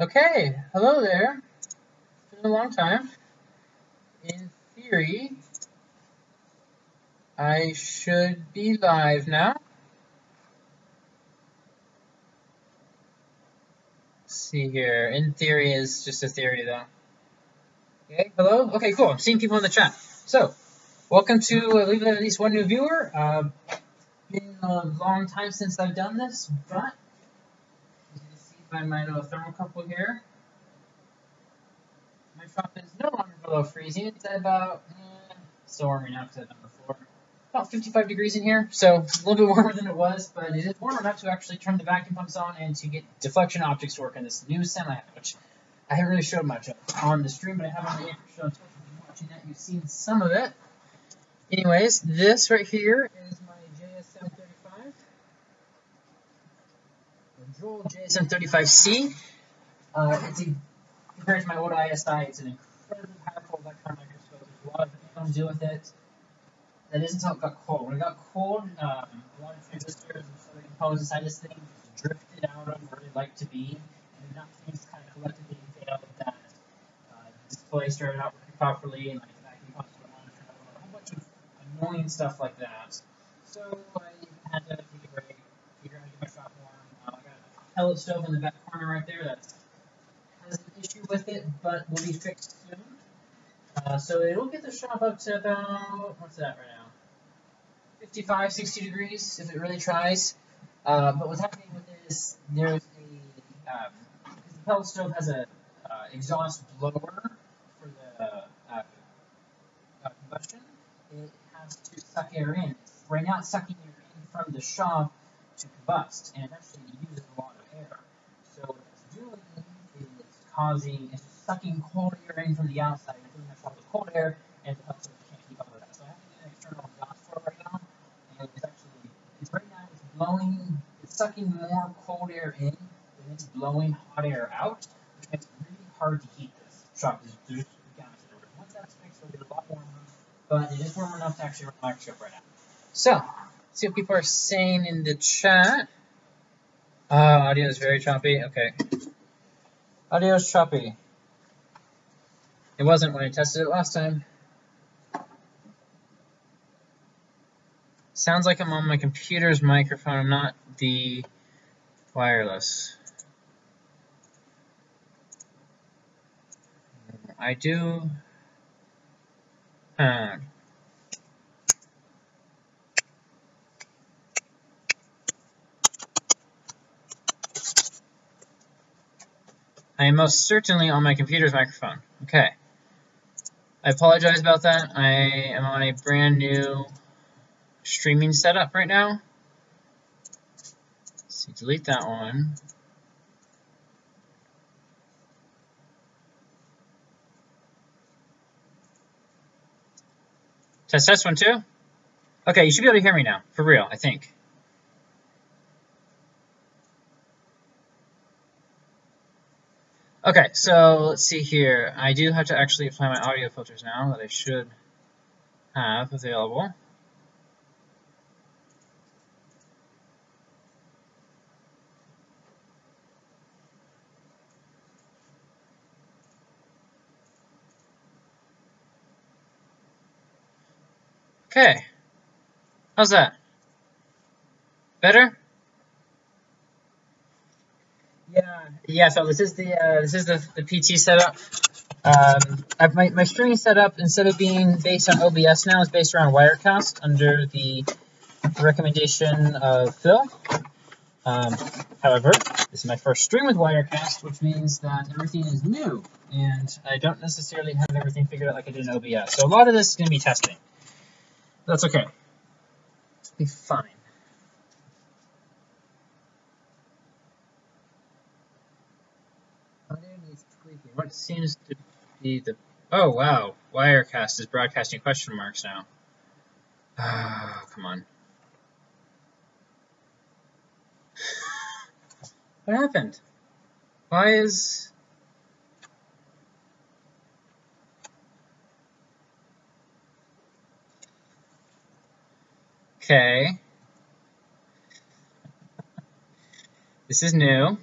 Okay, hello there. It's been a long time. In theory, I should be live now. Let's see here. In theory is just a theory, though. Okay, hello? Okay, cool. I'm seeing people in the chat. So, welcome to Leave at least one new viewer. Been a long time since I've done this, but as you can see by my little thermocouple here, my shop is no longer below freezing. It's at about, still warm right now because I've done before, about 55 degrees in here, so a little bit warmer than it was, but it is warm enough to actually turn the vacuum pumps on and to get deflection optics to work in this new semi, which I haven't really showed much of on the stream, but I have on the Anchor show. So if you've been watching that, you've seen some of it. Anyways, this right here is my JSM35, the JEOL JSM35C. Compared to my old ISI, it's an incredibly powerful electron microscope. There's a lot of atoms to do with it. That isn't until it got cold. When it got cold, a lot of transistors and other components inside this thing just drifted out of where they'd like to be, and enough things kind of collectively failed that the display started not working properly, and like the vacuum pumps went on, a whole bunch of annoying stuff like that. So I had to take a break, figure out how to get my shop warm. I got a pellet stove in the back corner right there that has an issue with it, but will be fixed soon. So it'll get the shop up to about, what's that right now? 55, 60 degrees if it really tries. But what's happening with it is there's because the pellet stove has a exhaust blower for the combustion. It has to suck air in. Right now it's sucking air in from the shop to combust, and it actually uses a lot of air. So what it's doing is it's sucking cold air in from the outside and filling the shop with cold air, and the pellet stove can't keep up with that. So I have to get an external exhaust for it right now. It's right now it's sucking more cold air in than it's blowing hot air out, which makes it really hard to heat this shop. There's gases everywhere. Once that's fixed, it'll get a lot warmer, but it is warm enough to actually run the microscope right now. So, let's see what people are saying in the chat. Audio is very choppy. Okay. Audio is choppy. It wasn't when I tested it last time. Sounds like I'm on my computer's microphone, not the wireless. I do. I am most certainly on my computer's microphone. Okay. I apologize about that. I am on a brand new streaming setup right now. Let's see, delete that one. Test 1 2. Okay, you should be able to hear me now, for real, I think. Okay, so let's see here. I do have to actually apply my audio filters now that I should have available. Okay. How's that? Better? Yeah. So this is the PT setup. My streaming setup, instead of being based on OBS now, is based around Wirecast under the recommendation of Phil. However, this is my first stream with Wirecast, which means that everything is new, and I don't necessarily have everything figured out like I did in OBS. So a lot of this is going to be testing. That's okay. It'll be fine. Audio needs tweaking. What seems to be the... Oh, wow. Wirecast is broadcasting question marks now. Oh, come on. What happened? Why is... Okay. This is new.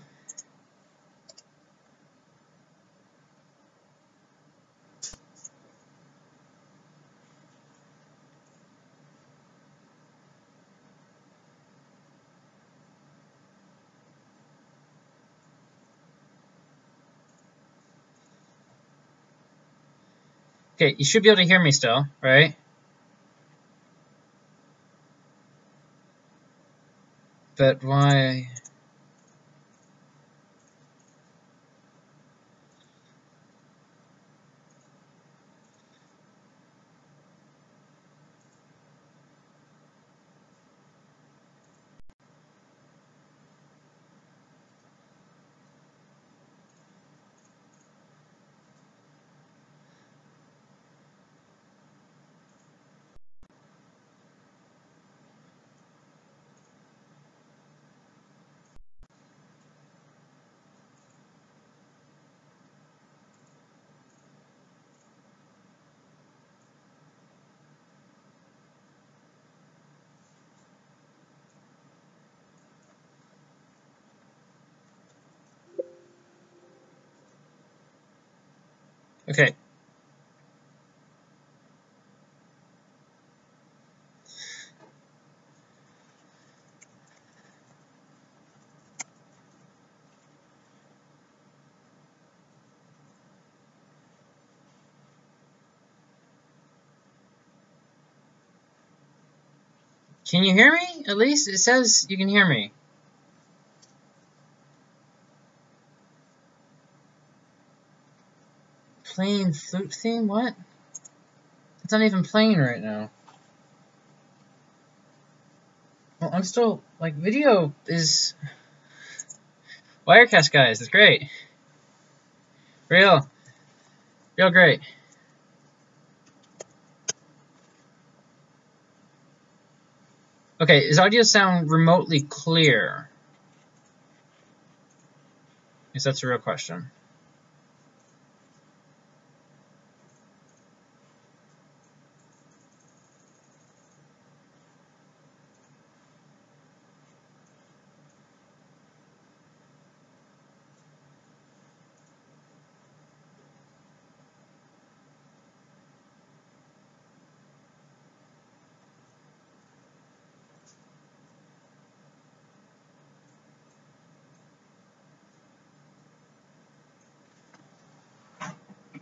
Okay, you should be able to hear me still, right? But why... Okay. Can you hear me? At least it says you can hear me. Playing flute theme? What? It's not even playing right now. Well, I'm still, like, video is... Wirecast, guys, it's great. Real great. Okay, is audio sound remotely clear? I guess that's a real question.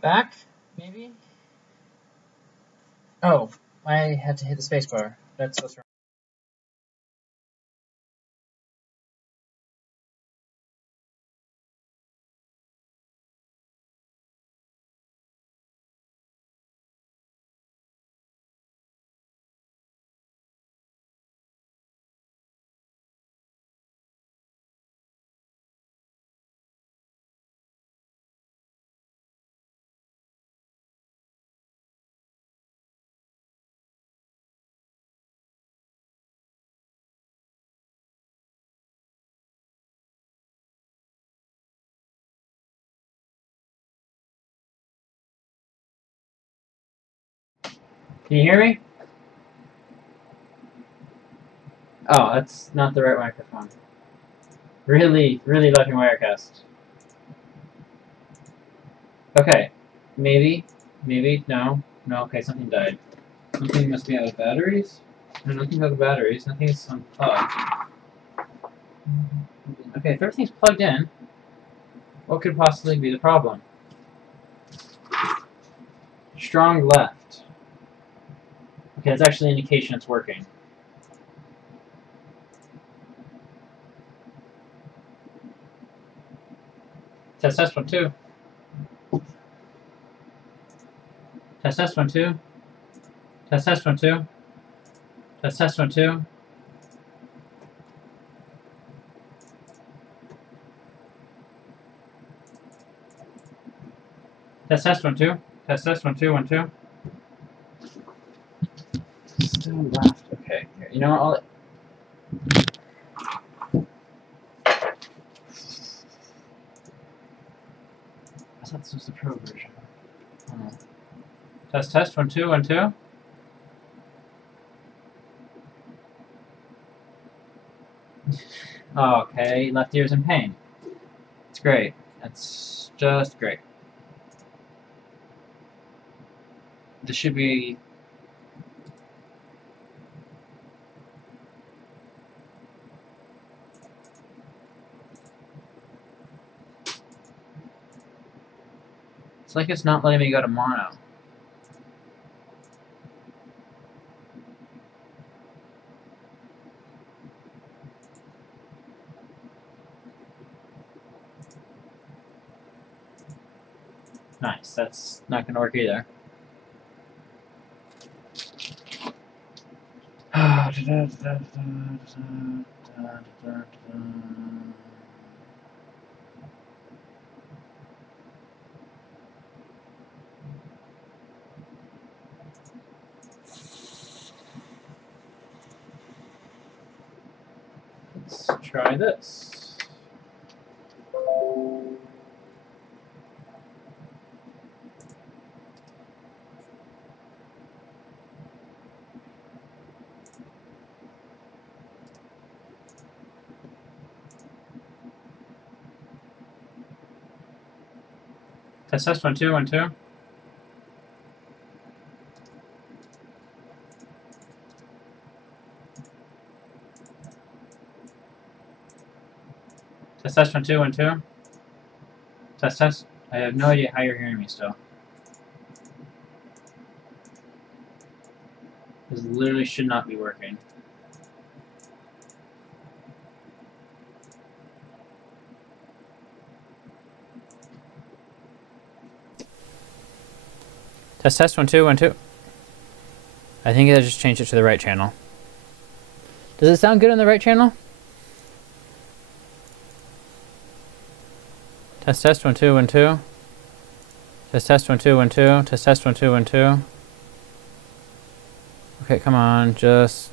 Back? Maybe? Oh, I had to hit the spacebar. That's what's wrong. Can you hear me? Oh, that's not the right microphone. Really liking Wirecast. Okay. Maybe. No, okay, something died. Something must be out of batteries? No, nothing's out of batteries. Nothing's unplugged. Okay, if everything's plugged in, what could possibly be the problem? Strong left. Okay, that's actually an indication it's working. Test 1 2. Test 1 2. Test 1 2. Test 1 2. Test 1 2. Test 1 2 1 2. Still left. Okay, here. You know what? I thought this was the pro version. Test 1 2 1 2. Okay, left ear's in pain. It's great. That's just great. This should be... It's like it's not letting me go to mono. Nice, that's not gonna work either. Let's try this. Test 1 2 1 2. Test 1 2 1 2. Test. I have no idea how you're hearing me still. This literally should not be working. Test 1 2 1 2. I think I just changed it to the right channel. Does it sound good on the right channel? Test 1 2 1 2. Test 1 2 1 2. Test 1 2 1 2. Okay, come on, just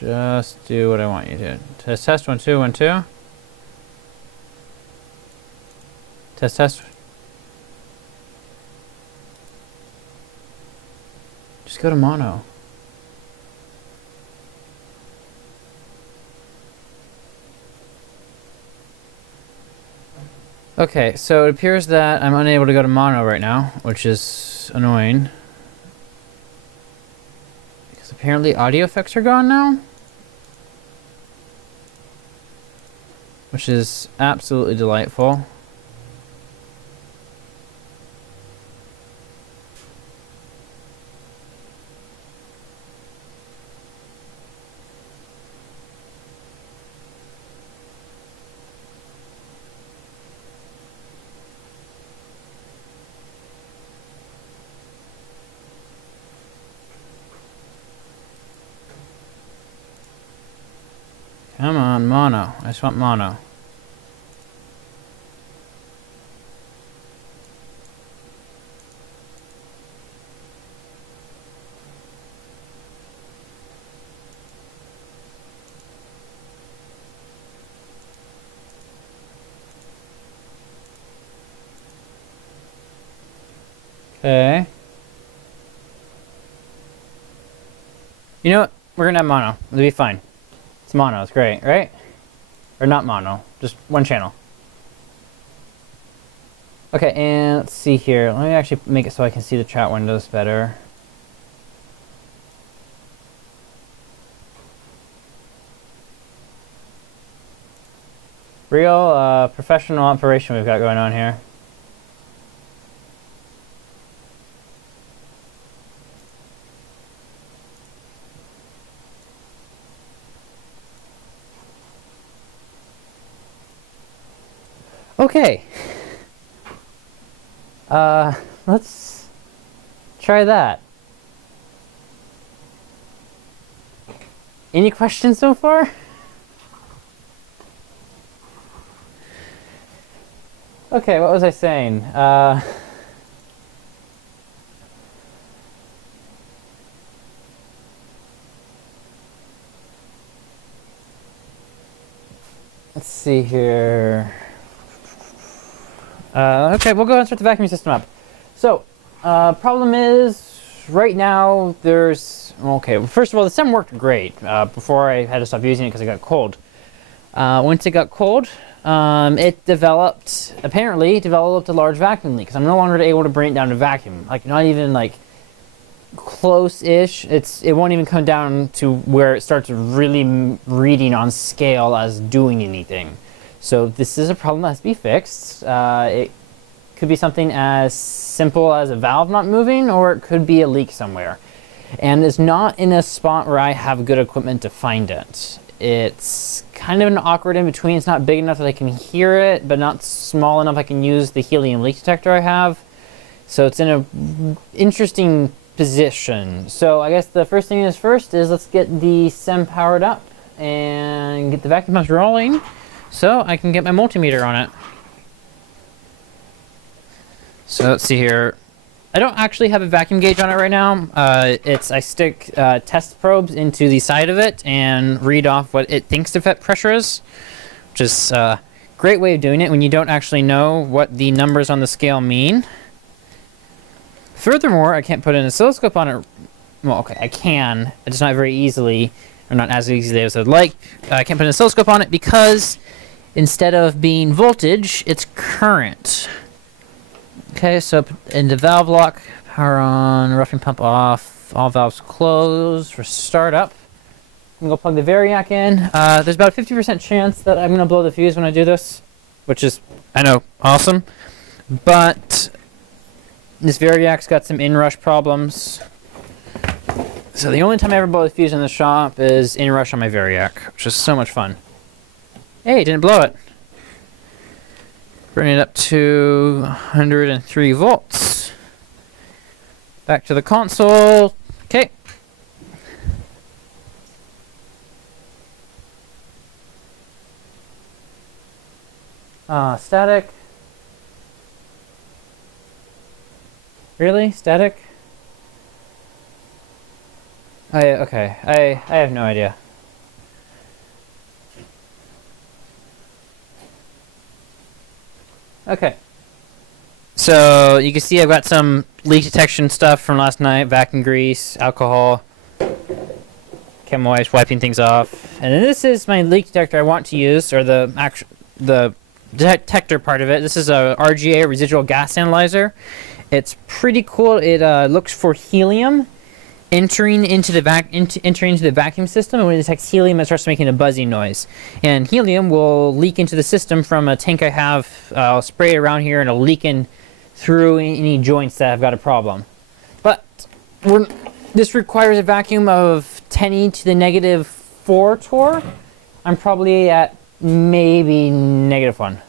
do what I want you to. Test 1 2 1 2. Test. Just go to mono. Okay, so it appears that I'm unable to go to mono right now, which is annoying. Because apparently audio effects are gone now. Which is absolutely delightful. Come on, mono. I just want mono. Okay. You know what? We're gonna have mono. It'll be fine. It's mono. It's great, right? Or not mono. Just one channel. Okay, and let's see here. Let me actually make it so I can see the chat windows better. Real professional operation we've got going on here. Okay. Let's try that. Any questions so far? Okay, what was I saying? Let's see here. Okay, we'll go and start the vacuum system up. So, problem is, right now, there's... Okay, well, first of all, the system worked great before I had to stop using it because it got cold. Once it got cold, it apparently developed a large vacuum leak because I'm no longer able to bring it down to vacuum. Like, not even, like, close-ish. It won't even come down to where it starts really reading on scale as doing anything. So this is a problem that has to be fixed. It could be something as simple as a valve not moving, or it could be a leak somewhere. And it's not in a spot where I have good equipment to find it. It's kind of an awkward in between. It's not big enough that I can hear it, but not small enough I can use the helium leak detector I have. So it's in an interesting position. So I guess the first thing is first is let's get the SEM powered up and get the vacuum pumps rolling so I can get my multimeter on it. So let's see here. I don't actually have a vacuum gauge on it right now. I stick test probes into the side of it and read off what it thinks the pressure is, which is a great way of doing it when you don't actually know what the numbers on the scale mean. Furthermore, I can't put an oscilloscope on it. Well, okay, I can, but it's not very easily, or not as easily as I'd like. I can't put an oscilloscope on it because instead of being voltage, it's current. Okay, so into valve lock, power on, roughing pump off, all valves closed for startup. I'm gonna go plug the variac in. There's about a 50% chance that I'm gonna blow the fuse when I do this, which is, I know, awesome. But this variac's got some inrush problems. So the only time I ever blow the fuse in the shop is inrush on my variac, which is so much fun. Hey, didn't blow it. Bring it up to 103 volts. Back to the console. Okay. Static. Really? Static? Okay. I have no idea. Okay. So you can see I've got some leak detection stuff from last night, vacuum grease, alcohol, chemical wipes, wiping things off. And then this is my leak detector I want to use, or the detector part of it. This is a RGA, residual gas analyzer. It's pretty cool. It looks for helium entering into the vacuum system, and when it detects helium, it starts making a buzzing noise. And helium will leak into the system from a tank I have. I'll spray it around here, and it'll leak in through any joints that have got a problem. But this requires a vacuum of 10e to the -4 torr. I'm probably at maybe -1.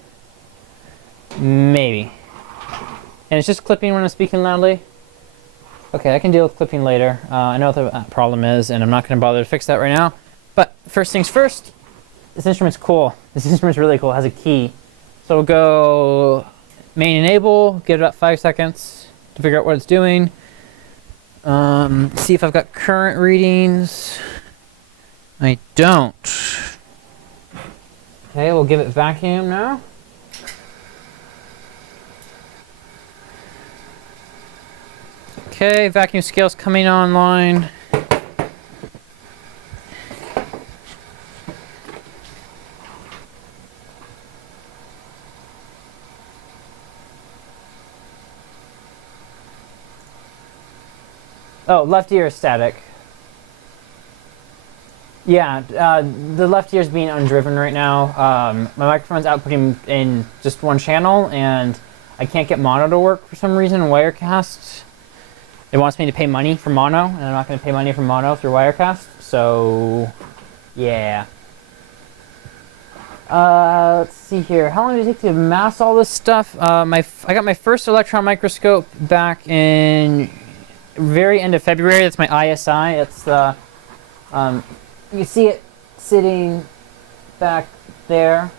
Maybe. And it's just clipping when I'm speaking loudly. Okay, I can deal with clipping later. I know what the problem is, and I'm not going to bother to fix that right now. But first things first, this instrument's cool. This instrument's really cool. It has a key. So we'll go main enable, give it about 5 seconds to figure out what it's doing. See if I've got current readings. I don't. Okay, we'll give it vacuum now. Okay, vacuum scale's coming online. Oh, left ear is static. Yeah, the left ear is being undriven right now. My microphone's outputting in just one channel, and I can't get mono to work for some reason. Wirecast, it wants me to pay money for mono, and I'm not going to pay money for mono through Wirecast. So, yeah. Let's see here. How long did it take to mass all this stuff? I got my first electron microscope back in very end of February. That's my ISI. It's the you can see it sitting back there.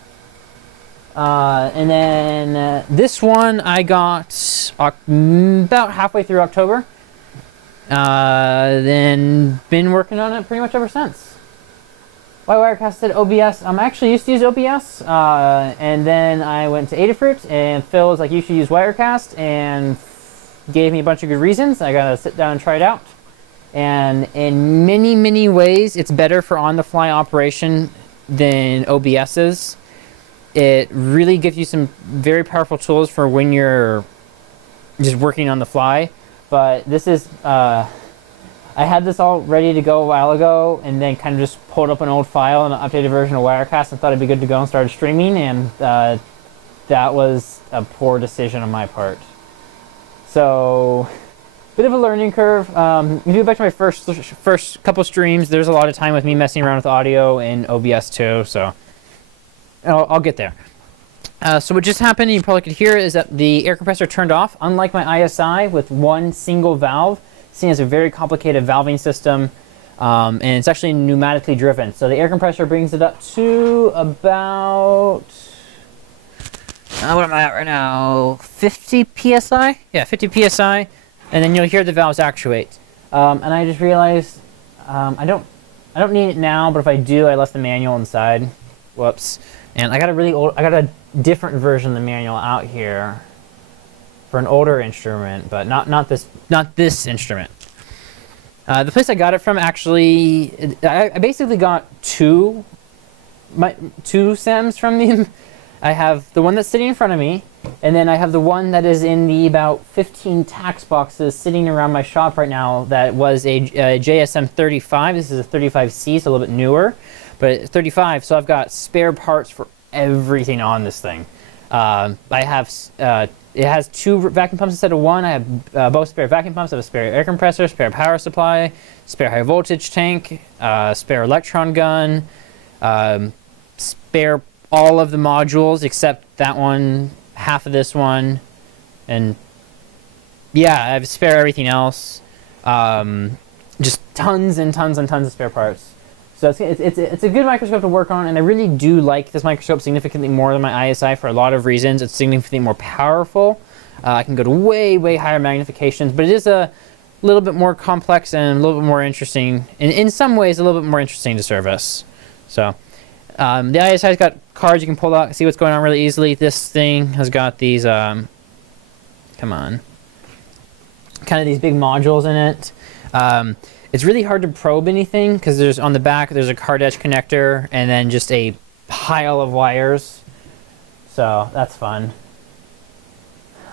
And then this one I got about halfway through October. Then been working on it pretty much ever since. Why Wirecast said OBS? I actually used to use OBS, and then I went to Adafruit, and Phil was like, you should use Wirecast, and gave me a bunch of good reasons. I gotta sit down and try it out. And in many, many ways, it's better for on-the-fly operation than OBS is. It really gives you some very powerful tools for when you're just working on the fly. But this is, I had this all ready to go a while ago, and then kind of just pulled up an old file and an updated version of Wirecast and thought it'd be good to go and started streaming, and that was a poor decision on my part. So, bit of a learning curve. If you go back to my first couple streams, there's a lot of time with me messing around with audio in OBS too, so I'll get there. So what just happened, you probably could hear, is that the air compressor turned off. Unlike my ISI with one single valve, this thing has a very complicated valving system, and it's actually pneumatically driven. So the air compressor brings it up to about, what am I at right now, 50 PSI? Yeah, 50 PSI, and then you'll hear the valves actuate. And I just realized I don't need it now, but if I do, I left the manual inside. Whoops. And I got a different version of the manual out here for an older instrument, but not this instrument. The place I got it from, actually, I basically got two SEMs from them. I have the one that's sitting in front of me, and then I have the one that is in the about 15 tax boxes sitting around my shop right now that was a JSM35. This is a 35C, so a little bit newer, but 35, so I've got spare parts for everything on this thing. It has two vacuum pumps instead of one. I have both spare vacuum pumps. I have a spare air compressor, spare power supply, spare high voltage tank, spare electron gun, spare all of the modules except that one, half of this one, and yeah, I have spare everything else. Just tons and tons and tons of spare parts. So it's a good microscope to work on, and I really do like this microscope significantly more than my ISI for a lot of reasons. It's significantly more powerful. I can go to way, way higher magnifications, but it is a little bit more complex and a little bit more interesting, in some ways a little bit more interesting to service. So the ISI's got cards you can pull out, see what's going on really easily. This thing has got these, come on, kind of these big modules in it. It's really hard to probe anything because there's on the back there's a card edge connector and then just a pile of wires. So that's fun.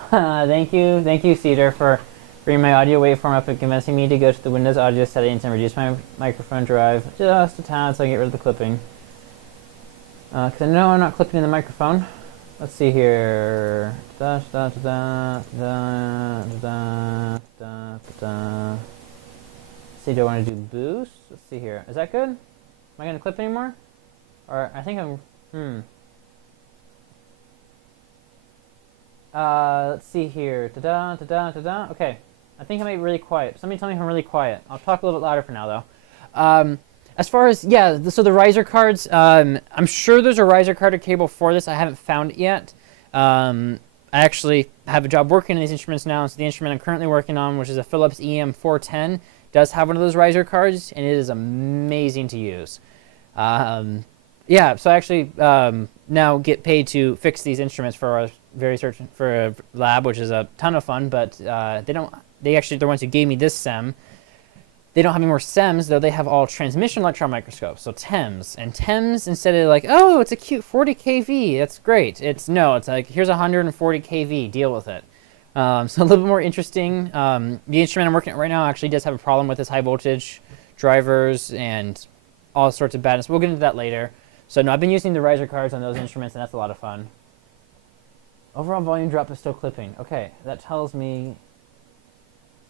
Thank you, Cedar, for bringing my audio waveform up and convincing me to go to the Windows audio settings and reduce my microphone drive just a tad so I can get rid of the clipping. Because I know I'm not clipping in the microphone. Let's see here. See, do I want to do boost? Let's see here. Is that good? Am I going to clip anymore? Or I think I'm... let's see here. Okay. I think I made it really quiet. Somebody tell me if I'm really quiet. I'll talk a little bit louder for now, though. As far as, yeah, so the riser cards, I'm sure there's a riser card or cable for this. I haven't found it yet. I actually have a job working on these instruments now, so the instrument I'm currently working on, which is a Philips EM410, does have one of those riser cards, and it is amazing to use. Yeah, so I actually now get paid to fix these instruments for our for a lab, which is a ton of fun, but they actually, the ones who gave me this SEM, they don't have any more SEMs, though they have all transmission electron microscopes, so TEMs. And TEMs, instead of like, oh, it's a cute 40 kV, that's great. It's like, here's 140 kV, deal with it. So a little bit more interesting. The instrument I'm working on right now actually does have a problem with its high voltage drivers, and all sorts of badness. We'll get into that later. So no, I've been using the riser cards on those instruments, and that's a lot of fun. Overall volume drop is still clipping. Okay, that tells me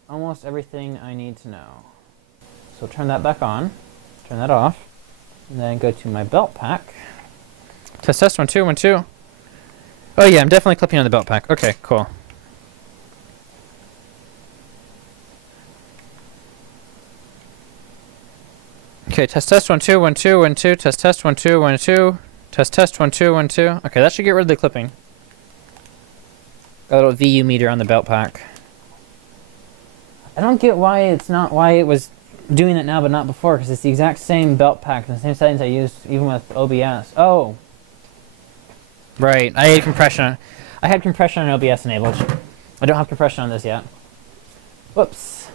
almost everything I need to know. So turn that back on, turn that off, and then go to my belt pack. Test 1 2 1 2. Oh yeah, I'm definitely clipping on the belt pack. Okay, cool. Okay, test 1 2 1 2 1 2. Test 1 2 1 2. Test 1 2 1 2. Okay, that should get rid of the clipping. Got a little VU meter on the belt pack. I don't get why it was doing it now but not before, because it's the exact same belt pack and the same settings I used even with OBS. Oh. Right, I had compression on OBS enabled. I don't have compression on this yet. Whoops.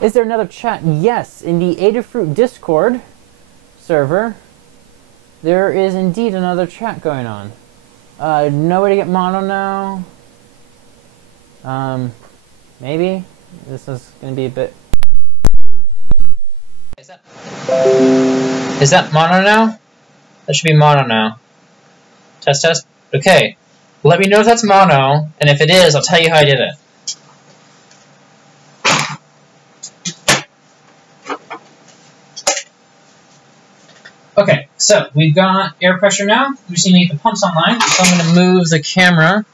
Is there another chat? Yes, in the Adafruit Discord server, there is indeed another chat going on. Nobody get mono now? Maybe? This is going to be a bit... Is that mono now? That should be mono now. Test, test. Okay. Let me know if that's mono, and if it is, I'll tell you how I did it. Okay, so we've got air pressure now. We just need to get the pumps online, so I'm going to move the camera.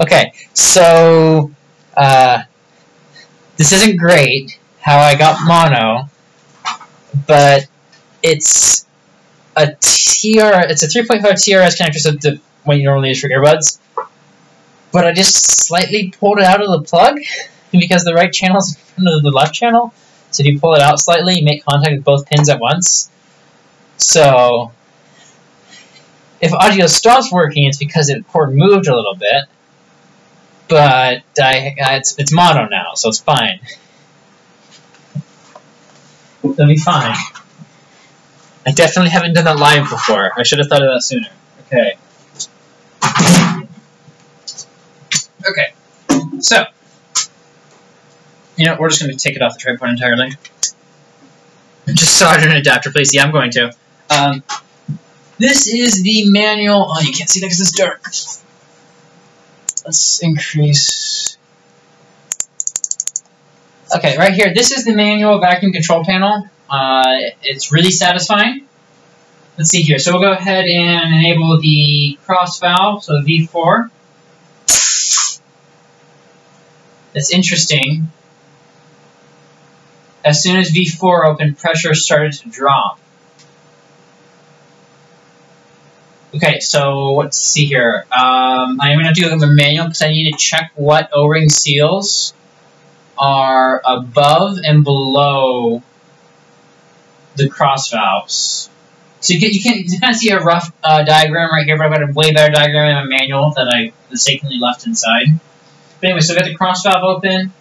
Okay, so this isn't great how I got mono, but it's a 3.5 TRS connector, so the one you normally use for earbuds. But I just slightly pulled it out of the plug because the right channel is in front of the left channel. So if you pull it out slightly, you make contact with both pins at once. So if audio stops working, it's because the cord moved a little bit. But it's mono now, so it's fine. It'll be fine. I definitely haven't done that live before. I should have thought of that sooner. Okay. Okay. So, you know, we're just going to take it off the tripod entirely. Just solder an adapter, please. Yeah, I'm going to. This is the manual. Oh, you can't see that because it's dark. Let's increase. Okay, right here. This is the manual vacuum control panel. It's really satisfying. Let's see here. So we'll go ahead and enable the cross valve, so V4. That's interesting. As soon as V4 opened, pressure started to drop. Okay, so let's see here. I'm going to have to go to the manual because I need to check what O-ring seals are above and below the cross valves. So you can kind of see a rough diagram right here, but I've got a way better diagram in my manual that I mistakenly left inside. But anyway, so I've got the cross valve open.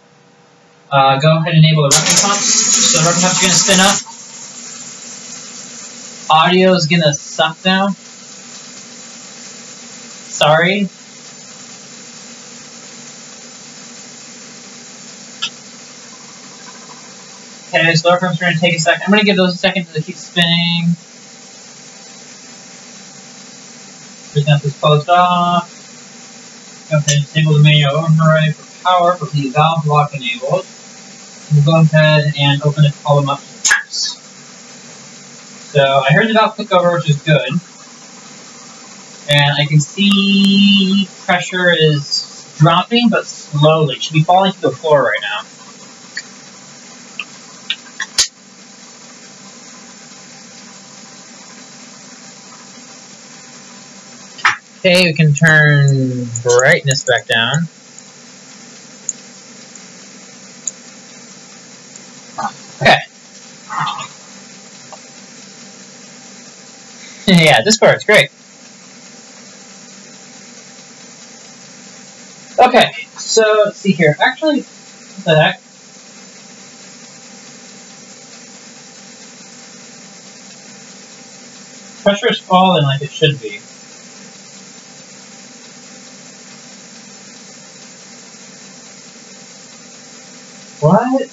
Go ahead and enable the roughen pumps. So the roughen pumps are going to spin up. Audio is going to suck now. Sorry. Okay, so the pumps are going to take a second. I'm going to give those a second to keep spinning. Just have this closed off. Go ahead and enable the manual override for power, but the valve lock enabled. We'll go ahead and open the column up to the pumps. So I heard the valve click over, which is good. And I can see pressure is dropping, but slowly. It should be falling to the floor right now. Okay, we can turn brightness back down. Okay. Yeah, this part's great. Okay, so let's see here. Actually, what the heck? Pressure is falling like it should be. What?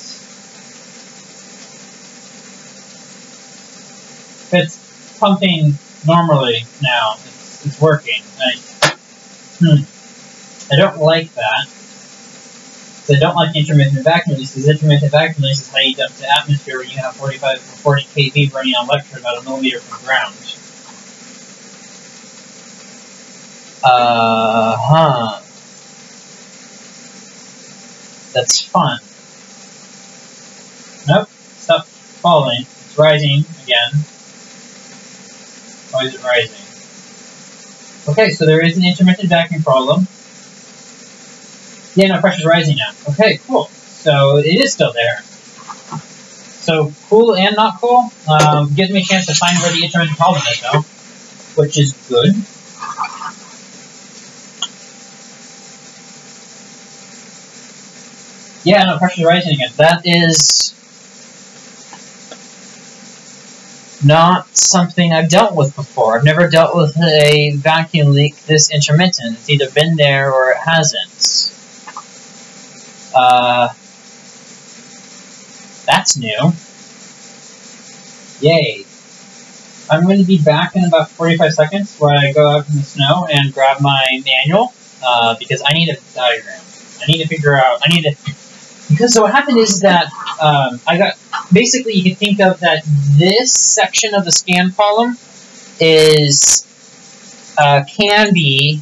It's pumping normally now. It's working. I don't like that. I don't like intermittent vacuum release, because intermittent vacuum release is how you dump to atmosphere when you have 45 or 40 kV running on electrode about a millimeter from ground. That's fun. Nope, stop falling. It's rising again. Why is it rising? Okay, so there is an intermittent vacuum problem. Yeah, no, pressure's rising now. Okay, cool. So it is still there. So cool and not cool. Gives me a chance to find where the intermittent problem is, though, which is good. Yeah, no, pressure's rising again. That is not something I've dealt with before. I've never dealt with a vacuum leak this intermittent. It's either been there or it hasn't. That's new. Yay. I'm going to be back in about 45 seconds where I go out in the snow and grab my manual, because I need a diagram. I need to figure out, because so what happened is that, I got, basically you can think of that this section of the scan column is, can be,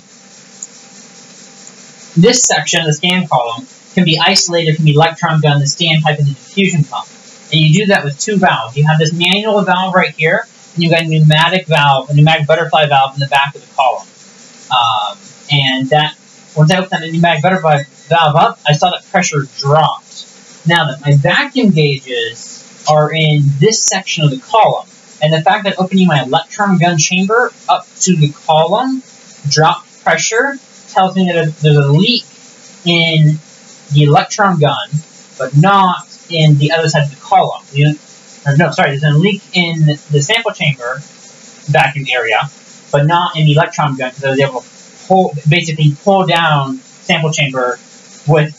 this section of the scan column can be isolated from the electron gun, the stand pipe, and the diffusion pump. And you do that with two valves. You have this manual valve right here, and you've got a pneumatic valve, a pneumatic butterfly valve in the back of the column. And that, once I opened that pneumatic butterfly valve up, I saw that pressure dropped. Now that my vacuum gauges are in this section of the column, and the fact that opening my electron gun chamber up to the column dropped pressure tells me that there's a leak in the electron gun, but not in the other side of the column. There's a leak in the sample chamber vacuum area, but not in the electron gun, because I was able to basically pull down sample chamber with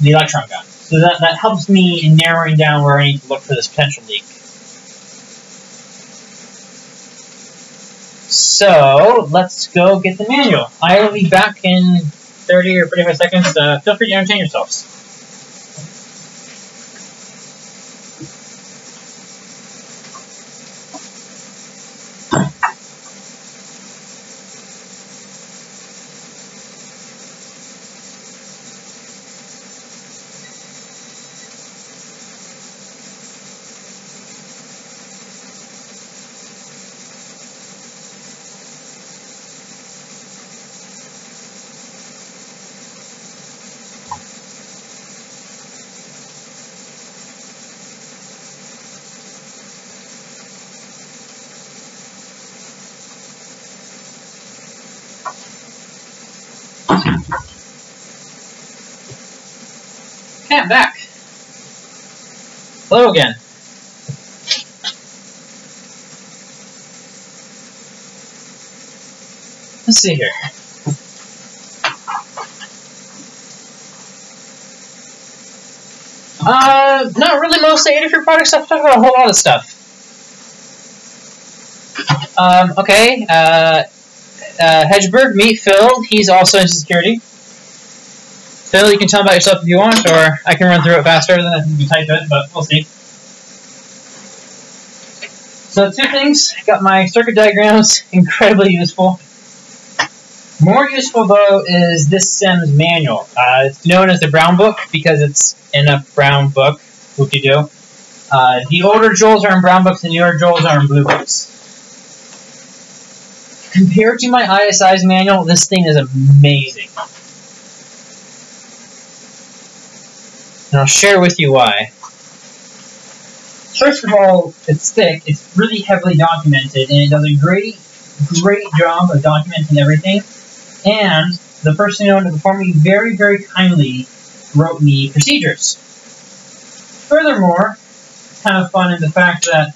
the electron gun. So that helps me in narrowing down where I need to look for this potential leak. So let's go get the manual. I will be back in 30 or 45 seconds. Feel free to entertain yourselves. Okay, I'm back. Hello again. Let's see here. Not really, mostly Adafruit product stuff. Talking about a whole lot of stuff. Okay. Hedgeberg, meet Phil. He's also into security. Phil, you can tell about yourself if you want, or I can run through it faster than I can type it, but we'll see. So 2 things. Got my circuit diagrams, incredibly useful. More useful, though, is this SIMS manual. It's known as the Brown Book because it's in a brown book. Whoop-de-doo. The older JEOLs are in brown books, and the newer JEOLs are in blue books. Compared to my ISI's manual, this thing is amazing. And I'll share with you why. First of all, it's thick, it's really heavily documented, and it does a great job of documenting everything. And the person who owned it before me very, very kindly wrote me procedures. Furthermore, it's kind of fun in the fact that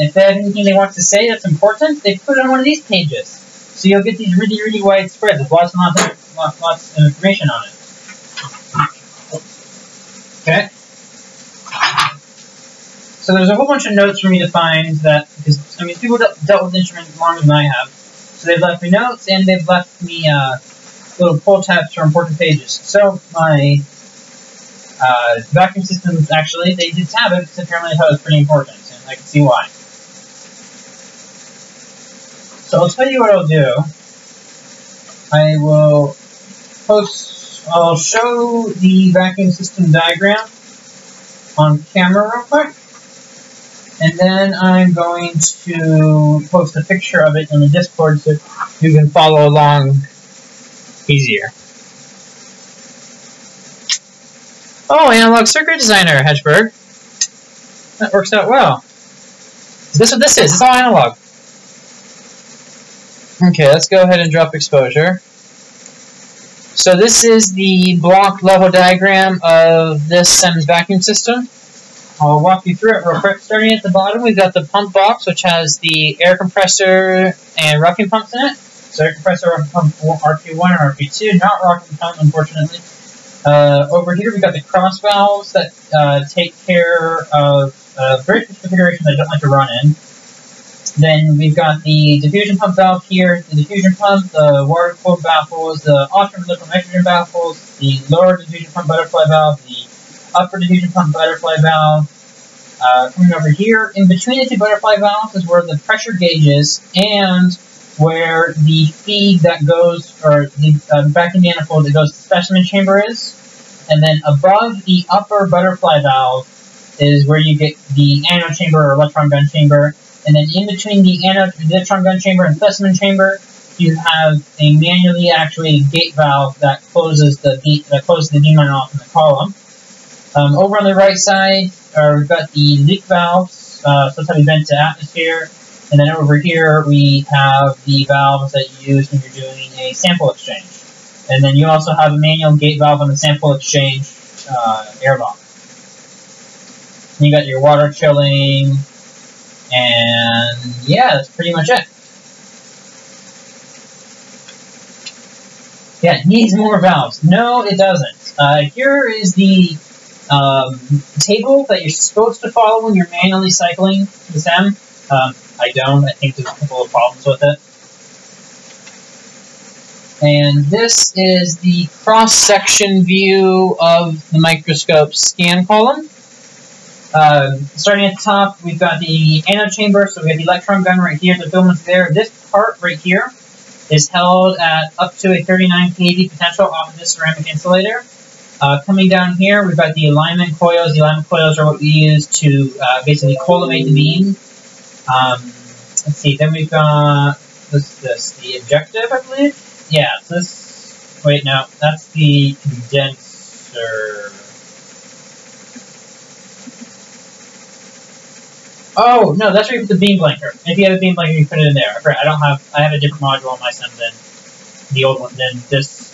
if they have anything they want to say that's important, they put it on one of these pages. So you'll get these really, really wide spreads with lots of information on it. Okay. So there's a whole bunch of notes for me to find that, because I mean, people dealt with instruments longer than I have. So they've left me notes, and they've left me little pull tabs for important pages. So my vacuum systems, actually, they did tab it because apparently I thought it was pretty important, and I can see why. So I'll tell you what I'll do. I will I'll show the vacuum system diagram on camera real quick, and then I'm going to post a picture of it in the Discord so you can follow along easier. Oh, analog circuit designer, Hedgeberg. That works out well. Is this what this is? It's all analog. Okay, let's go ahead and drop exposure. So this is the block level diagram of this SEMS vacuum system. I'll walk you through it real quick. Starting at the bottom, we've got the pump box, which has the air compressor and rocking pumps in it. So air compressor, rocking pump RP1 and RP2, not rocking pump, unfortunately. Over here, we've got the cross valves that take care of various configurations I don't like to run in. Then we've got the diffusion pump valve here, the diffusion pump, the water-cooled baffles, the alternate liquid nitrogen baffles, the lower diffusion pump butterfly valve, the upper diffusion pump butterfly valve. Coming over here, in between the two butterfly valves is where the pressure gauge is and where the feed that goes, or the vacuum manifold that goes to the specimen chamber is. And then above the upper butterfly valve is where you get the anode chamber or electron gun chamber. And then in between the electron gun chamber and specimen chamber, you have a manually actuated gate valve that closes the beam on and off in the column. Over on the right side, we've got the leak valves, so that's how we vent to atmosphere. And then over here, we have the valves that you use when you're doing a sample exchange. And then you also have a manual gate valve on the sample exchange airlock. You got your water chilling. And yeah, that's pretty much it. Yeah, it needs more valves. No, it doesn't. Here is the table that you're supposed to follow when you're manually cycling the SEM. I don't. I think there's a couple of problems with it. And this is the cross-section view of the microscope scan column. Starting at the top, we've got the anode chamber, so we have the electron gun right here, the filament's there. This part right here is held at up to a 39 kV potential off of this ceramic insulator. Coming down here, we've got the alignment coils. The alignment coils are what we use to basically collimate the beam. Let's see, then we've got the objective, I believe? Yeah, so this, wait, no, that's the condenser. Oh, no, that's where you put the beam blanker. If you have a beam blanker, you put it in there. I have a different module on my SEM than the old one, than this,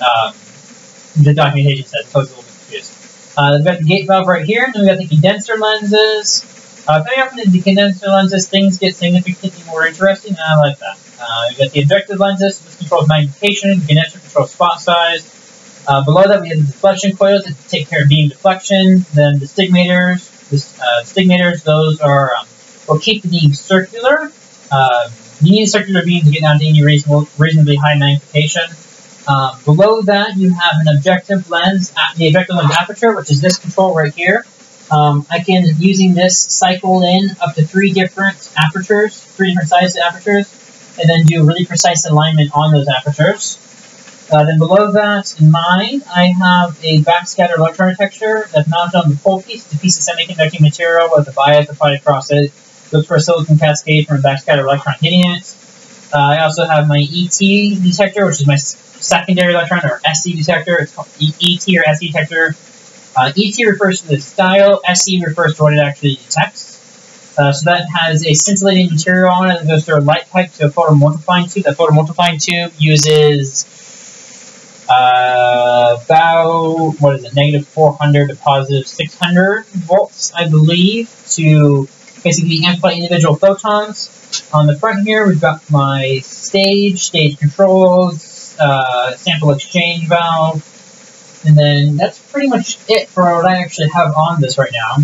the documentation says, so I was a little bit confused. We've got the gate valve right here, and then we've got the condenser lenses. Very often in the condenser lenses, things get significantly more interesting, and I like that. We've got the objective lenses, so this controls magnification, the condenser controls spot size. Below that, we have the deflection coils that take care of beam deflection. Then the stigmators. Those are will keep the beam circular. You need a circular beam to get down to any reasonably high magnification. Below that, you have an objective lens, the objective lens aperture, which is this control right here. I can, using this, cycle in up to 3 different sized apertures, and then do really precise alignment on those apertures. Then below that, in mine, I have a backscatter electron detector that's mounted on the pole piece. It's a piece of semiconducting material with a bias applied across it. Looks for a silicon cascade from a backscatter electron hitting it. I also have my ET detector, which is my secondary electron, or SE detector. It's called ET or SE detector. ET refers to the style, SE refers to what it actually detects. So that has a scintillating material on it that goes through a light pipe to a photomultiplying tube. That photomultiplying tube uses about, what is it, negative 400 to positive 600 volts, I believe, to basically amplify individual photons. On the front here, we've got my stage controls, sample exchange valve, and then that's pretty much it for what I actually have on this right now.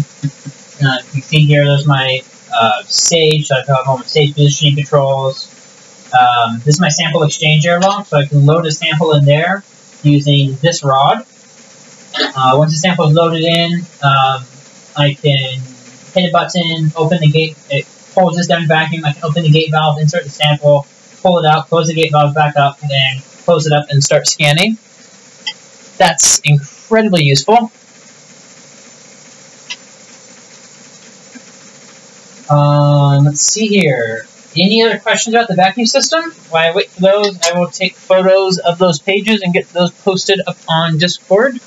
You can see here, there's my stage, so I've got home stage positioning controls. This is my sample exchange air log, so I can load a sample in there using this rod. Once the sample is loaded in, I can hit a button, open the gate, it pulls this down vacuum, I can open the gate valve, insert the sample, pull it out, close the gate valve back up, and then close it up and start scanning. That's incredibly useful. Let's see here. Any other questions about the vacuum system? While I wait for those, I will take photos of those pages and get those posted up on Discord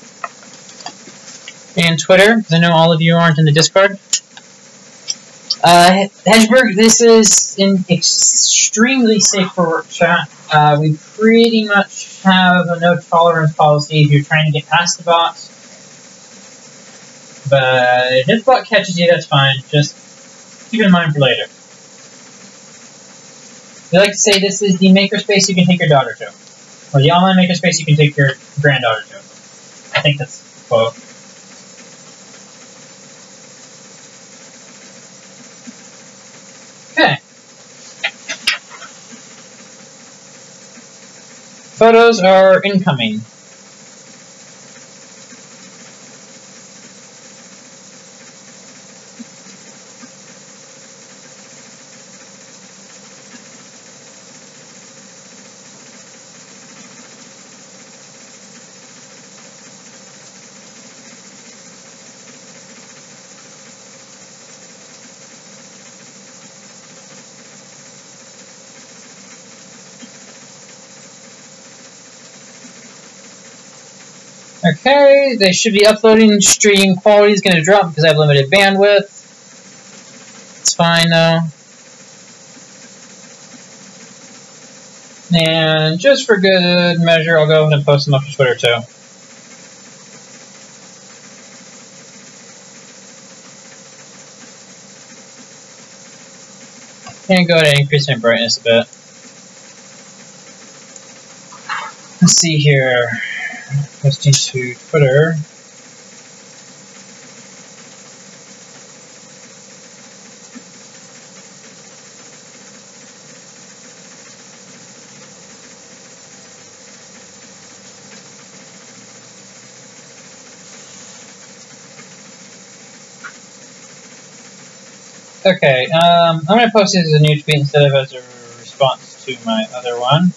and Twitter, because I know all of you aren't in the Discord. Hedgeberg, this is an extremely safe for work chat. We pretty much have a no tolerance policy if you're trying to get past the bots. But if the bot catches you, that's fine. Just keep it in mind for later. We like to say this is the makerspace you can take your daughter to. Or the online makerspace you can take your granddaughter to. I think that's the quote. Okay. Photos are incoming. Okay, they should be uploading. Stream quality is going to drop because I have limited bandwidth. It's fine though. And just for good measure, I'll go ahead and post them up to Twitter too. And go ahead and increase my brightness a bit. Let's see here. Posting to Twitter. Okay, I'm going to post this as a new tweet instead of as a response to my other one.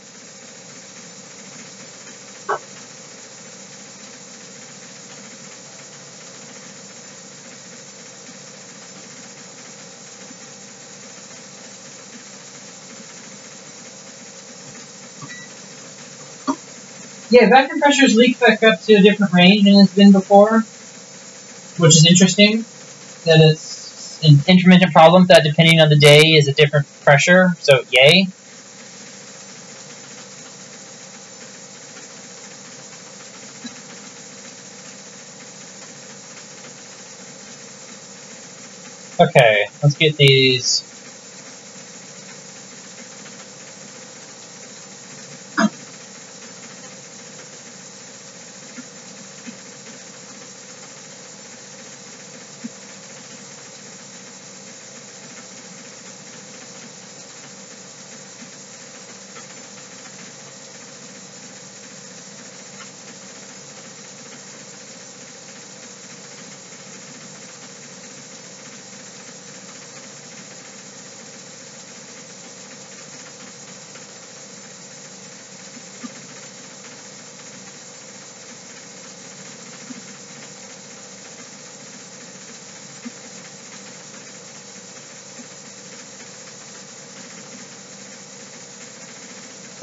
Yeah, vacuum pressures leak back up to a different range than it's been before, which is interesting, that it's an intermittent problem that depending on the day is a different pressure, so yay. Okay, let's get these.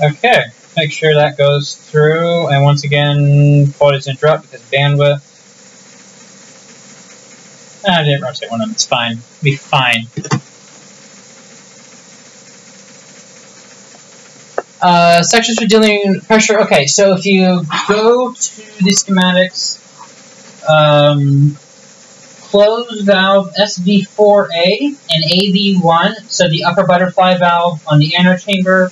Okay, make sure that goes through, and once again, quality is interrupt because bandwidth. I didn't rotate one of them, it's fine. It'll be fine. Sections for dealing pressure. Okay, so if you go to the schematics, close valve SV4A and AV1, so the upper butterfly valve on the anode chamber,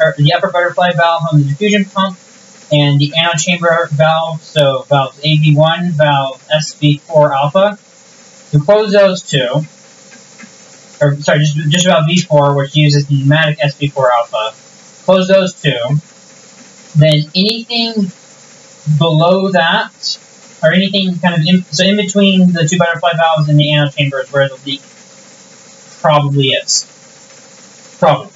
or the upper butterfly valve on the diffusion pump, and the anode chamber valve, so valve AV1, valve SV4 alpha. You close those two. or sorry, just about V4, which uses the pneumatic SV4 alpha. Close those two. Then anything below that, or anything kind of in between the two butterfly valves and the anode chamber is where the leak probably is. Probably.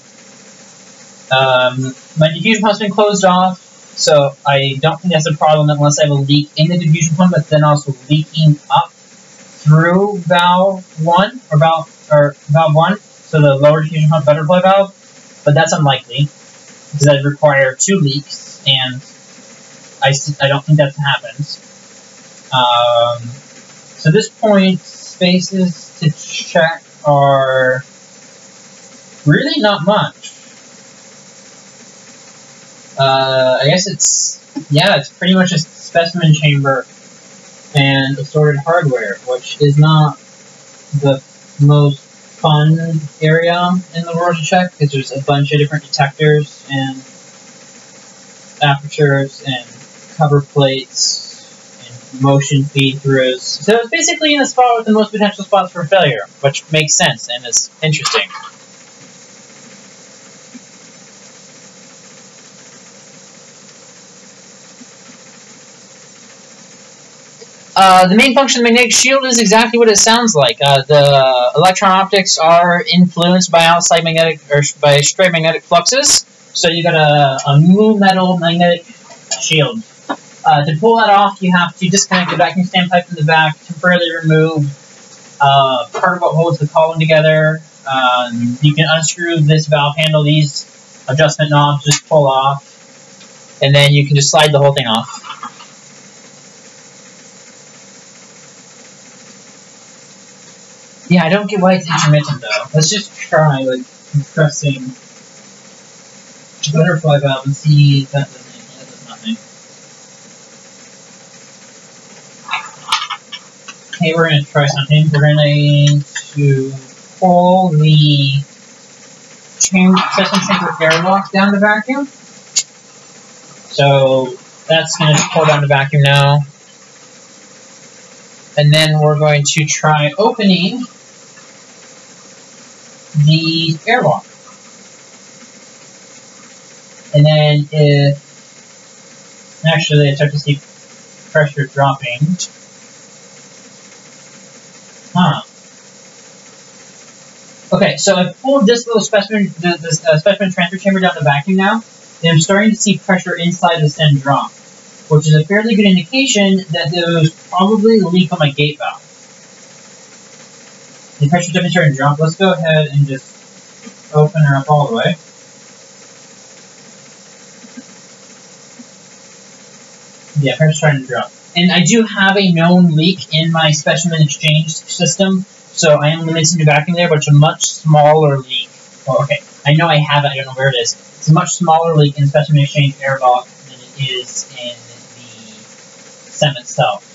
My diffusion pump's been closed off, so I don't think that's a problem unless I have a leak in the diffusion pump, but then also leaking up through valve 1 or valve 1, so the lower diffusion pump butterfly valve. But that's unlikely because I'd require 2 leaks, and I don't think that happens. So at this point, spaces to check are really not much. I guess it's pretty much a specimen chamber and assorted hardware, which is not the most fun area in the world to check, because there's a bunch of different detectors and apertures and cover plates and motion feed-throughs. So it's basically in the spot with the most potential spots for failure, which makes sense and is interesting. The main function of the magnetic shield is exactly what it sounds like. The electron optics are influenced by outside magnetic, or by stray magnetic fluxes. So you got a new metal magnetic shield. To pull that off, you have to disconnect the vacuum standpipe from the back, temporarily remove part of what holds the column together. You can unscrew this valve handle, these adjustment knobs just pull off, and then you can just slide the whole thing off. Yeah, I don't get why it's intermittent though. Let's just try like compressing the butterfly valve and see if that does anything. That does nothing. Okay, we're gonna try something. We're going to pull the specimen chamber airlock down the vacuum. So that's gonna pull down the vacuum now. And then we're going to try opening the airlock. And then if, actually I start to see pressure dropping. Okay, so I've pulled this little specimen, the specimen transfer chamber down the vacuum now, and I'm starting to see pressure inside the stem drop, which is a fairly good indication that there was probably a leak on my gate valve. The pressure's definitely starting to drop. Let's go ahead and just open her up all the way. Yeah, pressure's starting to drop. And I do have a known leak in my specimen exchange system, so I am limited to vacuum there, but it's a much smaller leak. Well, okay, I know I have it, I don't know where it is. It's a much smaller leak in specimen exchange airlock than it is in the SEM itself.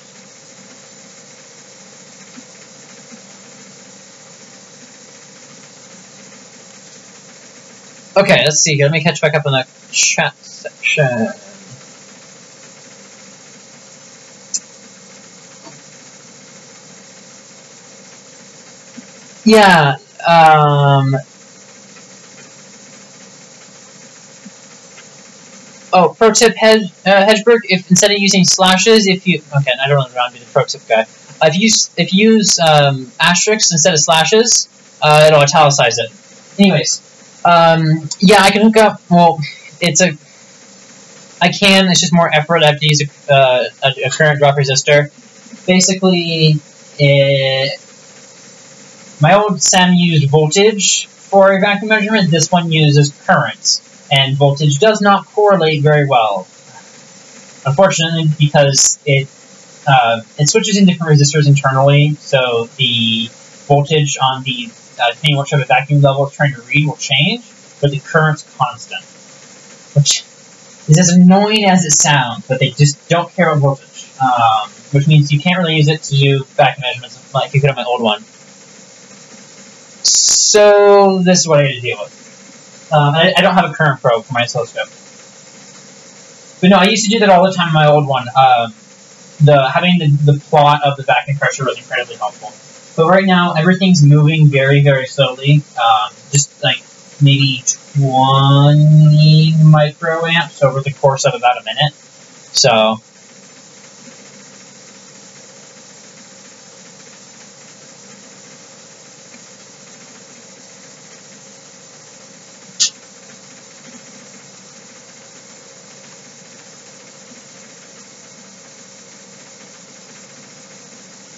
Okay, let's see here. Let me catch back up in the chat section. Yeah, oh, pro tip, Hedgeberg, if instead of using slashes, if you, okay, I don't really want to be the pro tip guy. If you use asterisks instead of slashes, it'll italicize it. Anyways, yeah, I can hook up, well, I can, it's just more effort. I have to use a current drop resistor. Basically, my old SEM used voltage for a vacuum measurement. This one uses current, and voltage does not correlate very well, unfortunately, because it switches in different resistors internally, so the voltage on the depending on what type of vacuum level it's trying to read will change, but the current's constant, which is as annoying as it sounds, but they just don't care about voltage, which means you can't really use it to do vacuum measurements like you could on my old one. So this is what I had to deal with. I don't have a current probe for my oscilloscope. But no, I used to do that all the time in my old one. Having the plot of the vacuum pressure was incredibly helpful. But right now, everything's moving very, very slowly. Just like maybe 20 microamps over the course of about a minute. So,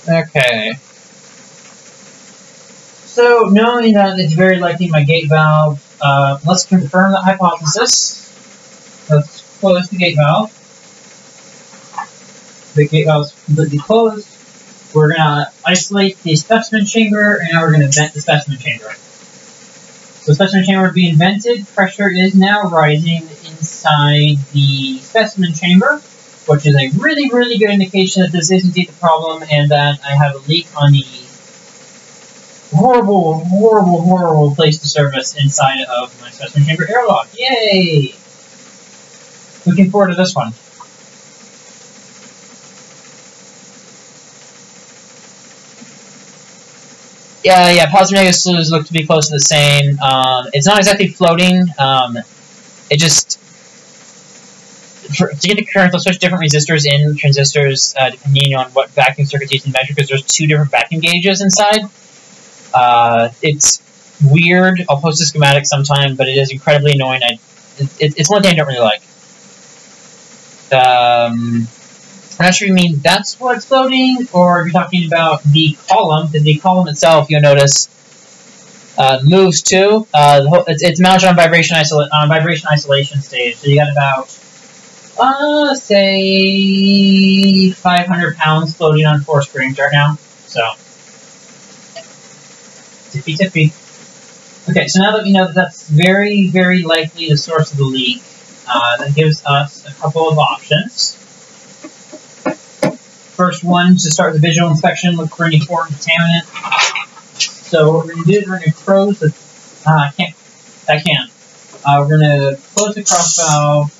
okay. So, knowing that it's very likely my gate valve, let's confirm the hypothesis. Let's close the gate valve. The gate valve's completely closed. We're going to isolate the specimen chamber, and now we're going to vent the specimen chamber. So, specimen chamber being vented, pressure is now rising inside the specimen chamber, which is a really, really good indication that this is indeed the problem, and that I have a leak on the horrible, horrible, horrible place to service inside of my specimen chamber airlock. Yay! Looking forward to this one. Yeah, positive negative slews look to be close to the same. It's not exactly floating. It just, to get the current, they'll switch different resistors in transistors depending on what vacuum circuits you can measure, because there's 2 different vacuum gauges inside. It's weird. I'll post a schematic sometime, but it is incredibly annoying. It's one thing I don't really like. I'm not sure you mean that's what's floating, or if you're talking about the column. The column itself, you'll notice, moves too. It's mounted on vibration isolation stage. So you got about, say, 500 pounds floating on 4 springs right now. So, tippy tippy. Okay, so now that we know that that's very, very likely the source of the leak, that gives us a couple of options. First one, to start the visual inspection, look for any foreign contaminant. So what we're going to do is we're going to close the, we're going to close the cross valve.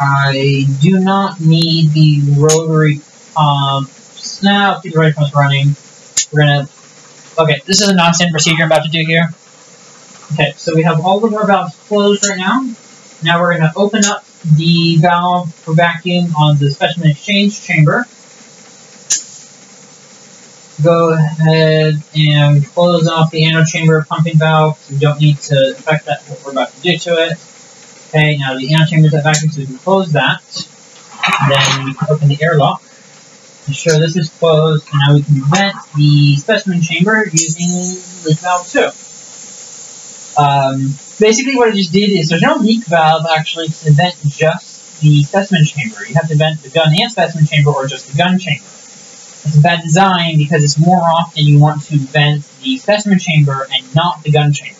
I do not need the rotary pumps. Now, let's keep the rotary pumps running. We're going to, okay, this is a non-standard procedure I'm about to do here. Okay, so we have all of our valves closed right now. Now we're going to open up the valve for vacuum on the specimen exchange chamber. Go ahead and close off the anode chamber pumping valve. We don't need to affect that, what we're about to do to it. Okay, now the anode chamber is at vacuum, so we can close that. Then we can open the airlock. Ensure this is closed, and now we can vent the specimen chamber using leak valve 2. Basically what I just did is there's no leak valve actually to vent just the specimen chamber. You have to vent the gun and specimen chamber, or just the gun chamber. It's a bad design because it's more often you want to vent the specimen chamber and not the gun chamber.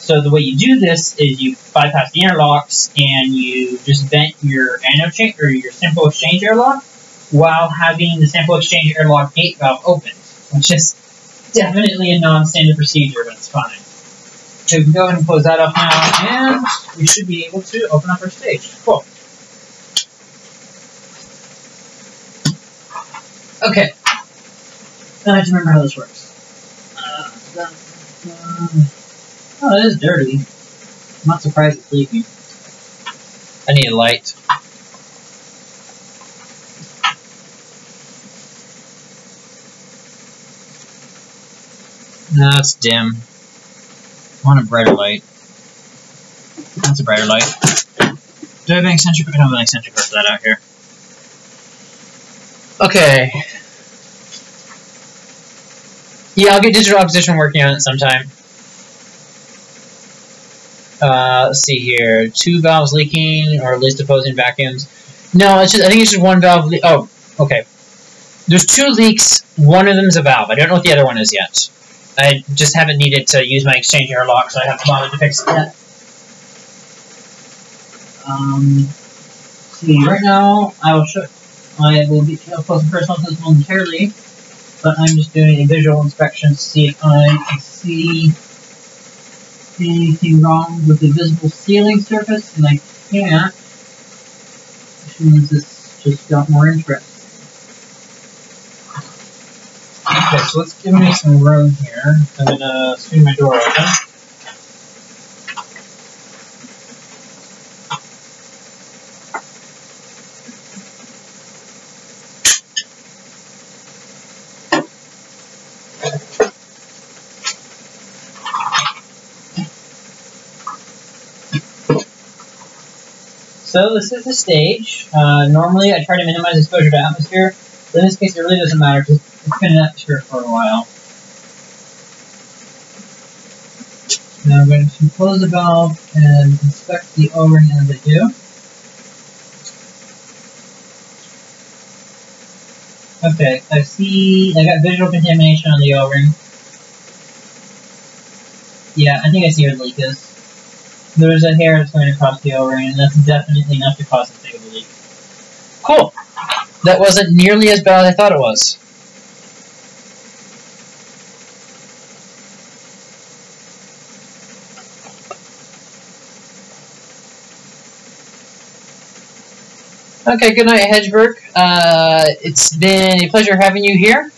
So the way you do this is you bypass the interlocks and you just vent your anode chamber, or your simple exchange airlock, while having the sample exchange airlock gate valve open, which is definitely a non-standard procedure, but it's fine. So we can go ahead and close that up now, and we should be able to open up our stage. Cool. Okay. Now I have to remember how this works. Oh, it is dirty. I'm not surprised it's leaking. I need a light. No, it's dim. I want a brighter light. That's a brighter light. Do I have an eccentric? I don't have an eccentric for that out here. Okay. Yeah, I'll get digital opposition working on it sometime. Let's see here. 2 valves leaking, or at least opposing vacuums. No, it's just, I think it's just 1 valve. Oh, okay. There's 2 leaks. One of them is a valve. I don't know what the other one is yet. I just haven't needed to use my exchange airlock, so I haven't bothered to fix it yet. See, right now, I will be up close and personal to this momentarily, but I'm just doing a visual inspection to see if I can see anything wrong with the visible sealing surface, and I can't, which means this just got more interesting. Okay. so let's give me some room here. I'm gonna swing my door open. So this is the stage. Normally I try to minimize exposure to atmosphere, but in this case it really doesn't matter because it's been in atmosphere for a while. Now I'm going to close the valve and inspect the O-ring as I do. Okay, I got visual contamination on the O-ring. Yeah, I think I see where the leak is. There's a hair that's going across the O-ring, and that's definitely enough to cause a big of a leak. Cool! That wasn't nearly as bad as I thought it was. Okay, good night, Hedgeberg. It's been a pleasure having you here.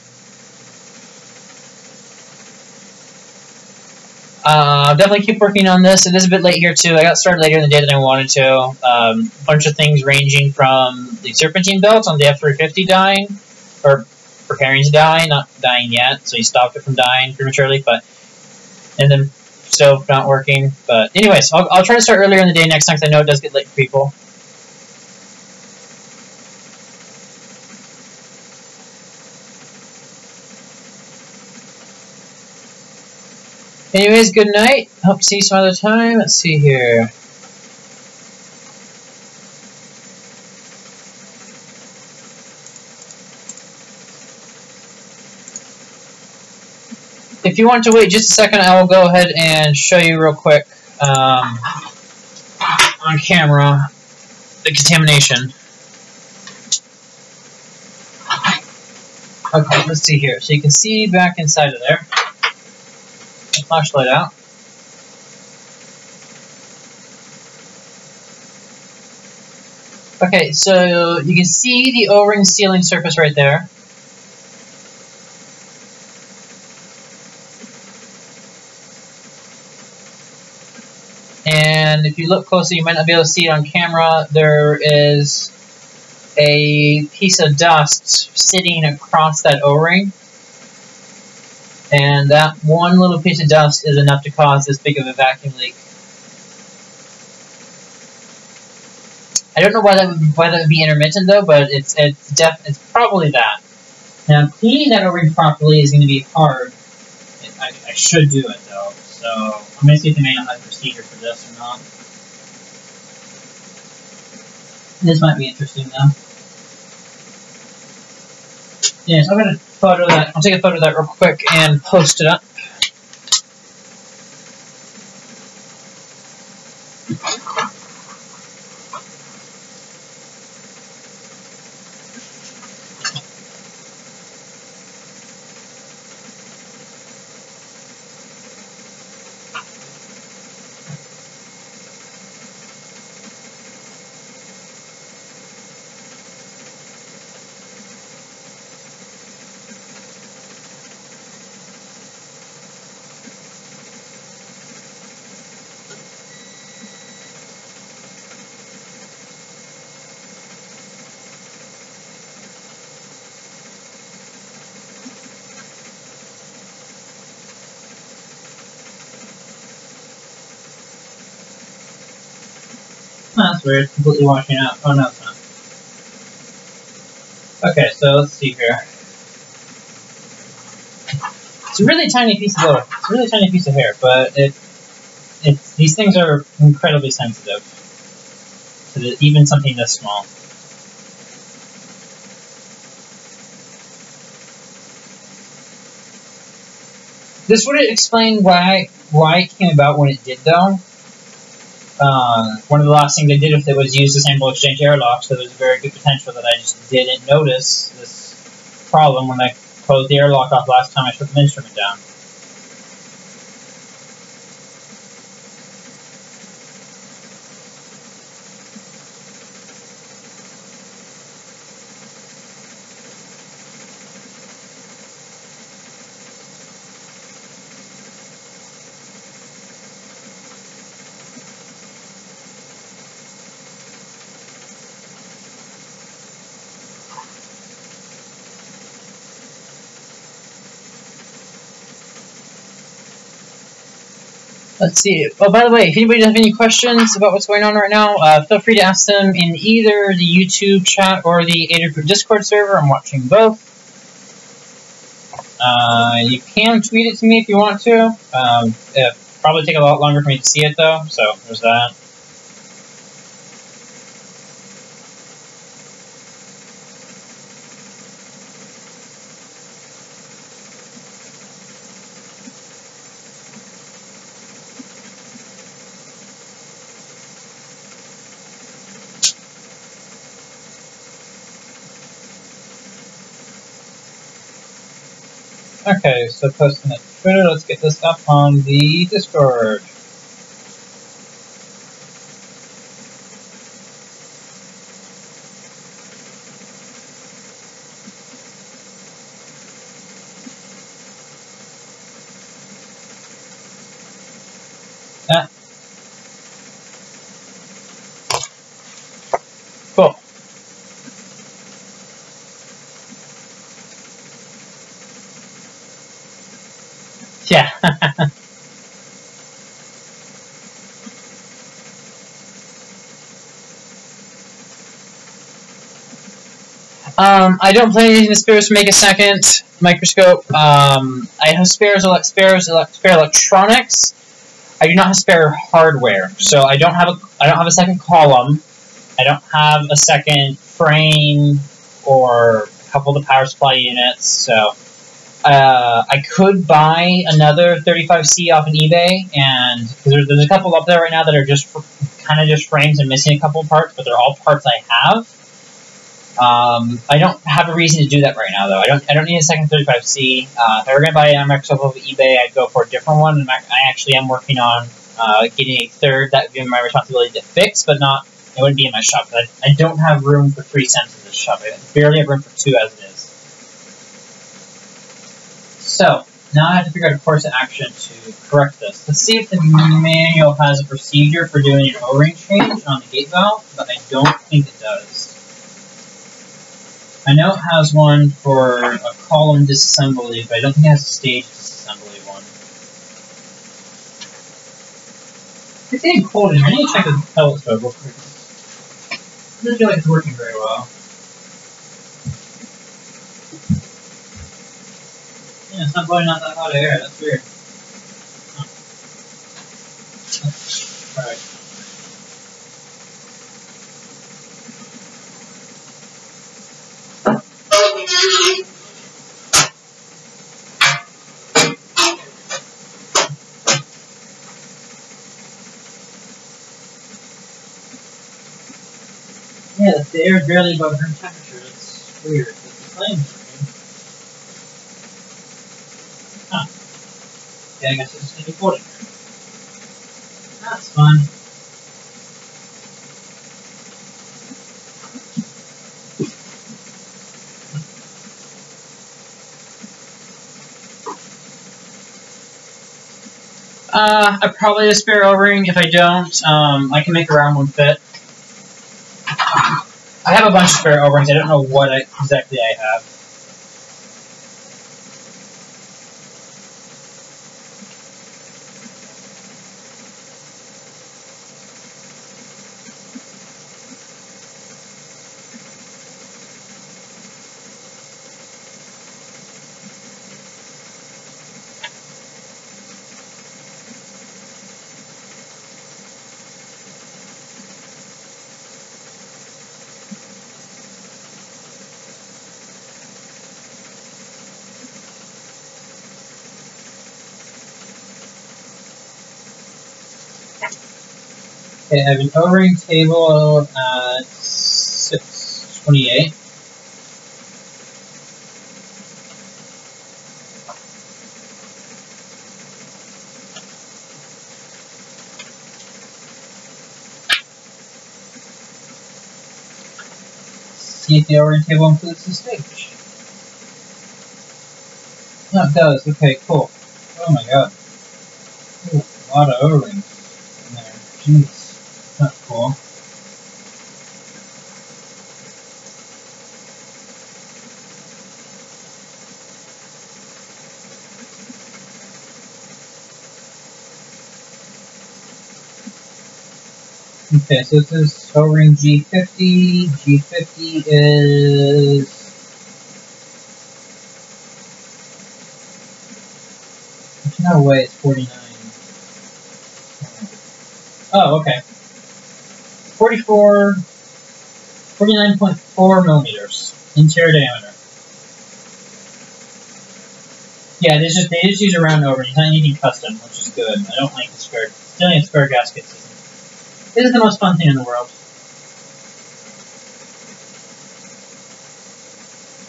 Definitely keep working on this. It is a bit late here, too. I got started later in the day than I wanted to. A bunch of things ranging from the serpentine belt on the F350 dying, or preparing to die, not dying yet, so he stopped it from dying prematurely, and then stove not working. But anyways, I'll try to start earlier in the day next time, because I know it does get late for people. Anyways, good night. Hope to see you some other time. Let's see here. If you want to wait just a second, I will go ahead and show you real quick on camera the contamination. Okay, let's see here. So you can see back inside of there. Flashlight out. Okay, so you can see the O-ring sealing surface right there. And if you look closely, you might not be able to see it on camera. There is a piece of dust sitting across that O-ring. And that one little piece of dust is enough to cause this big of a vacuum leak. I don't know why that would be intermittent though, but it's probably that. Now cleaning that O-ring properly is going to be hard. I should do it though, so I'm going to see if they may not have a procedure for this or not. This might be interesting though. Yes, I'm going to photo that. I'll take a photo of that real quick and post it up. Oh, that's weird. It's completely washing out. Oh, no, it's not. Okay, so let's see here. It's a really tiny piece of wood. It's a really tiny piece of hair, but these things are incredibly sensitive to even something this small. This would explain why it came about when it did, though. One of the last things I did with it was use the sample exchange airlock, so there's a very good potential that I just didn't notice this problem when I closed the airlock off last time I took the instrument down. Let's see. Oh, by the way, if anybody has any questions about what's going on right now, feel free to ask them in either the YouTube chat or the Ada Group Discord server. I'm watching both. You can tweet it to me if you want to. It'll probably take a lot longer for me to see it, though, so there's that. Okay, so posting it to Twitter, let's get this up on the Discord. Cool. Yeah. I don't plan on using the spares to make a second microscope. I have spare electronics. I do not have spare hardware, so I don't have a second column. I don't have a second frame or a couple of the power supply units. So I could buy another 35C off on eBay, and because there's a couple up there right now that are just kind of just frames and missing a couple of parts, but they're all parts I have. I don't have a reason to do that right now, though. I don't need a second 35C. If I were going to buy a microscope off of eBay, I'd go for a different one. And I actually am working on getting a third. That would be my responsibility to fix, but not. It wouldn't be in my shop. I don't have room for 3 cents in this shop. I barely have room for 2 as it is. So now I have to figure out a course of action to correct this. Let's see if the manual has a procedure for doing an O-ring change on the gate valve, but I don't think it does. I know it has one for a column disassembly, but I don't think it has a stage disassembly one. It's getting cold in here. I need to check the pellet stove real quick. It doesn't feel like it's working very well. Yeah, it's not blowing out that hot air. That's weird. Huh. Alright. Yeah, the air is barely above room temperature. It's weird. But the flame's working. Huh. Yeah, I guess it's going to be cold in here. That's fun. I probably have a spare O-ring. If I don't, I can make a round one fit. I have a bunch of spare O-rings. I don't know what exactly I have. Okay, I have an O-ring table at 628. See if the O-ring table includes the stage. No, it does. Okay, cool. Oh my god. Ooh, a lot of O-rings in there. Jeez. That's cool. Okay, so this is O-ring G50. G50 is... There's no way it's 49. Oh, okay. 49.4 millimeters interior diameter. Yeah, they just use a round O-ring. It's not anything custom, which is good. I don't like the spare. Stealing a spare gasket isn't the most fun thing in the world.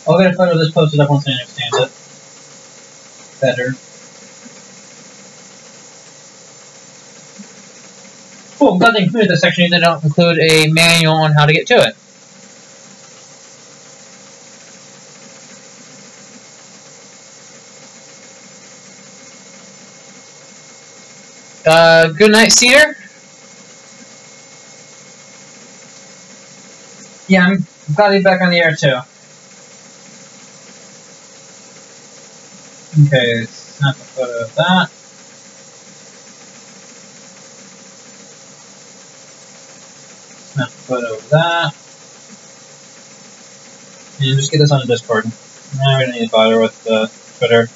I'll get a photo of this posted up once I understand it better. Cool, I'm glad they included this section. They don't include a manual on how to get to it. Good night, Cedar. Yeah, I'm glad to be back on the air too. Okay, snap a photo of that. Snap a photo of that. And just get this on the Discord. Now we don't need to bother with Twitter.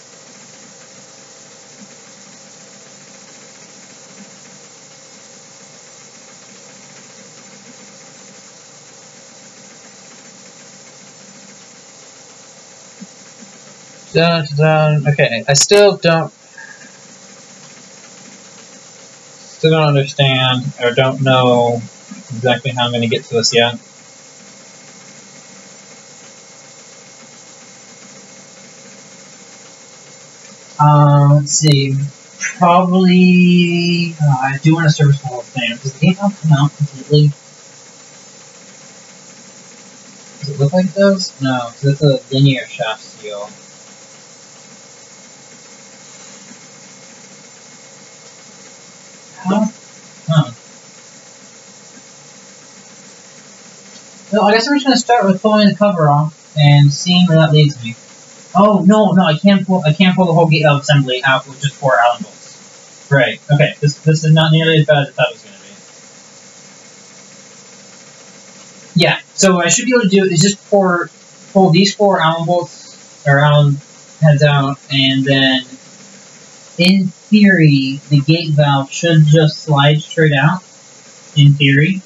Okay, I still don't understand or don't know exactly how I'm going to get to this yet. Let's see. Probably I do want to service the whole thing. Does the gate valve come out completely? Does it look like it does? No, because it's a linear shaft seal. Huh? No, I guess I'm just gonna start with pulling the cover off and seeing where that leads me. Oh no, I can't pull the whole gate valve assembly out with just 4 Allen bolts. Right. Okay. This is not nearly as bad as I thought it was gonna be. Yeah. So what I should be able to do is just pull these 4 Allen bolts or Allen heads out, and then in theory the gate valve should just slide straight out. In theory.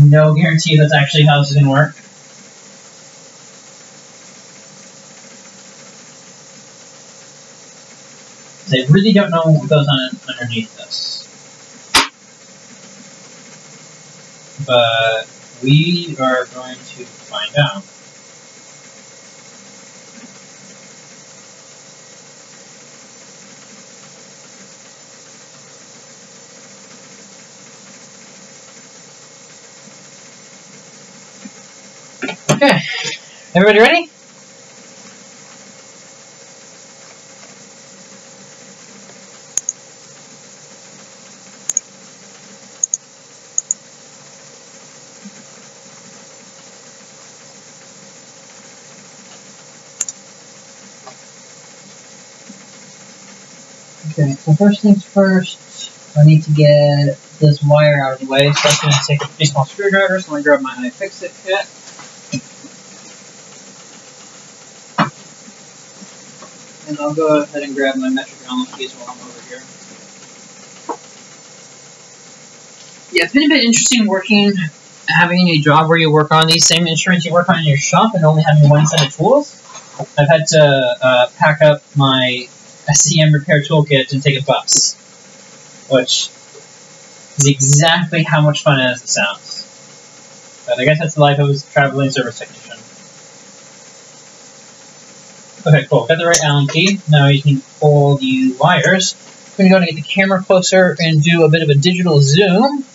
No guarantee that's actually how this is going to work. I really don't know what goes on underneath this. But we are going to find out. Okay, everybody ready? Okay, so first things first, I need to get this wire out of the way, so I'm going to take a pretty small screwdriver, so I'm going to grab my iFixit kit. And I'll go ahead and grab my metric Allen keys while I'm over here. Yeah, it's been a bit interesting having a job where you work on these same instruments you work on in your shop and only having one set of tools. I've had to pack up my SCM repair toolkit and take a bus, which is exactly how much fun as it sounds. But I guess that's the life of a traveling service technician. Okay, cool. Got the right Allen key. Now you can pull the wires. I'm going to go and get the camera closer and do a bit of a digital zoom.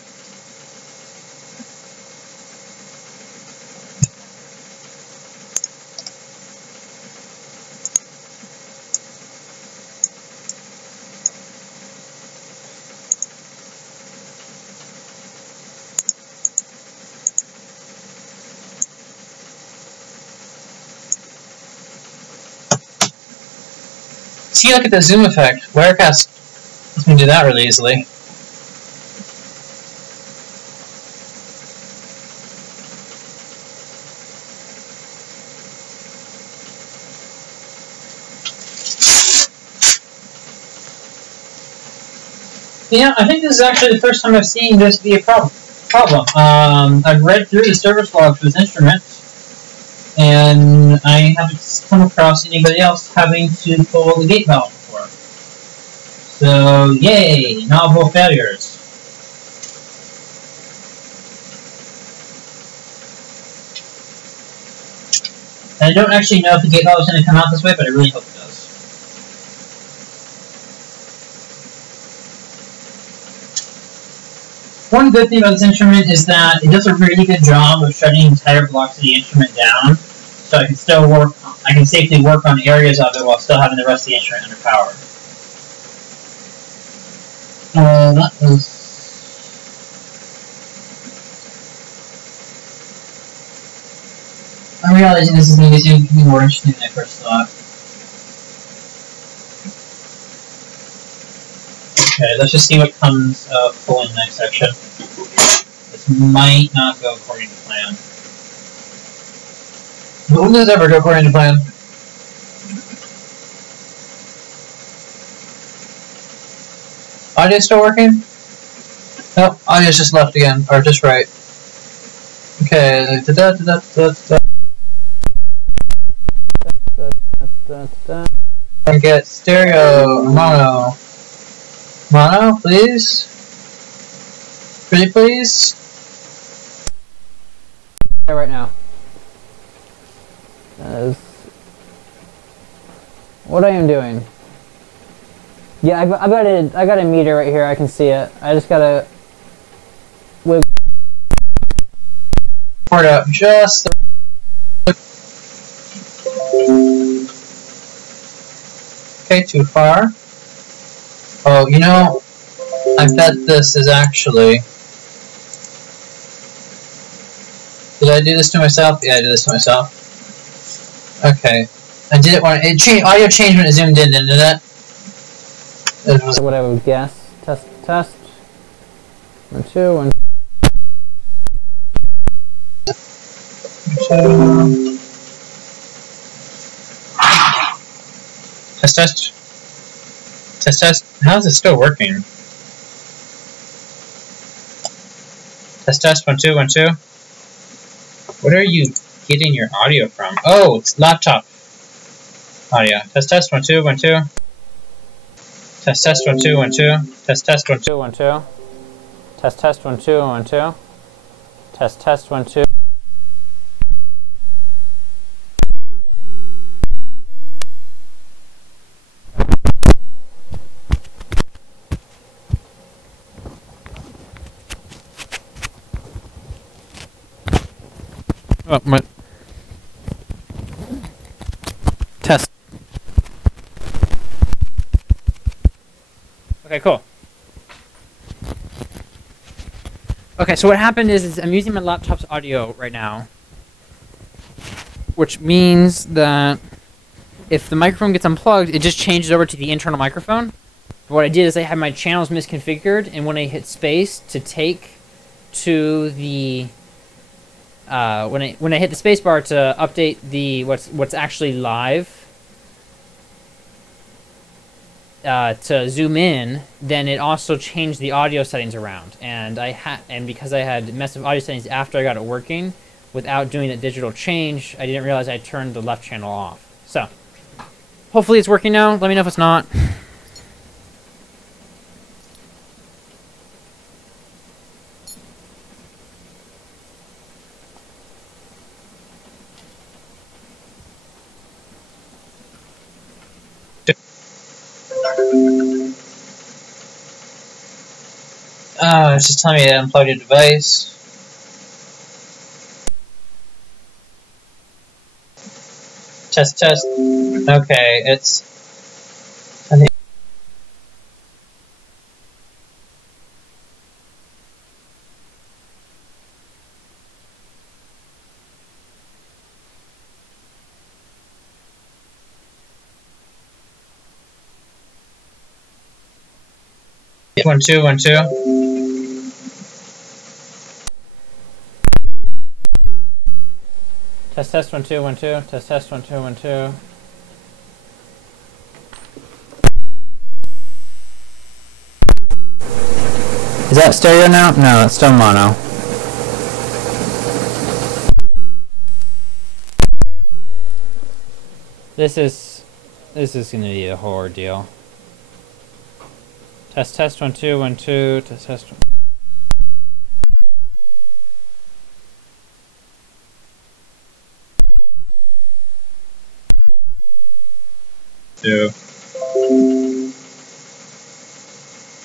See, look at the zoom effect. Wirecast can do that really easily. Yeah, I think this is actually the first time I've seen this be a problem. I've read through the service log for this instrument, and I haven't come across anybody else having to pull the gate valve before. So, yay! Novel failures. And I don't actually know if the gate valve is going to come out this way, but I really hope it does. One good thing about this instrument is that it does a really good job of shutting entire blocks of the instrument down, so I can safely work on areas of it while still having the rest of the instrument under power. That was... I'm realizing this is going to be more interesting than I first thought. Okay, let's just see what comes of pulling the next section. This might not go according to plan. When does it ever go according to plan? Audio still working? Nope, audio's just left again, or just right. Okay, and get stereo, mono. Mono, please? Pretty please? Right now. That is what I am doing. Yeah, I got a meter right here. I can see it. I just gotta wiggle Port up just. Okay, too far. Oh, you know, I bet this is actually. Did I do this to myself? Yeah, I did this to myself. Okay. I did it when audio changed when it zoomed in, didn't it? It was what I would guess. Test. 1, 2, 1. Test. How is it still working? Test. 1, 2, 1, 2. What are you getting your audio from? Oh, it's laptop audio. Test. 1, 2, 1, 2. Test. 1, 2, 1, 2. Test. 1, 2, 1, 2. Test. 1, 2, 1, 2. Test. 1, 2. Oh, my test. Okay, cool. Okay, so what happened is I'm using my laptop's audio right now, which means that if the microphone gets unplugged, it just changes over to the internal microphone. What I did is I had my channels misconfigured, and when I hit space to take to the when I hit the space bar to update the what's actually live to zoom in, then it also changed the audio settings around, and because I had messed with audio settings after I got it working without doing that digital change, I didn't realize I turned the left channel off. So hopefully it's working now. Let me know if it's not. It's just telling me to unplug your device. Test. Okay, it's. I think. One, two. Test 1 2 1 2. Test 1 2 1 2. Is that stereo now? No, that's still mono. This is gonna be a horror deal. Test 1 2 1 2 test 1.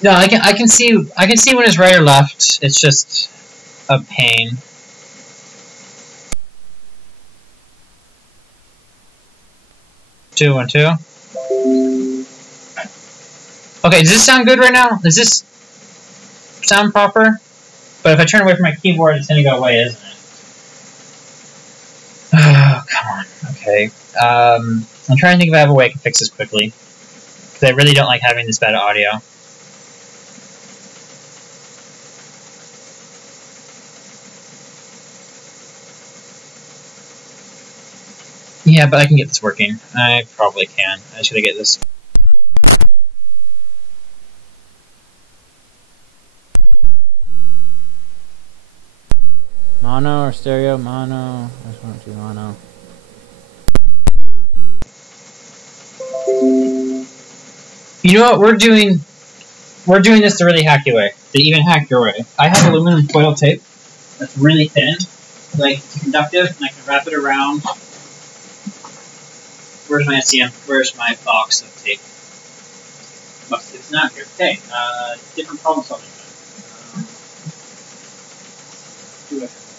No, I can see when it's right or left. It's just a pain. Two, 1 2. Okay, does this sound good right now? Does this sound proper? But if I turn away from my keyboard, it's gonna go away, isn't it? Oh, come on. Okay. I'm trying to think if I have a way I can fix this quickly. Because I really don't like having this bad audio. Yeah, but I can get this working. I probably can. I just gotta get this. Mono or stereo? Mono. I just want to do mono. You know what? We're doing this the really hacky way. The even hackier way. I have aluminum foil tape that's really thin, like it's conductive, and I can wrap it around. Where's my SCM? Where's my box of tape? Oh, it's not here. Okay, different problem solving.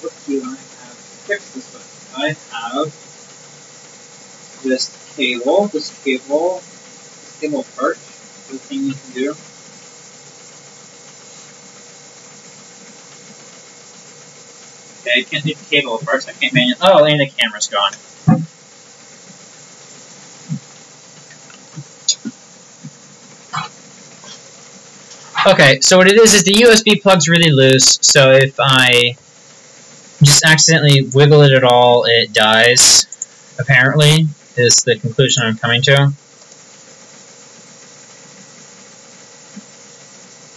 What do I have to fix this with? I have this cable part, the thing you can do. Okay, I can't take the cable apart, so I can't manually. Oh, and the camera's gone. Okay, so what it is the USB plug's really loose, so if I just accidentally wiggle it at all, it dies, apparently, is the conclusion I'm coming to.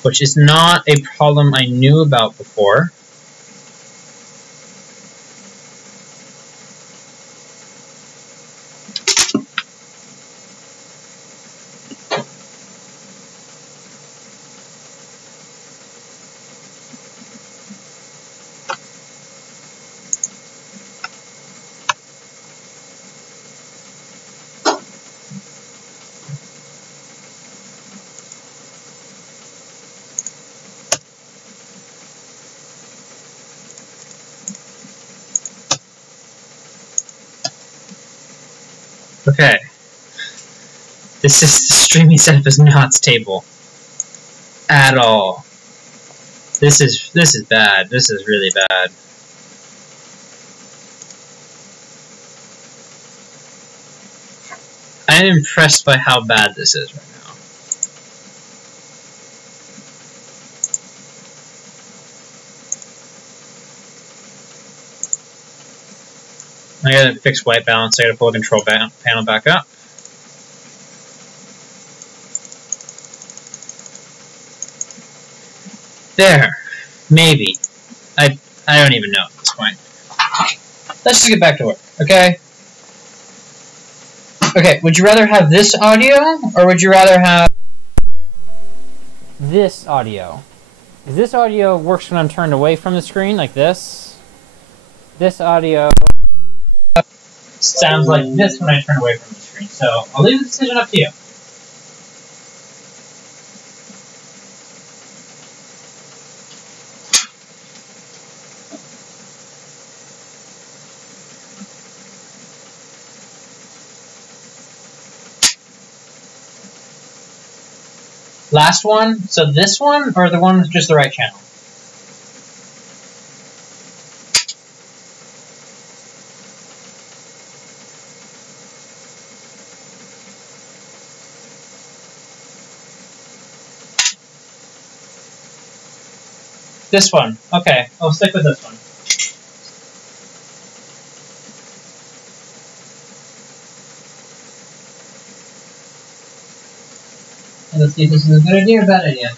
Which is not a problem I knew about before. Okay. The streaming setup is not stable. At all. This is bad. This is really bad. I'm impressed by how bad this is right now. I gotta fix white balance. I gotta pull the control panel back up. There. Maybe. I don't even know at this point. Let's just get back to work, okay? Okay, would you rather have this audio, or would you rather have this audio? This audio works when I'm turned away from the screen, like this. This audio sounds like this when I turn away from the screen. So I'll leave the decision up to you. Last one, so this one, or the one with just the right channel? This one. Okay, I'll stick with this one. And let's see if this is a good idea or a bad idea.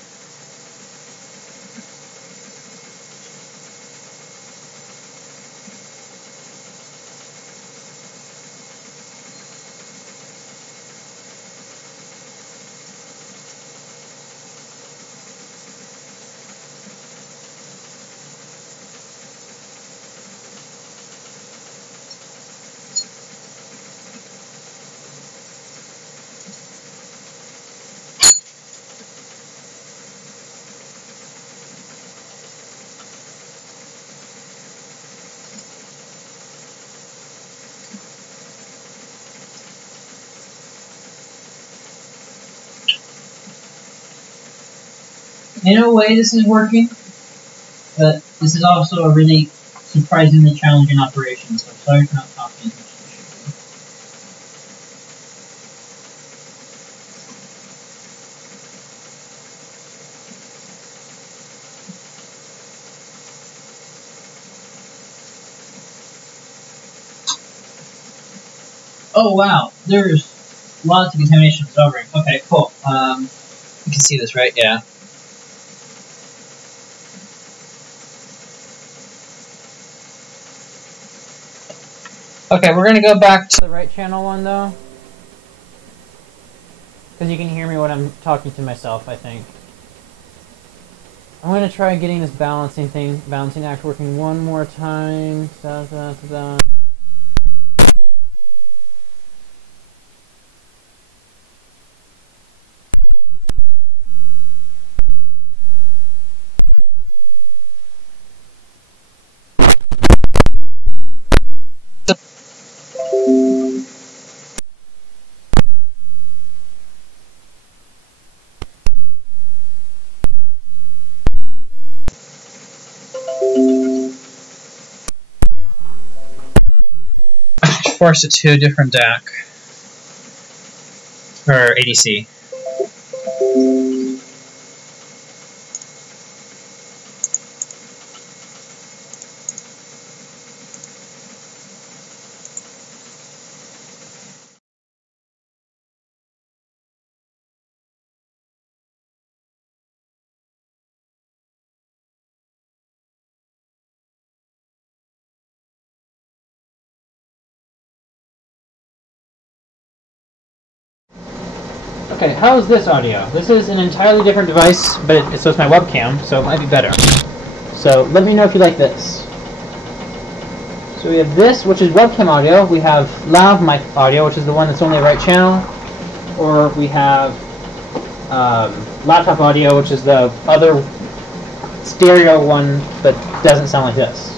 In a way, this is working, but this is also a really surprisingly challenging operation, so sorry for not talking as much as I should. Oh wow, there's lots of contamination sobering. Okay, cool. You can see this, right? Yeah. Okay, we're gonna go back to The right channel one though, because you can hear me when I'm talking to myself. I think I'm gonna try getting this balancing act working one more time. force it to a different DAC or ADC. Okay, how's this audio? This is an entirely different device, but so it's my webcam, so it might be better. So let me know if you like this. So we have this, which is webcam audio. We have lav mic audio, which is the one that's only right channel. Or we have laptop audio, which is the other stereo one, but doesn't sound like this.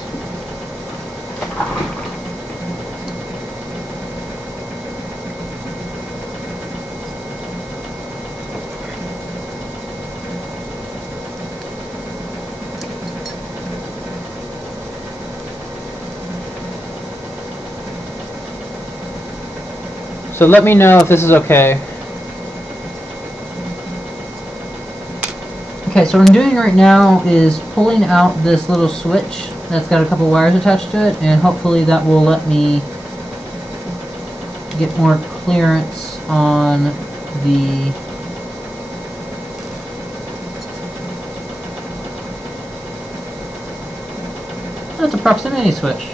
So let me know if this is okay. Okay, so what I'm doing right now is pulling out this little switch that's got a couple wires attached to it, and hopefully that will let me get more clearance on the that's a proximity switch.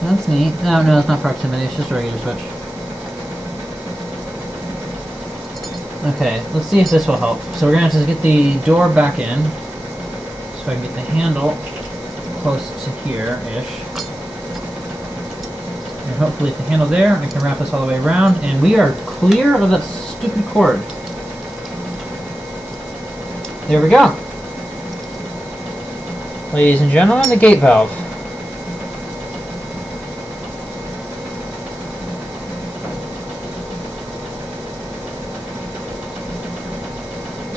That's neat. Oh, no, it's not proximity, it's just a regular switch. Okay, let's see if this will help. So we're going to have to get the door back in, so I can get the handle close to here-ish. And hopefully with the handle there, I can wrap this all the way around, and we are clear of that stupid cord. There we go. Ladies and gentlemen, the gate valve.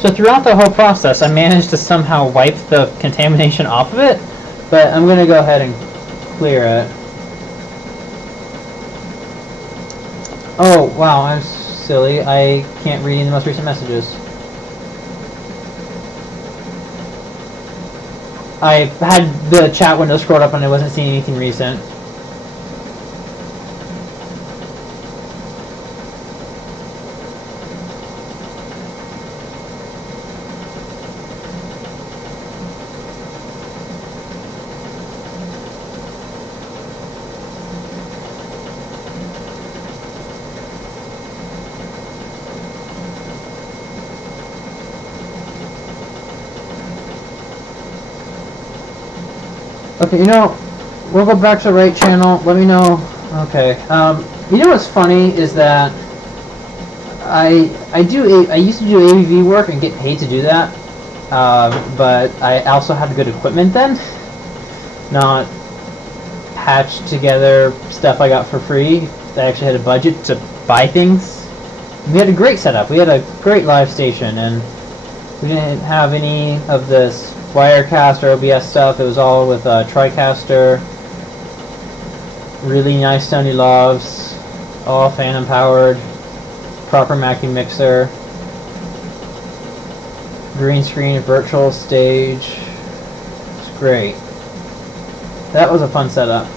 So throughout the whole process, I managed to somehow wipe the contamination off of it, but I'm going to go ahead and clear it. Oh, wow, I'm silly. I can't read any of the most recent messages. I had the chat window scrolled up and I wasn't seeing anything recent. Okay, you know, we'll go back to the right channel. Let me know. Okay. You know what's funny is that I used to do AV work and get paid to do that, but I also had good equipment then, not patched together stuff I got for free. I actually had a budget to buy things, We had a great setup. We had a great live station, and we didn't have any of this Wirecast or OBS stuff. It was all with TriCaster. Really nice sounding lavs, all phantom powered, proper Mackie mixer, green screen, virtual stage. It's great. That was a fun setup.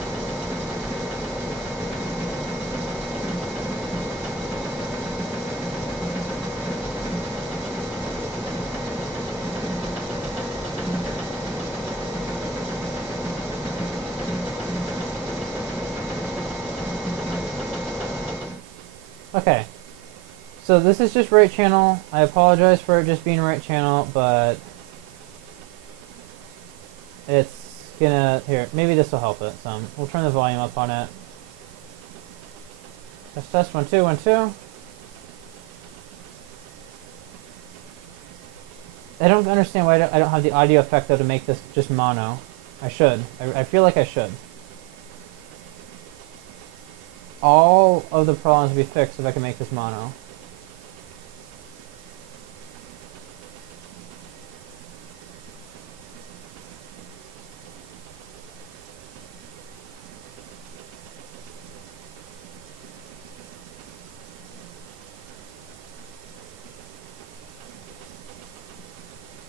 Okay, so this is just right channel. I apologize for it just being right channel, but it's gonna, here, maybe this will help it some. We'll turn the volume up on it. Let's test 1 2 1 2. I don't understand why I don't have the audio effect though to make this just mono. I should. I feel like I should. All of the problems will be fixed if I can make this mono.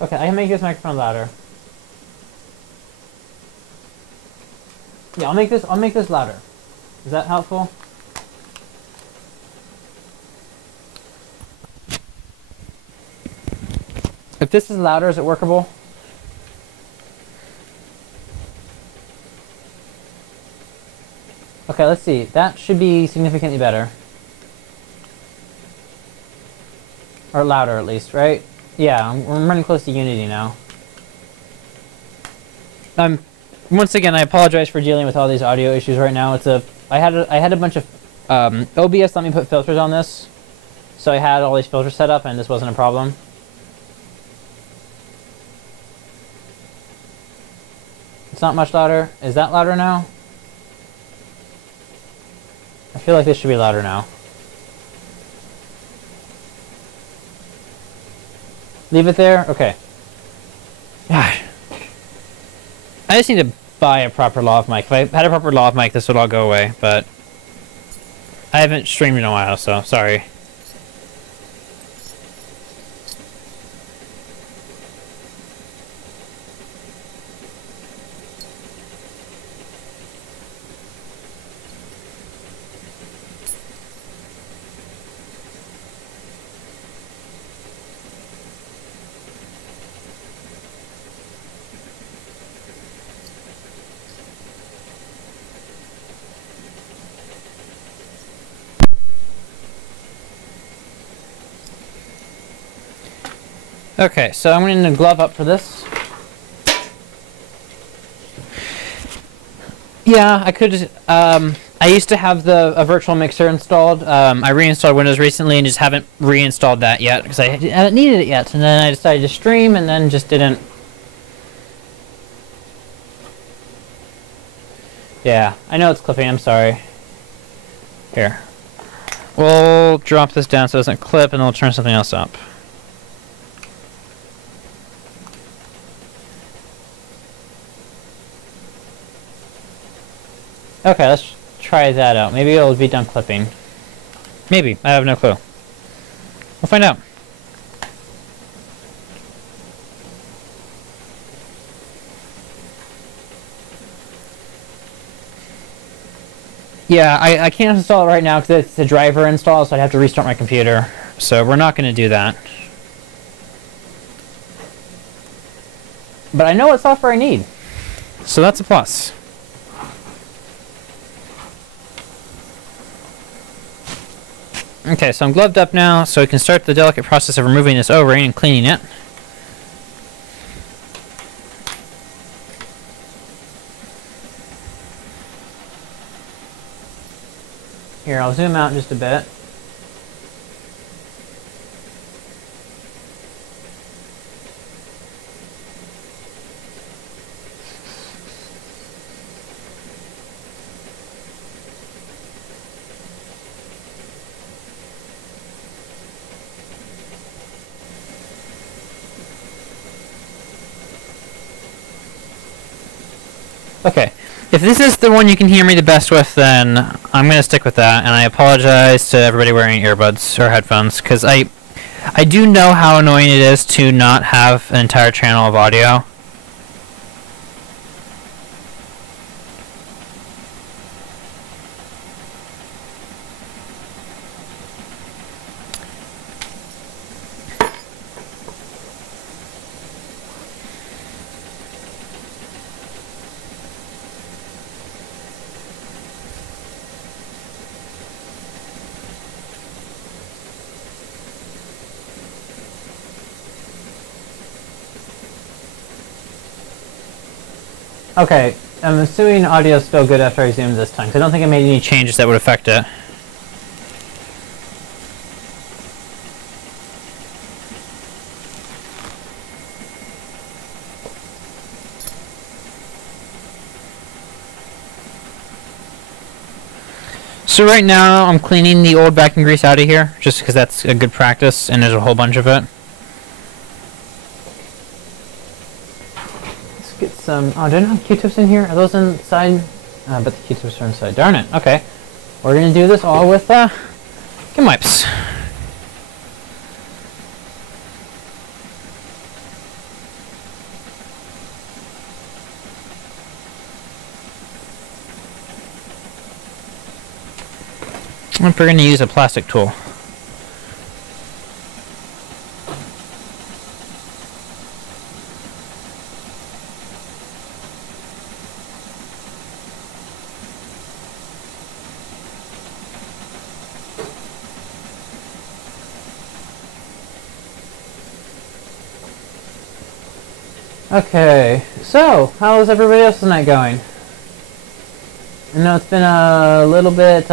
Okay, I can make this microphone louder. Yeah, I'll make this louder. Is that helpful? If this is louder, is it workable? Okay, let's see. That should be significantly better. Or louder, at least, right? Yeah, we're running close to Unity now. Once again, I apologize for dealing with all these audio issues right now. I had a bunch of OBS let me put filters on this, so I had all these filters set up, and this wasn't a problem. It's not much louder. Is that louder now? I feel like this should be louder now. Leave it there? Okay. I just need to buy a proper lav mic. If I had a proper lav mic, this would all go away, but I haven't streamed in a while, so sorry. Okay, so I'm going to glove up for this. Yeah, I could just, I used to have a virtual mixer installed. I reinstalled Windows recently and just haven't reinstalled that yet because I hadn't needed it yet. And then I decided to stream and then just didn't. Yeah, I know it's clipping, I'm sorry. Here. We'll drop this down so it doesn't clip and then we'll turn something else up. Okay, let's try that out. Maybe it'll be done clipping. Maybe. I have no clue. We'll find out. Yeah, I can't install it right now because it's a driver install, so I'd have to restart my computer. So we're not going to do that. But I know what software I need. So that's a plus. Okay, so I'm gloved up now, so we can start the delicate process of removing this O-ring and cleaning it. Here, I'll zoom out just a bit. Okay. If this is the one you can hear me the best with, then I'm going to stick with that, and I apologize to everybody wearing earbuds or headphones, because I do know how annoying it is to not have an entire channel of audio. Okay, I'm assuming audio is still good after I zoomed this time, because I don't think I made any changes that would affect it. So right now, I'm cleaning the old backing grease out of here, just because that's a good practice, and there's a whole bunch of it. Get some. Oh, do I not have Q-tips in here? Are those inside? But the Q-tips are inside. Darn it. Okay. We're going to do this all with Kim wipes. If we're going to use a plastic tool. Okay, so how's everybody else's night going? I know it's been a little bit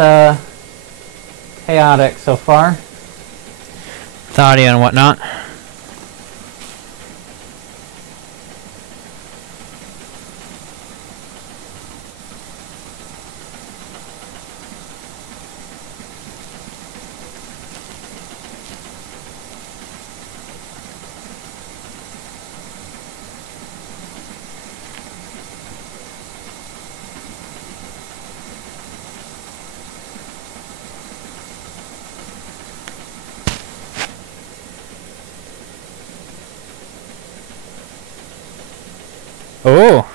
chaotic so far, with audio and whatnot. Oh,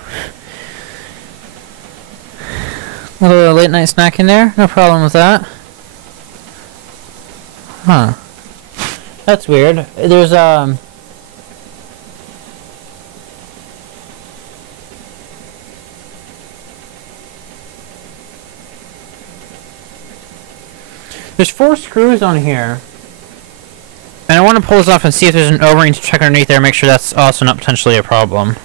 a little late night snack in there, no problem with that. Huh. That's weird. There's there's 4 screws on here. And I want to pull this off and see if there's an O-ring to check underneath there, make sure that's also not potentially a problem.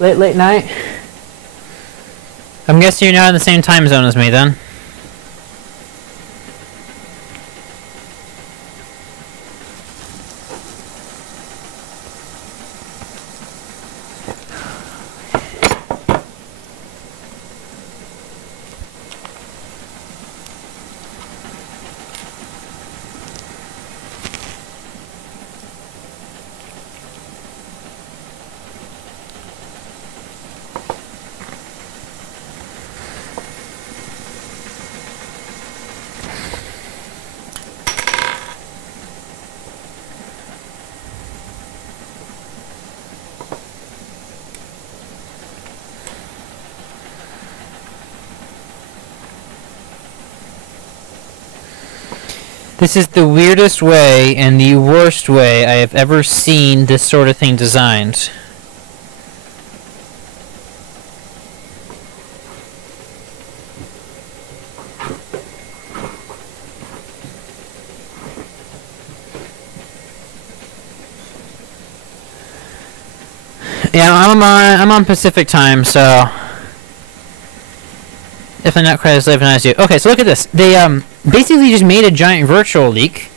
Late night? I'm guessing you're not in the same time zone as me then. This is the weirdest way and the worst way I have ever seen this sort of thing designed. Yeah, I'm on Pacific time, so Definitely not quite as live as you. Okay, so look at this. They basically just made a giant virtual leak.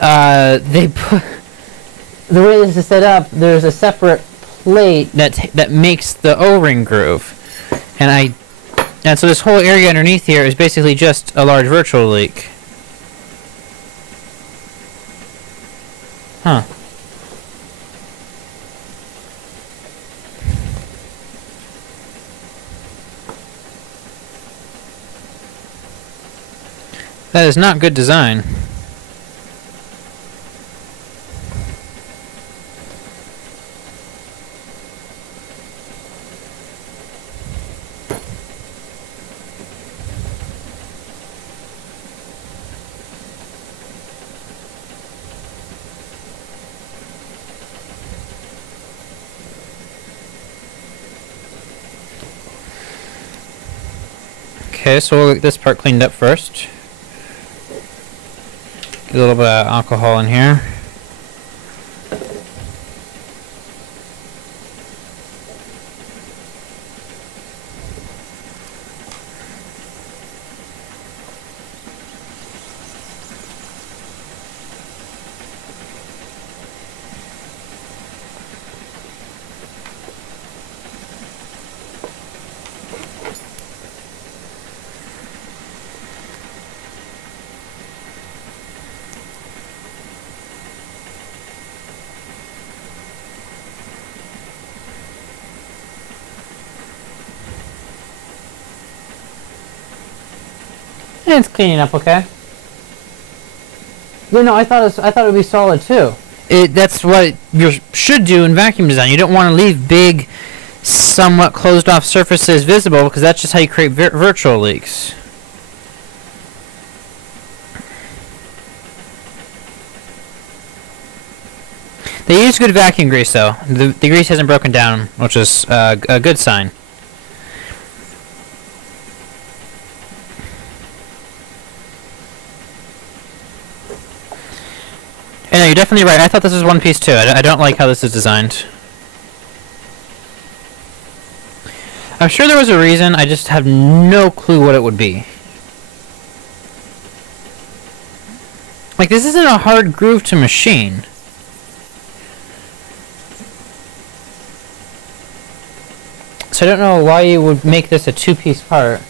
They put the way this is set up. There's a separate plate that makes the O-ring groove, and so this whole area underneath here is basically just a large virtual leak. Huh. That is not good design. Okay, so we'll get this part cleaned up first. Get a little bit of alcohol in here. And it's cleaning up okay. Yeah, no, I thought it would be solid too. That's what you should do in vacuum design. You don't want to leave big, somewhat closed off surfaces visible because that's just how you create virtual leaks. They use good vacuum grease though. The grease hasn't broken down, which is a good sign. Yeah, no, you're definitely right. I thought this was one piece too. I don't like how this is designed. I'm sure there was a reason, I just have no clue what it would be. Like, this isn't a hard groove to machine. So I don't know why you would make this a two-piece part.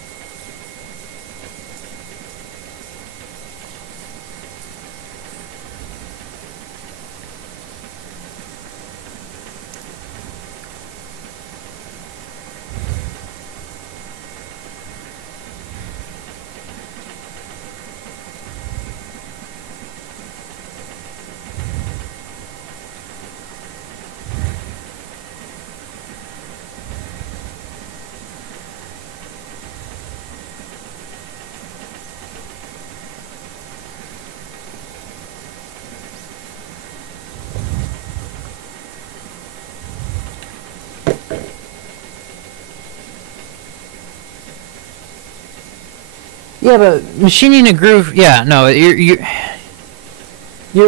Yeah, but machining a groove, yeah, no, you're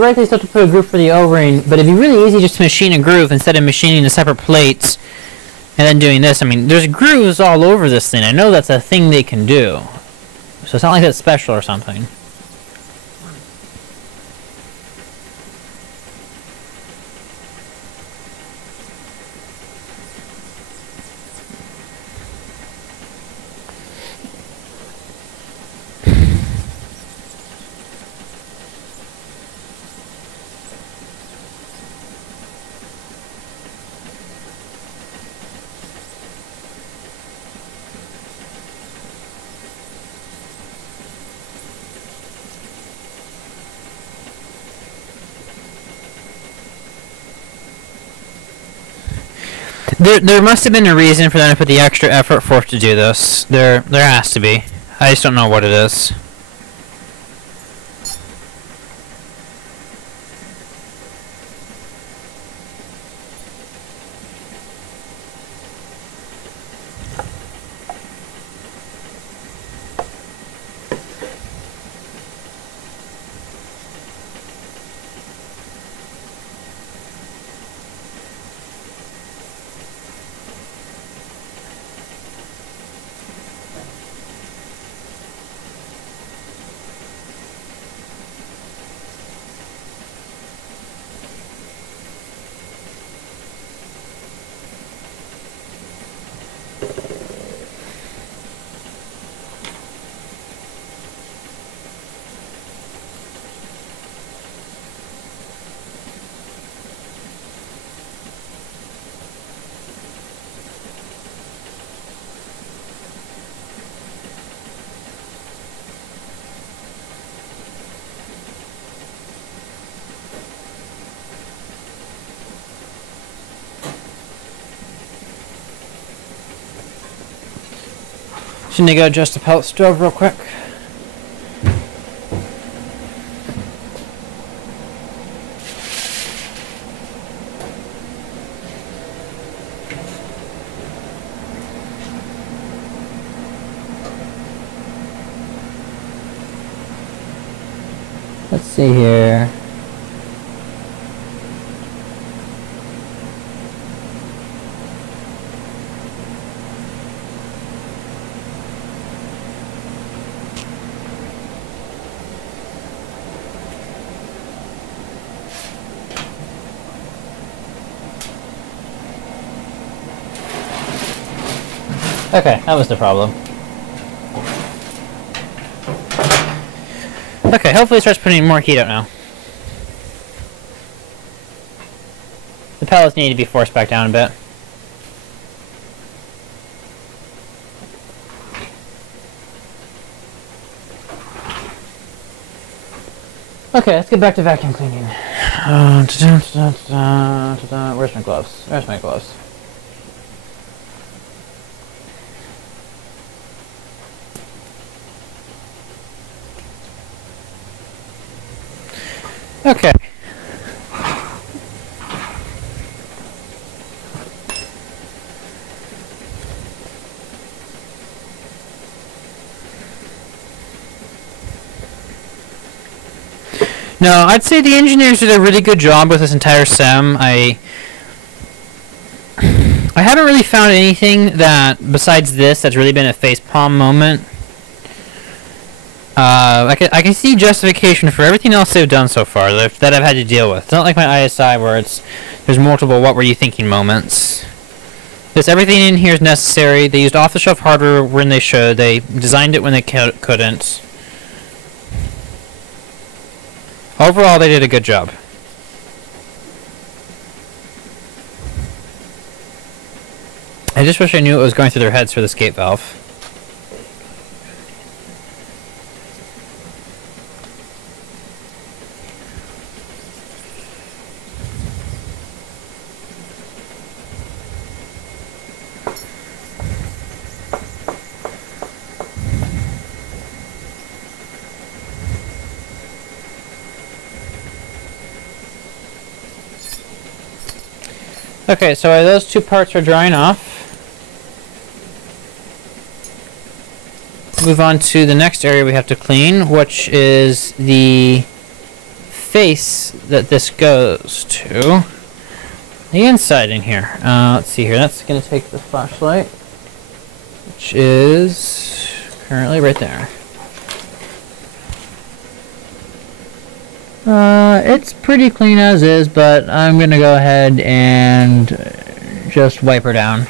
right, they still have to put a groove for the O-ring, but it'd be really easy just to machine a groove instead of machining the separate plates and then doing this. I mean, there's grooves all over this thing. I know that's a thing they can do. So it's not like that's special or something. There must have been a reason for them to put the extra effort forth to do this. There has to be. I just don't know what it is. Shouldn't I go adjust the pellet stove real quick? Let's see here. Okay, that was the problem. Okay, hopefully it starts putting more heat out now. The pellets need to be forced back down a bit. Okay, let's get back to vacuum cleaning. Where's my gloves? Where's my gloves? Okay. No, I'd say the engineers did a really good job with this entire SEM. I haven't really found anything that, besides this, that's really been a facepalm moment. I can see justification for everything else they've done so far that I've had to deal with. It's not like my ISI where there's multiple what were you thinking moments. Because everything in here is necessary. They used off-the-shelf hardware when they should. They designed it when they couldn't. Overall, they did a good job. I just wish I knew what was going through their heads for this gate valve. Okay, so those two parts are drying off. Move on to the next area we have to clean, which is the face that this goes to. The inside in here. Let's see here. That's going to take the flashlight, which is currently right there. It's pretty clean as is, but I'm gonna go ahead and just wipe her down.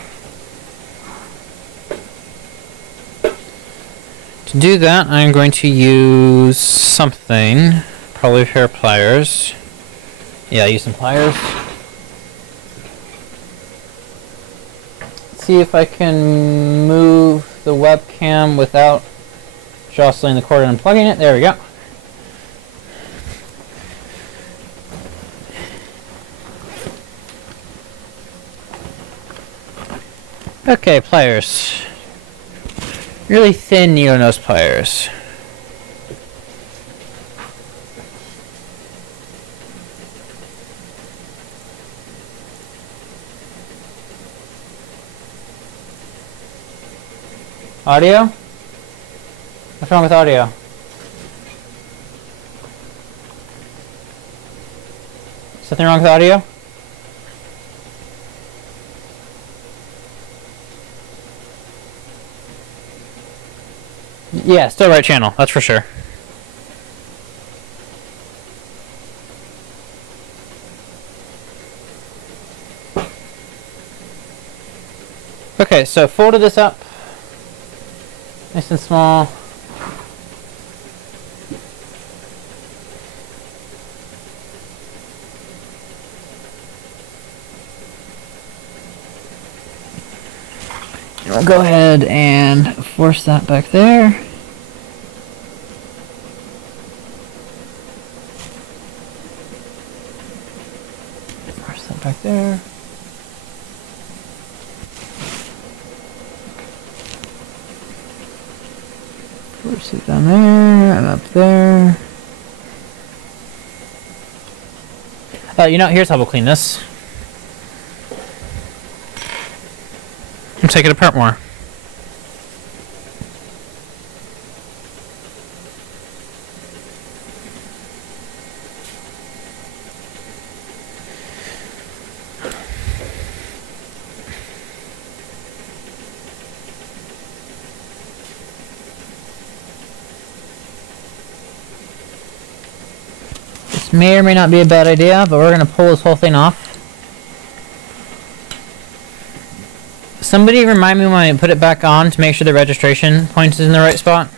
To do that, I'm going to use something, probably a pair of pliers. Yeah, use some pliers. See if I can move the webcam without jostling the cord and unplugging it. There we go. Okay, pliers. Really thin needle-nose pliers. Audio? What's wrong with audio? Something wrong with audio? Yeah, still right channel, that's for sure. Okay, so folded this up nice and small. We'll go ahead and force that back there. Force that back there. Sit down there and up there. You know, here's how we'll clean this. And take it apart more. This may or may not be a bad idea, but we're going to pull this whole thing off. Somebody remind me when I put it back on to make sure the registration point is in the right spot.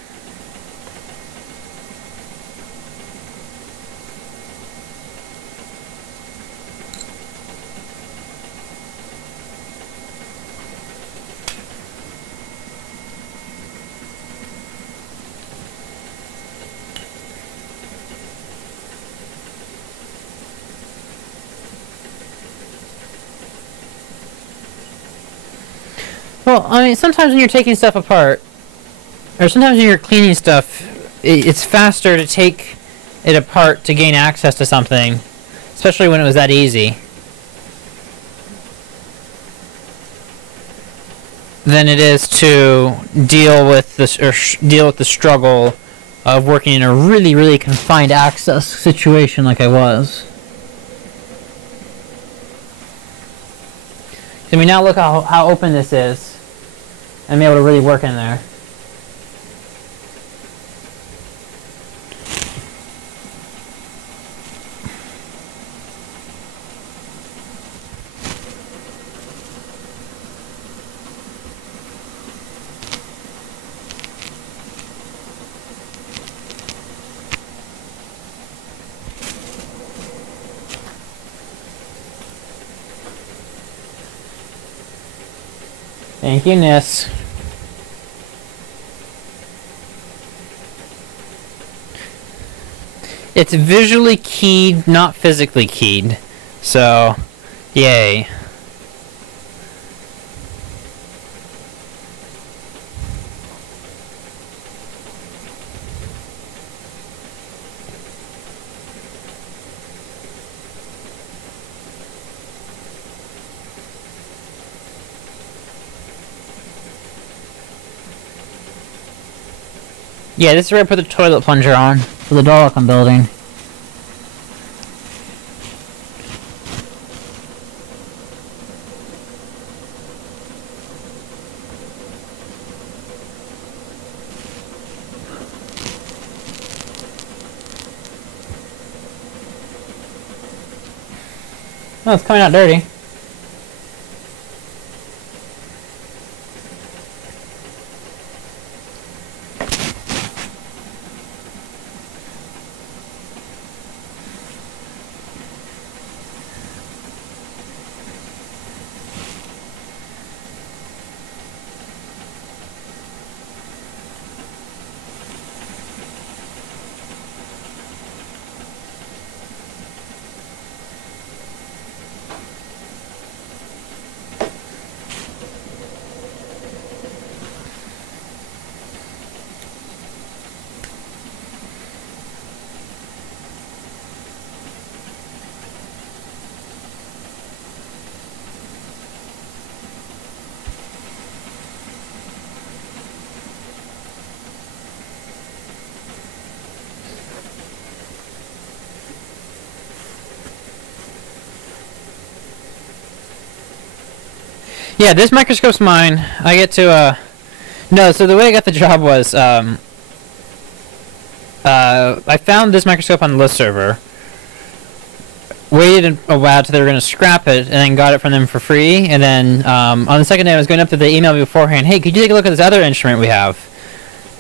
Well, I mean, sometimes when you're taking stuff apart, or sometimes when you're cleaning stuff, it's faster to take it apart to gain access to something, especially when it was that easy, than it is to deal with this, or deal with the struggle of working in a really, really confined access situation like I was. I mean, now look how open this is. I'm able to really work in there. Thank you, Nis. It's visually keyed, not physically keyed. So, yay. Yeah, this is where I put the toilet plunger on for the doll I'm building. Oh, it's coming out dirty. Yeah, this microscope's mine. I get to, no, so the way I got the job was, I found this microscope on the list server, waited a while till they were going to scrap it, and then got it from them for free, and then, on the second day I was going up to the email beforehand, hey, could you take a look at this other instrument we have?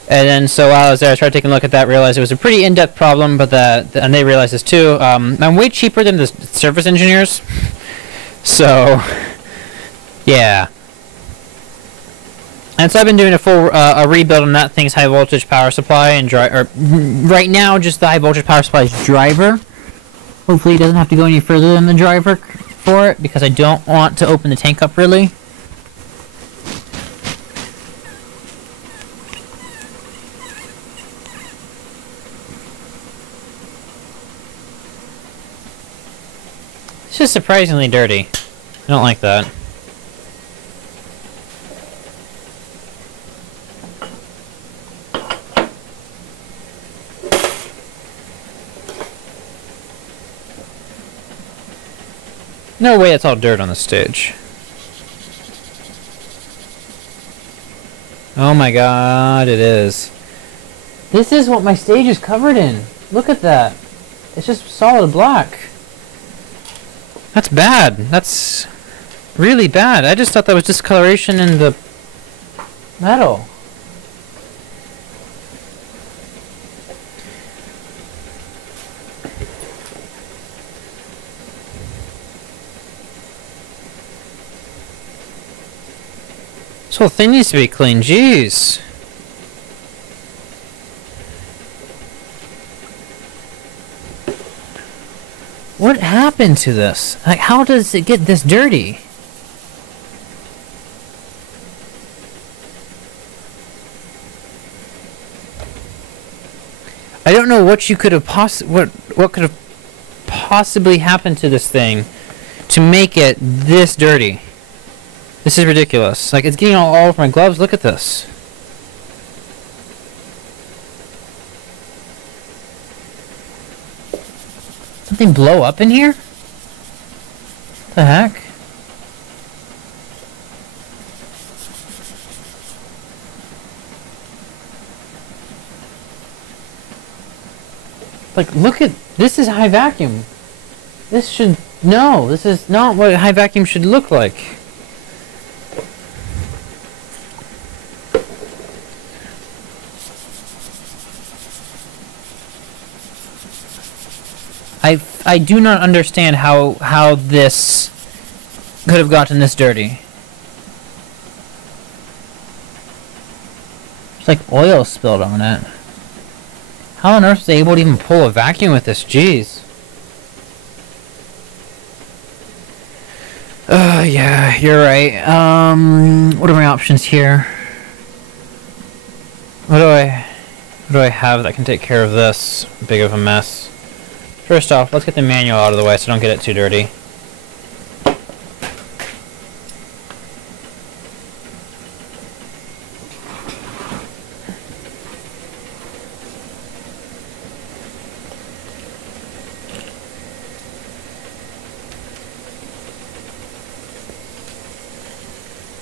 And then, so while I was there, I started taking a look at that, realized it was a pretty in-depth problem, but and they realized this too. I'm way cheaper than the service engineers, so... yeah. And so I've been doing a full a rebuild on that thing's high voltage power supply and right now just the high voltage power supply's driver. Hopefully it doesn't have to go any further than the driver for it because I don't want to open the tank up really. It's just surprisingly dirty. I don't like that. No way it's all dirt on the stage. Oh my god, it is. This is what my stage is covered in. Look at that. It's just solid black. That's bad. That's really bad. I just thought that was discoloration in the metal. This whole thing needs to be clean, jeez. What happened to this? Like, how does it get this dirty? I don't know what you could have what could have possibly happened to this thing to make it this dirty. This is ridiculous. Like, it's getting all over my gloves. Look at this. Something blow up in here? What the heck? Like, look at... This is high vacuum. This should... No, this is not what high vacuum should look like. I do not understand how this could have gotten this dirty. It's like oil spilled on it. How on earth are they able to even pull a vacuum with this? Jeez. Yeah, you're right. What are my options here? What do I have that can take care of this big of a mess? First off, let's get the manual out of the way so don't get it too dirty.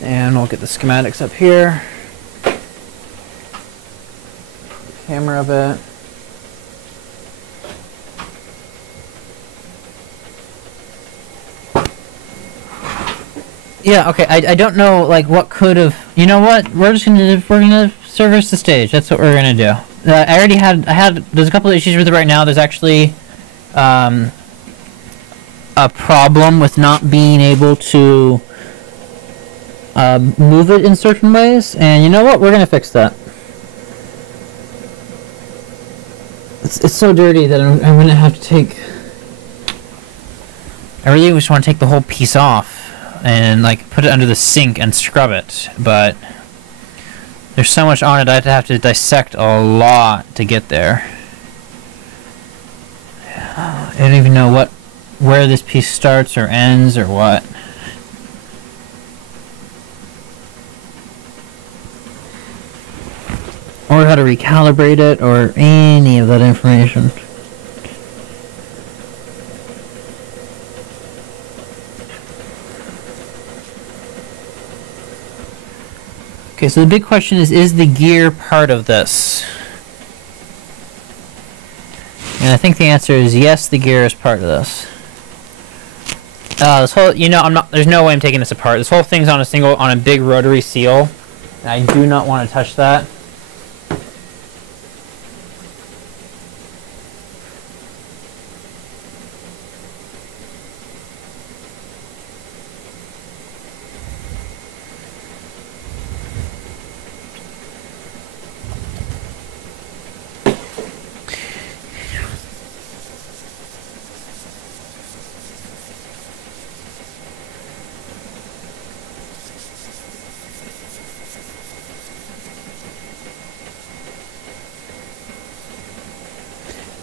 And we'll get the schematics up here. Camera of it. Yeah, okay, I don't know, like, what could have... You know what? We're gonna service the stage. That's what we're gonna do. I already had... There's a couple of issues with it right now. There's actually... a problem with not being able to... move it in certain ways. And you know what? We're gonna fix that. It's so dirty that I'm gonna have to take... I really just want to take the whole piece off. And like put it under the sink and scrub it, but there's so much on it I'd have to dissect a lot to get there. I don't even know where this piece starts or ends or what. Or how to recalibrate it or any of that information. Okay, so the big question is the gear part of this? And I think the answer is yes, the gear is part of this. This whole, you know, there's no way I'm taking this apart. This whole thing's on a big rotary seal. And I do not want to touch that.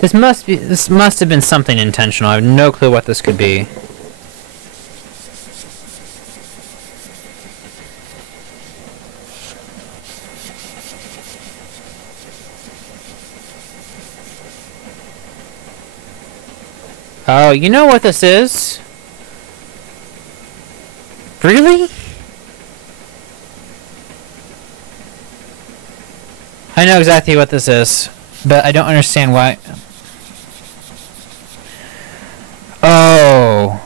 This must have been something intentional. I have no clue what this could be. Oh, you know what this is? Really? I know exactly what this is, but I don't understand why. Oh.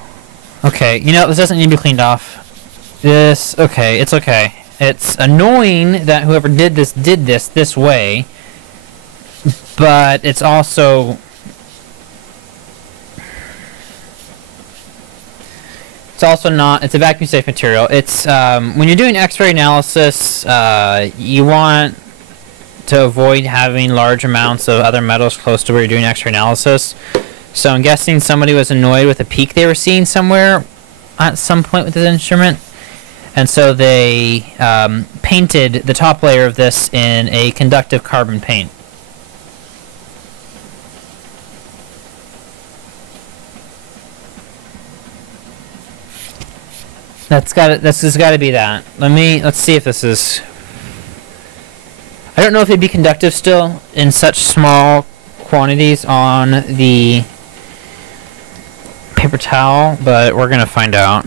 Okay, you know, this doesn't need to be cleaned off. This, okay, it's okay. It's annoying that whoever did this way, but it's also... It's also not, it's a vacuum safe material. It's, when you're doing X-ray analysis, you want to avoid having large amounts of other metals close to where you're doing X-ray analysis. So I'm guessing somebody was annoyed with a peak they were seeing somewhere at some point with this instrument. And so they painted the top layer of this in a conductive carbon paint. This has got to be that. Let's see if this is... I don't know if it'd be conductive still in such small quantities on the paper towel, but we're gonna find out.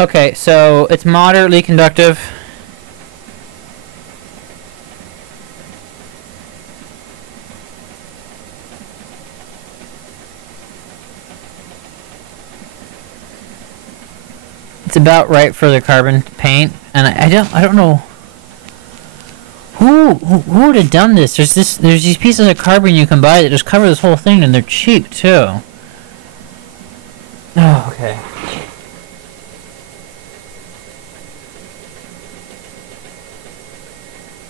Okay, so it's moderately conductive. It's about right for the carbon paint, and I don't know who would have done this. There's these pieces of carbon you can buy that just cover this whole thing, and they're cheap too. Oh, okay.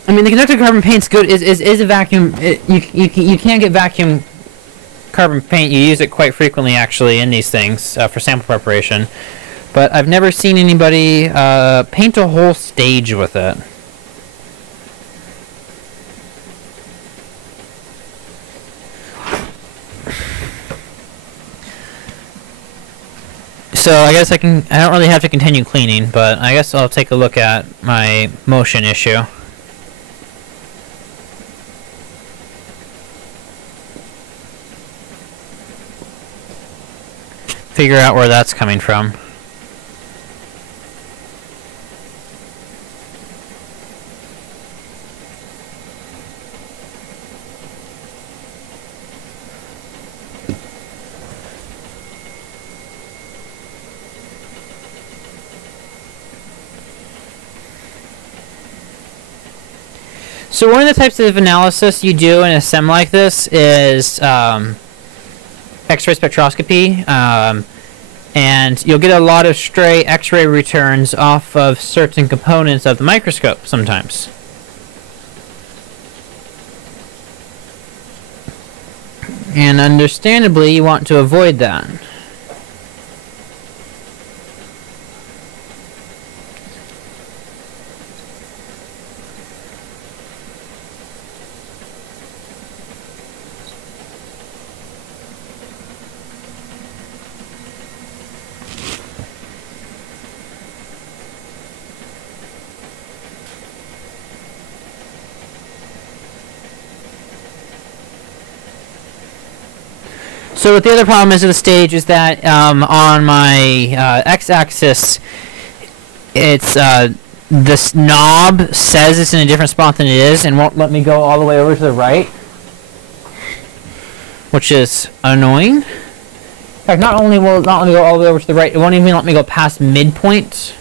I mean, the conductive carbon paint's good. Is a vacuum. You can get vacuum carbon paint. You use it quite frequently, actually, in these things for sample preparation. But I've never seen anybody paint a whole stage with it. So I guess I don't really have to continue cleaning, but I guess I'll take a look at my motion issue. Figure out where that's coming from. So one of the types of analysis you do in a SEM like this is X-ray spectroscopy, and you'll get a lot of stray X-ray returns off of certain components of the microscope sometimes. And understandably, you want to avoid that. So what the other problem is with the stage is that on my x-axis, it's this knob says it's in a different spot than it is and won't let me go all the way over to the right, which is annoying. In fact, not only will it not let me go all the way over to the right, it won't even let me go past midpoint,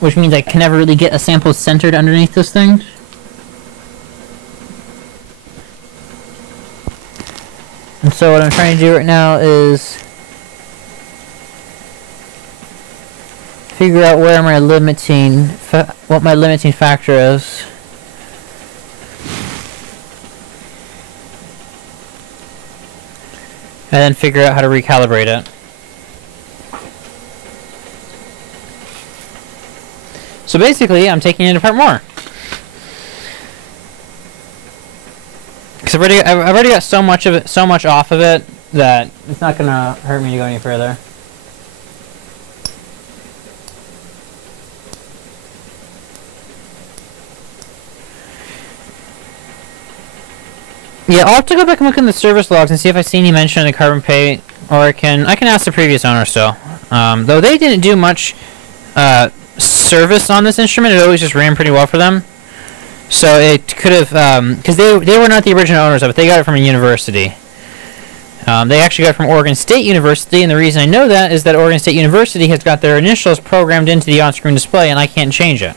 which means I can never really get a sample centered underneath this thing. And so what I'm trying to do right now is figure out where my what my limiting factor is. And then figure out how to recalibrate it. So basically, I'm taking it apart more. Because I've already got so much off of it that it's not gonna hurt me to go any further. Yeah, I'll have to go back and look in the service logs and see if I see any mention of the carbon paint, or I can ask the previous owner still. Though they didn't do much service on this instrument, it always just ran pretty well for them. So it could have, because they were not the original owners of it. They got it from a university. They actually got it from Oregon State University, and the reason I know that is that Oregon State University has got their initials programmed into the on-screen display, and I can't change it.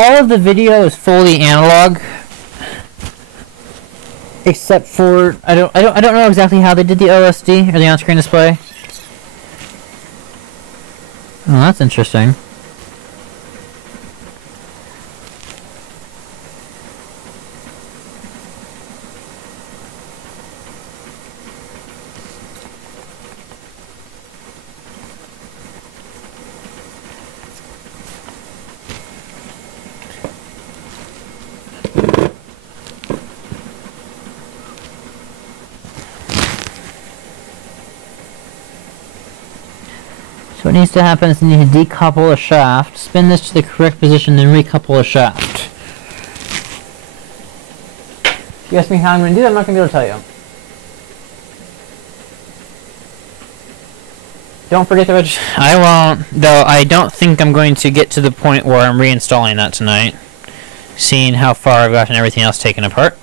All of the video is fully analog, except for I don't know exactly how they did the OSD or the on-screen display. Oh, that's interesting. So what needs to happen is you need to decouple a shaft, spin this to the correct position, then recouple a shaft. If you ask me how I'm going to do that, I'm not going to be able to tell you. Don't forget the registry. I won't, though I don't think I'm going to get to the point where I'm reinstalling that tonight, seeing how far I've gotten everything else taken apart.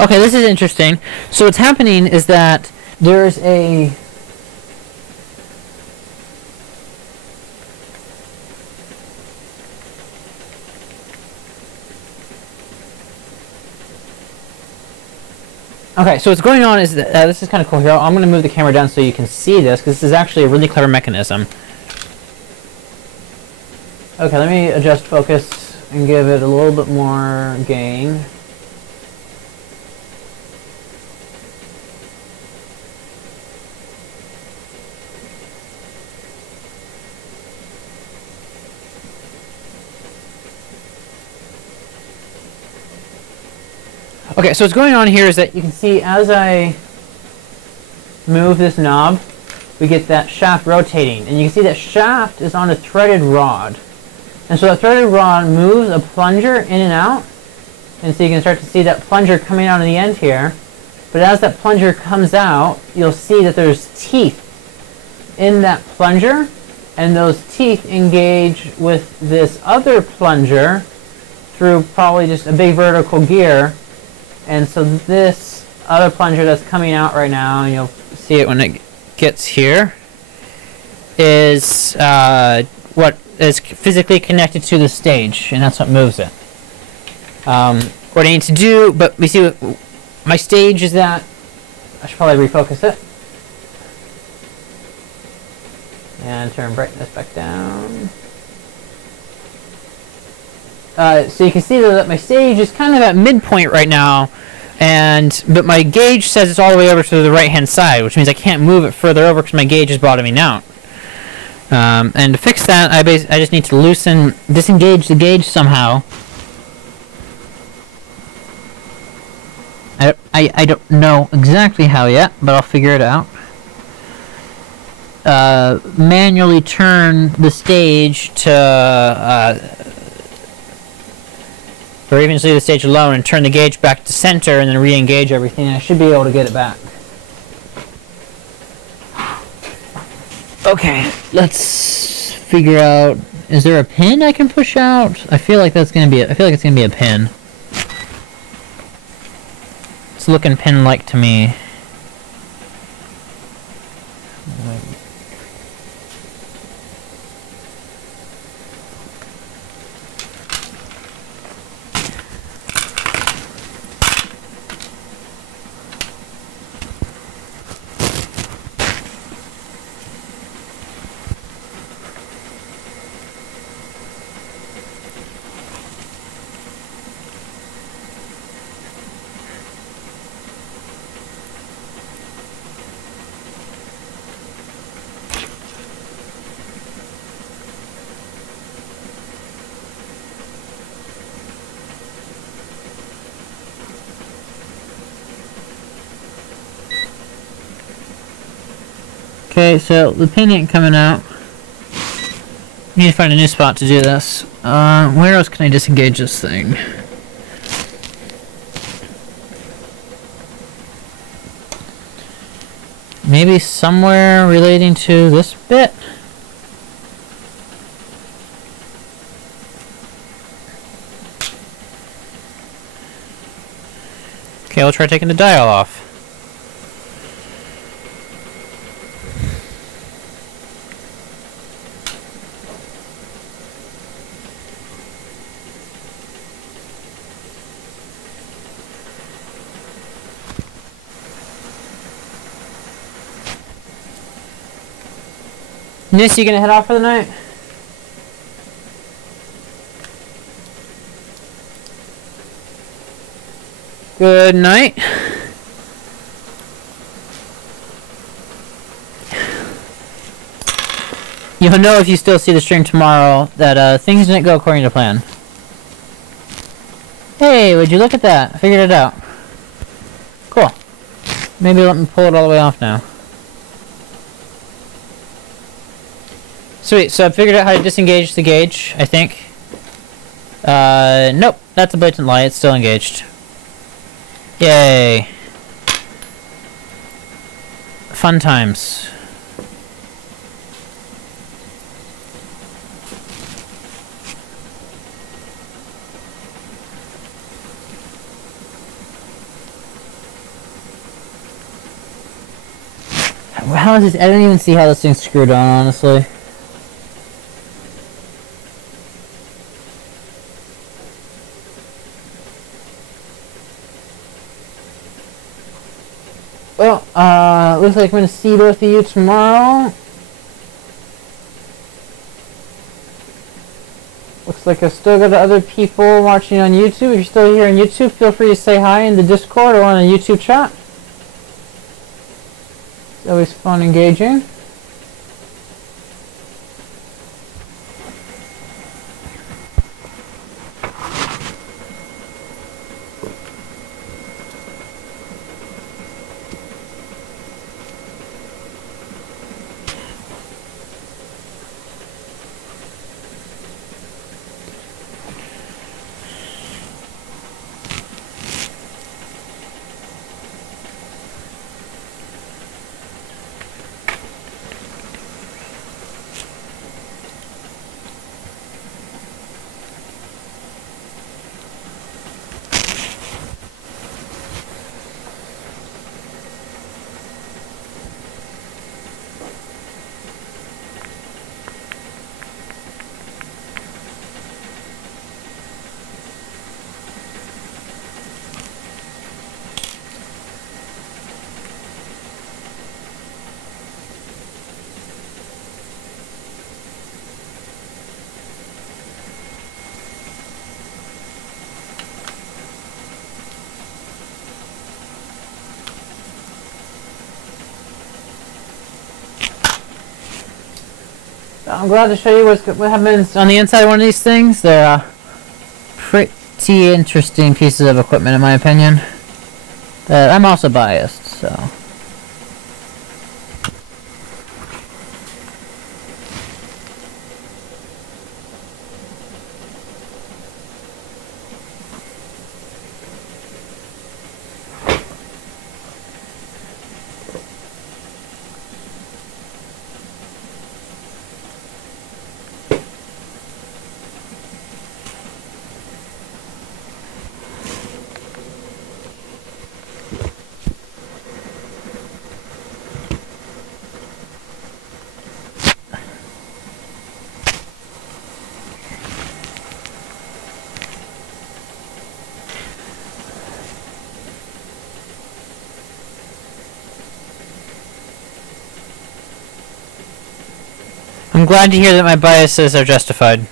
Okay, this is interesting. So what's happening is that there's a... Okay, so what's going on is that, this is kind of cool here. I'm going to move the camera down so you can see this, because this is actually a really clever mechanism. Okay, let me adjust focus and give it a little bit more gain. Okay, so what's going on here is that you can see as I move this knob, we get that shaft rotating. And you can see that shaft is on a threaded rod. And so that threaded rod moves a plunger in and out. And so you can start to see that plunger coming out of the end here. But as that plunger comes out, you'll see that there's teeth in that plunger. And those teeth engage with this other plunger through probably just a big vertical gear. And so this other plunger that's coming out right now, and you'll see it when it gets here, is what is physically connected to the stage, and that's what moves it. What I need to do, but we see what my stage is at. I should probably refocus it. And turn brightness back down. So you can see that my stage is kind of at midpoint right now, but my gauge says it's all the way over to the right hand side, which means I can't move it further over because my gauge is bottoming out. And to fix that, I just need to disengage the gauge somehow. I don't know exactly how yet, but I'll figure it out. Manually turn the stage to, or even just leave the stage alone and turn the gauge back to center and then re-engage everything. I should be able to get it back. Okay, let's figure out. Is there a pin I can push out? I feel like that's gonna be. I feel like it's gonna be a pin. It's looking pin-like to me. Okay, so the pin ain't coming out. Need to find a new spot to do this. Where else can I disengage this thing? Maybe somewhere relating to this bit? Okay, we'll try taking the dial off. Nis, you gonna head off for the night? Good night. You'll know if you still see the stream tomorrow that things didn't go according to plan. Hey, would you look at that? I figured it out. Cool. Maybe let me pull it all the way off now. Sweet, so I figured out how to disengage the gauge, I think. Nope, that's a blatant lie, it's still engaged. Yay. Fun times. How is this? I don't even see how this thing's screwed on, honestly. Well, looks like I'm going to see both of you tomorrow. Looks like I've still got other people watching on YouTube. If you're still here on YouTube, feel free to say hi in the Discord or on the YouTube chat. It's always fun engaging. I'm glad to show you what happens on the inside of one of these things. They're pretty interesting pieces of equipment, in my opinion. But I'm also biased, so. I'm glad to hear that my biases are justified.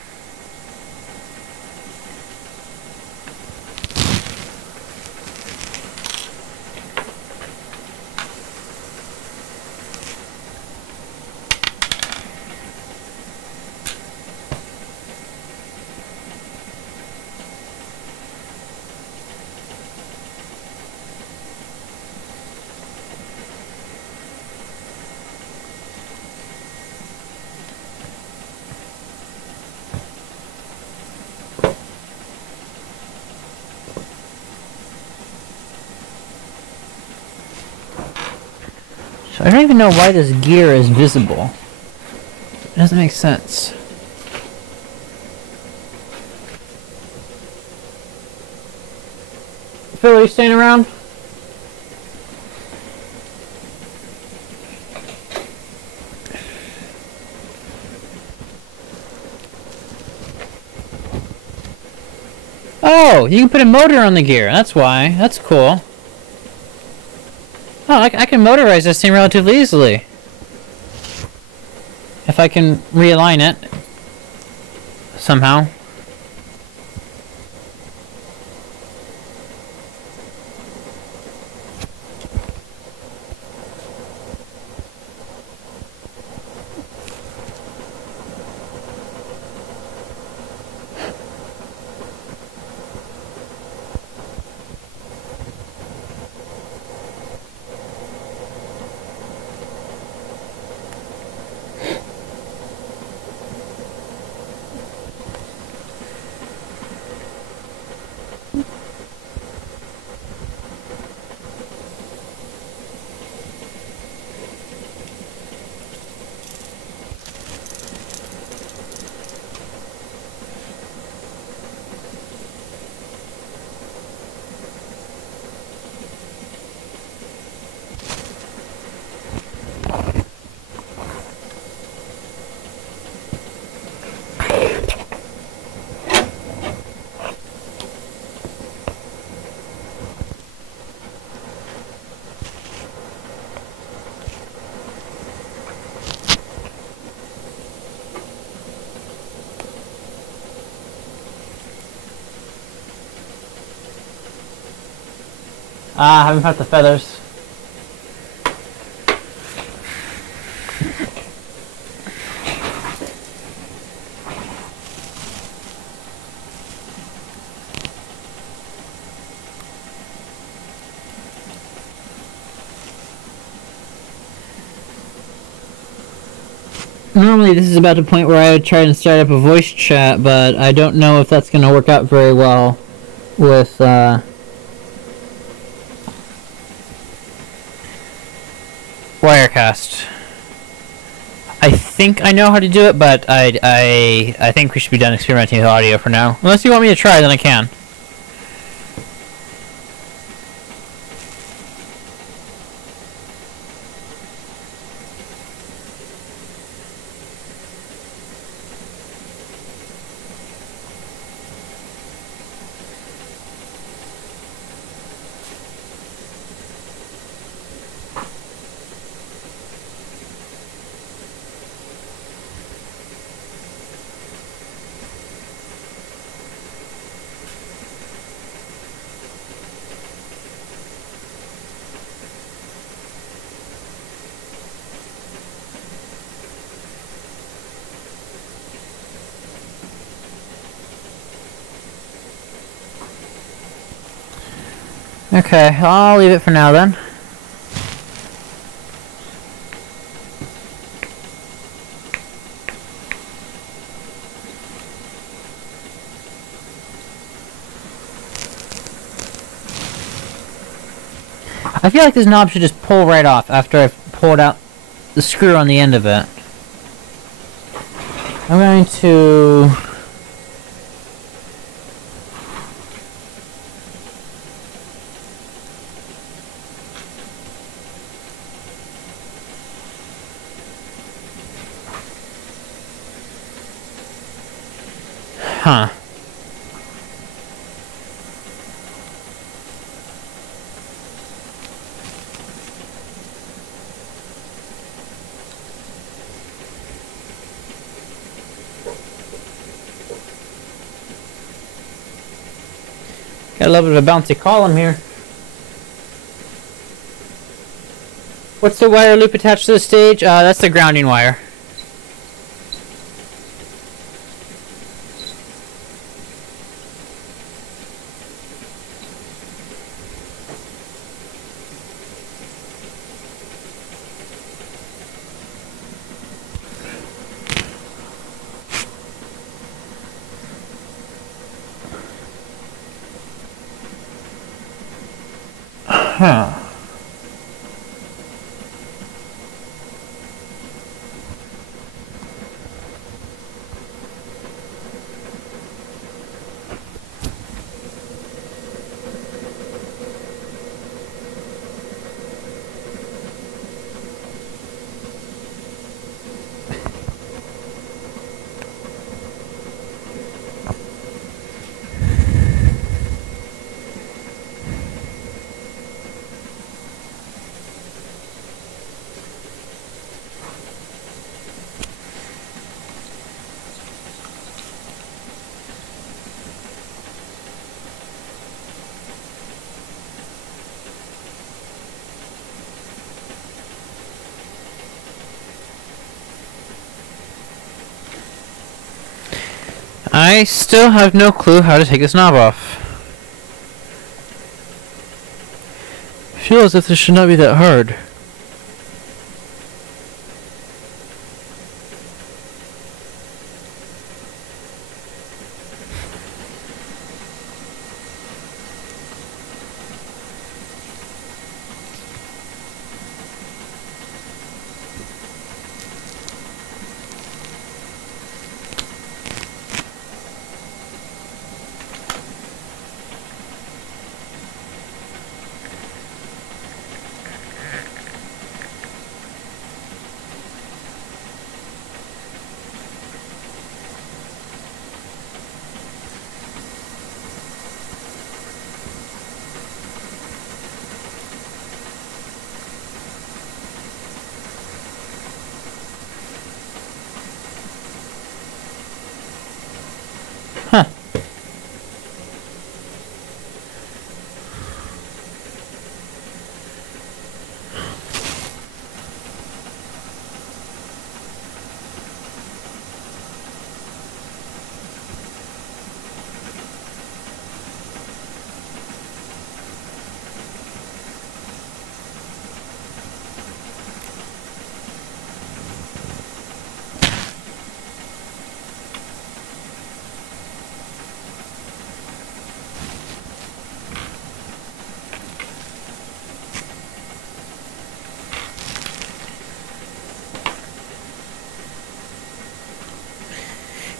So I don't even know why this gear is visible. It doesn't make sense. Phil, are you staying around? Oh, you can put a motor on the gear. That's why. That's cool. Oh, I can motorize this thing relatively easily. If I can realign it somehow. Ah, I haven't cut the feathers. Normally this is about the point where I would try and start up a voice chat, but I don't know if that's going to work out very well with Wirecast. I think I know how to do it, but I think we should be done experimenting with audio for now. Unless you want me to try, then I can. Okay, I'll leave it for now then. I feel like this knob should just pull right off after I've pulled out the screw on the end of it. I'm going to... Huh. Got a little bit of a bouncy column here. What's the wire loop attached to the stage? That's the grounding wire. Huh. I still have no clue how to take this knob off. I feel as if this should not be that hard. Huh.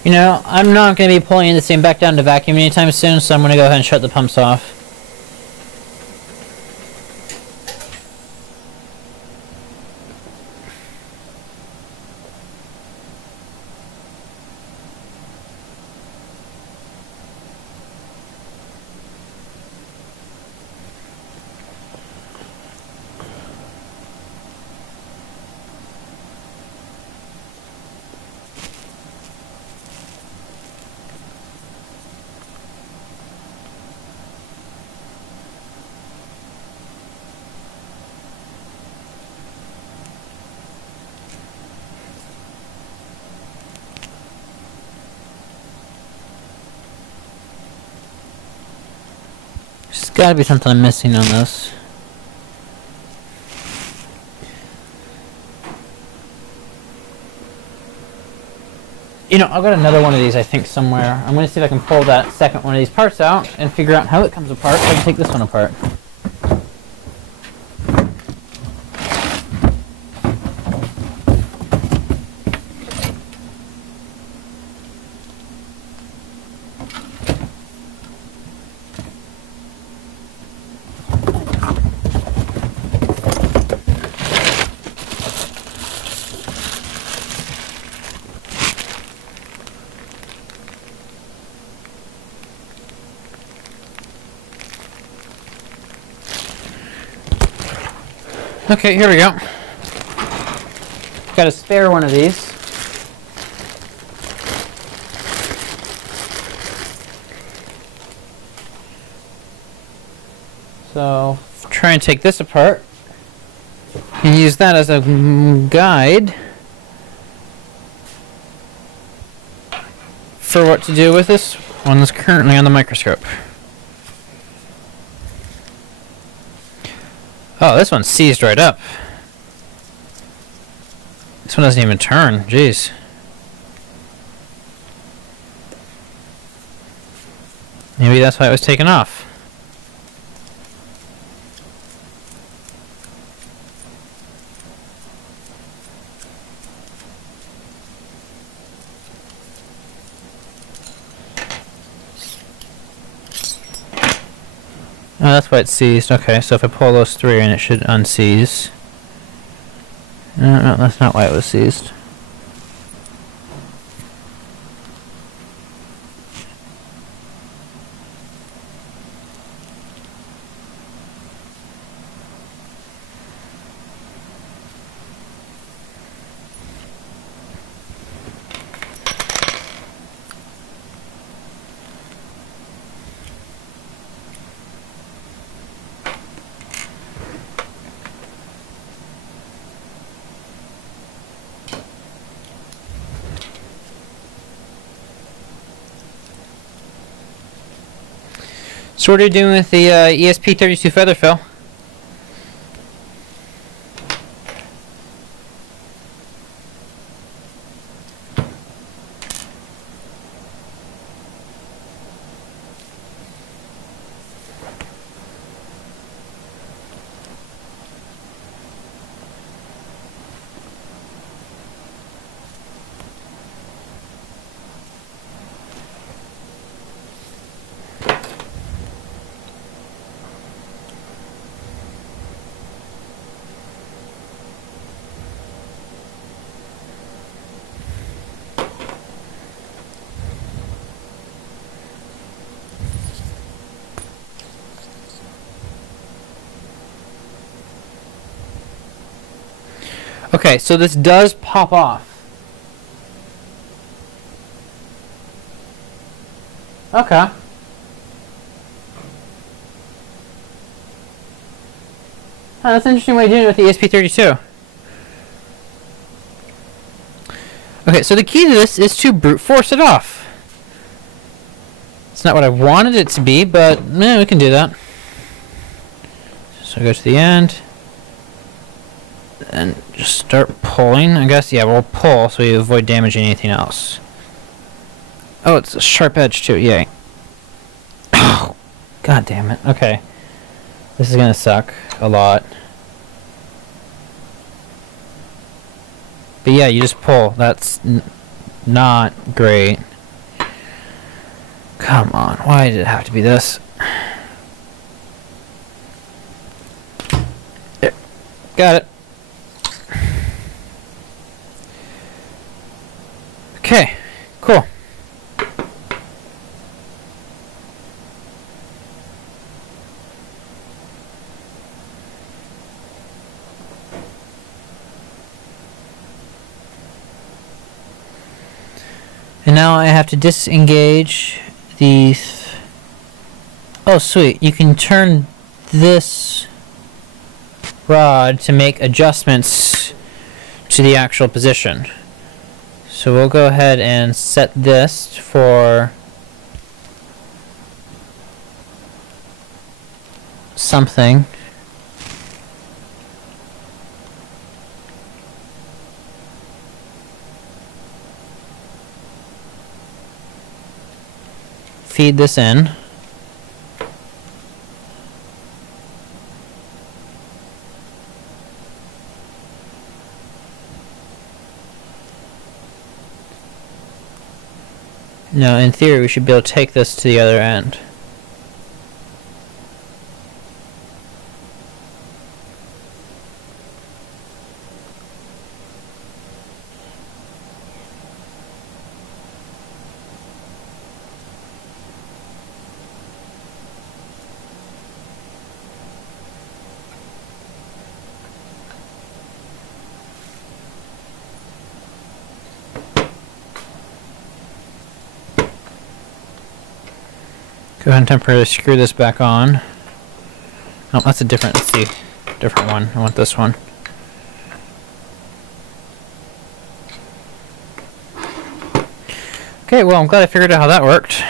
You know, I'm not going to be pulling this thing back down to vacuum anytime soon, so I'm going to go ahead and shut the pumps off. There's gotta be something I'm missing on this. You know, I've got another one of these, I think, somewhere. I'm going to see if I can pull that second one of these parts out and figure out how it comes apart so I can take this one apart. Okay, here we go. Got a spare one of these. So, try and take this apart and use that as a guide for what to do with this one that's currently on the microscope. Oh, this one's seized right up. This one doesn't even turn. Jeez. Maybe that's why it was taken off. Oh, that's why it's seized. Okay, so if I pull those three in, it should unseize. No, that's not why it was seized. So what are you doing with the ESP32 feather fill? Okay, so this does pop off. Okay. Oh, that's an interesting way of doing it with the ESP32. Okay, so the key to this is to brute force it off. It's not what I wanted it to be, but we can do that. So go to the end. And just start pulling, I guess. Yeah, we'll pull so we avoid damaging anything else. Oh, it's a sharp edge too, yay. Oh, god damn it. Okay. This is gonna suck a lot. But yeah, you just pull. That's not great. Come on, why did it have to be this? There. Got it. Okay, cool. And now I have to disengage these. Oh, sweet. You can turn this rod to make adjustments to the actual position. So we'll go ahead and set this for something. Feed this in. Now, in theory, we should be able to take this to the other end. Go ahead and temporarily screw this back on. Oh, that's a different, let's see, different one. I want this one. Okay, well, I'm glad I figured out how that worked.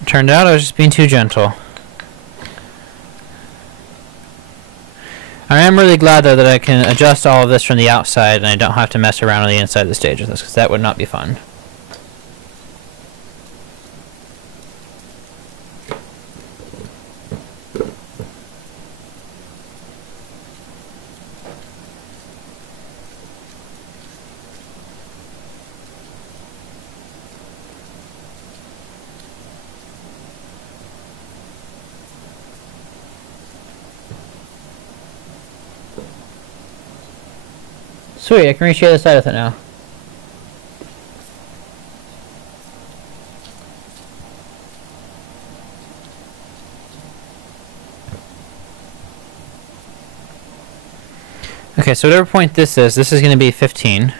It turned out I was just being too gentle. I am really glad, though, that I can adjust all of this from the outside and I don't have to mess around on the inside of the stage with this, because that would not be fun. Sweet, I can reach the other side with it now. Okay, so whatever point this is going to be 15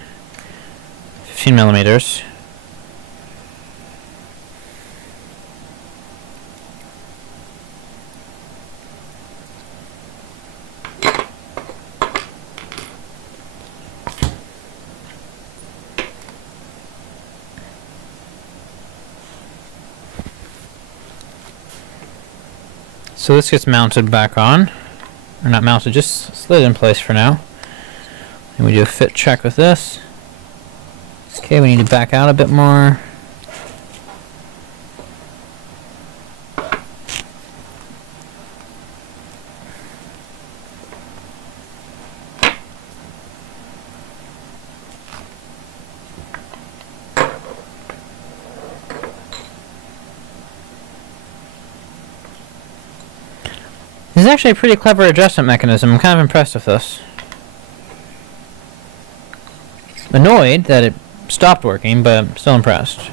millimeters. So this gets mounted back on, or not mounted, just slid in place for now. And we do a fit check with this. Okay, we need to back out a bit more. This is actually a pretty clever adjustment mechanism. I'm kind of impressed with this. Annoyed that it stopped working, but I'm still impressed.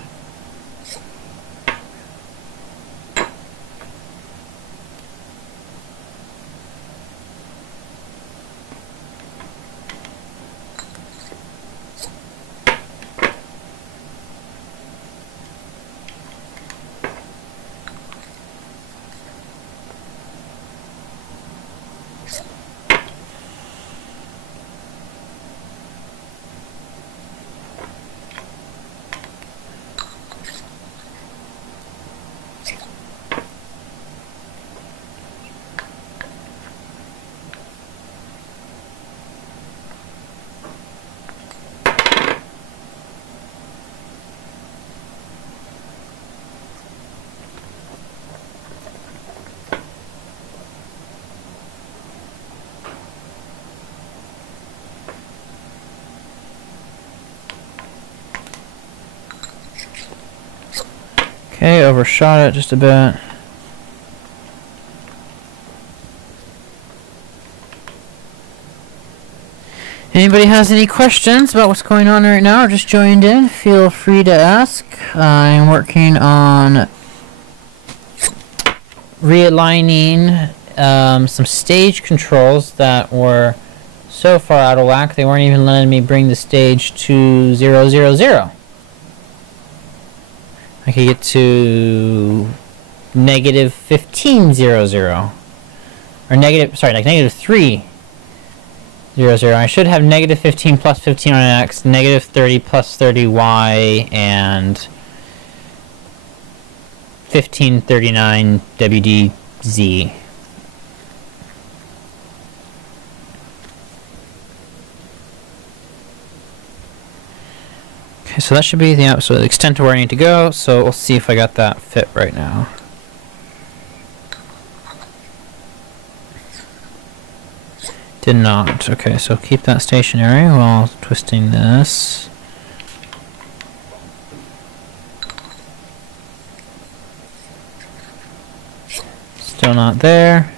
Okay, overshot it just a bit. Anybody has any questions about what's going on right now or just joined in, feel free to ask. I'm working on realigning some stage controls that were so far out of whack they weren't even letting me bring the stage to 0, 0, 0. I could get to negative 15, 0, 0. Or negative, sorry, like negative 3, 0, 0. I should have negative 15 plus 15 on X, negative 30 plus 30 Y, and 1539 WDZ. Okay, so that should be the extent to where I need to go, so we'll see if I got that fit right now. Did not. Okay, so keep that stationary while twisting this. Still not there.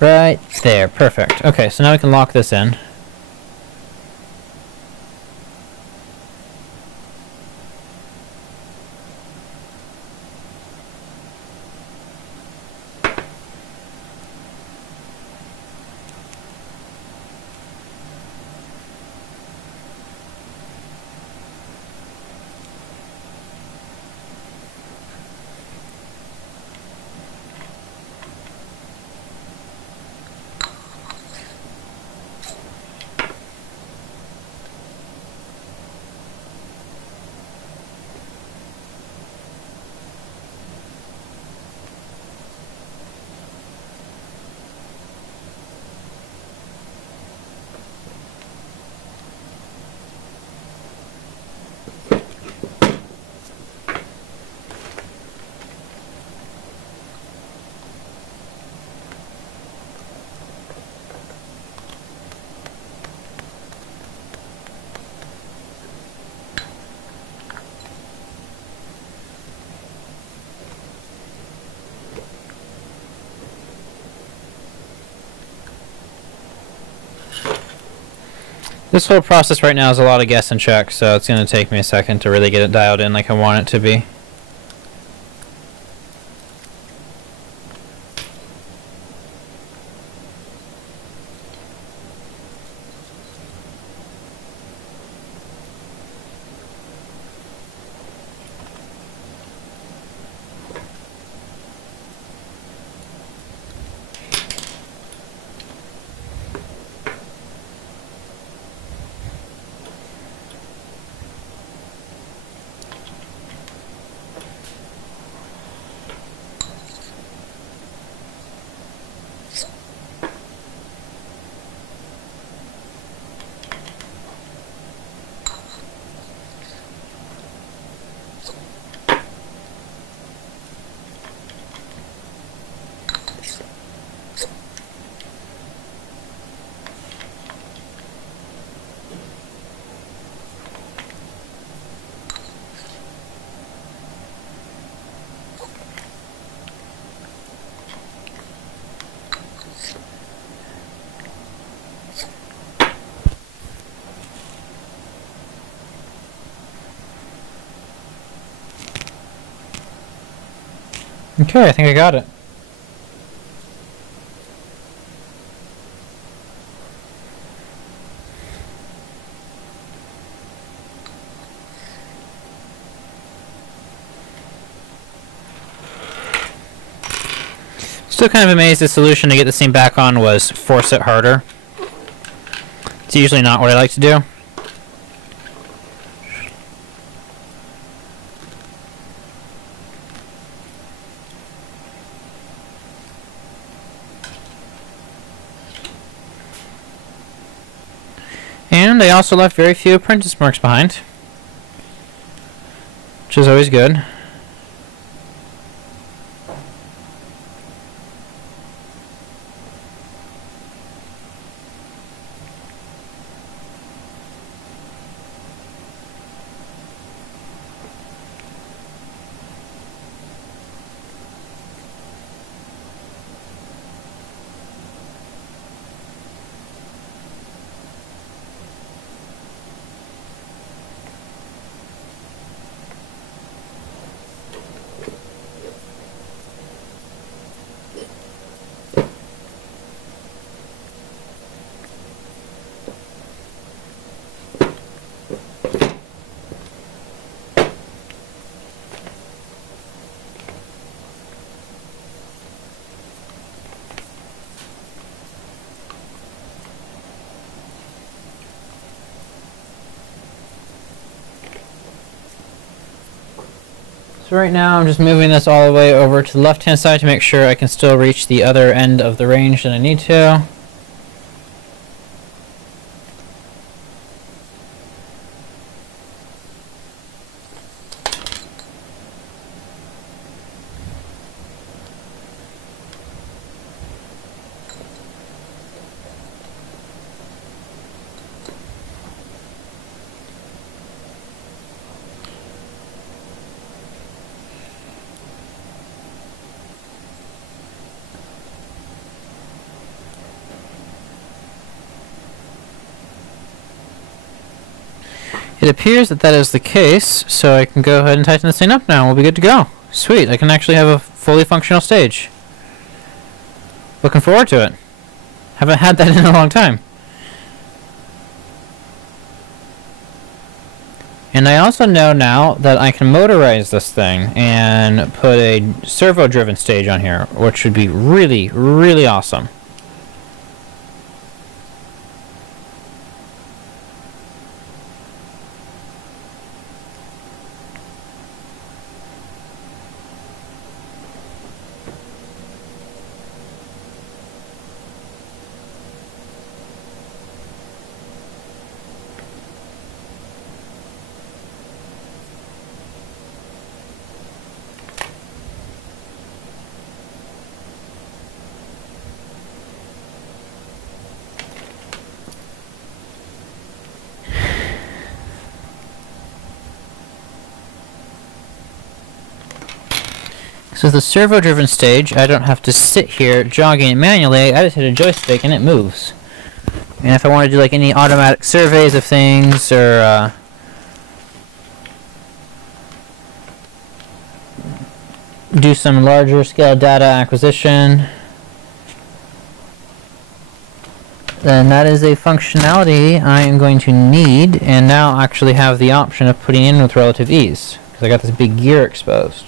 Right there, perfect. Okay, so now we can lock this in. This whole process right now is a lot of guess and check, so it's going to take me a second to really get it dialed in like I want it to be. Okay, I think I got it. Still kind of amazed the solution to get this thing back on was force it harder. It's usually not what I like to do. And I also left very few apprentice marks behind, which is always good. So right now I'm just moving this all the way over to the left-hand side to make sure I can still reach the other end of the range that I need to. It appears that that is the case, so I can go ahead and tighten this thing up now. We'll be good to go. Sweet, I can actually have a fully functional stage. Looking forward to it. Haven't had that in a long time. And I also know now that I can motorize this thing and put a servo-driven stage on here, which would be really, really awesome. So the servo-driven stage, I don't have to sit here jogging it manually. I just hit a joystick and it moves. And if I want to do like any automatic surveys of things or do some larger scale data acquisition, then that is a functionality I am going to need and now actually have the option of putting in with relative ease because I got this big gear exposed.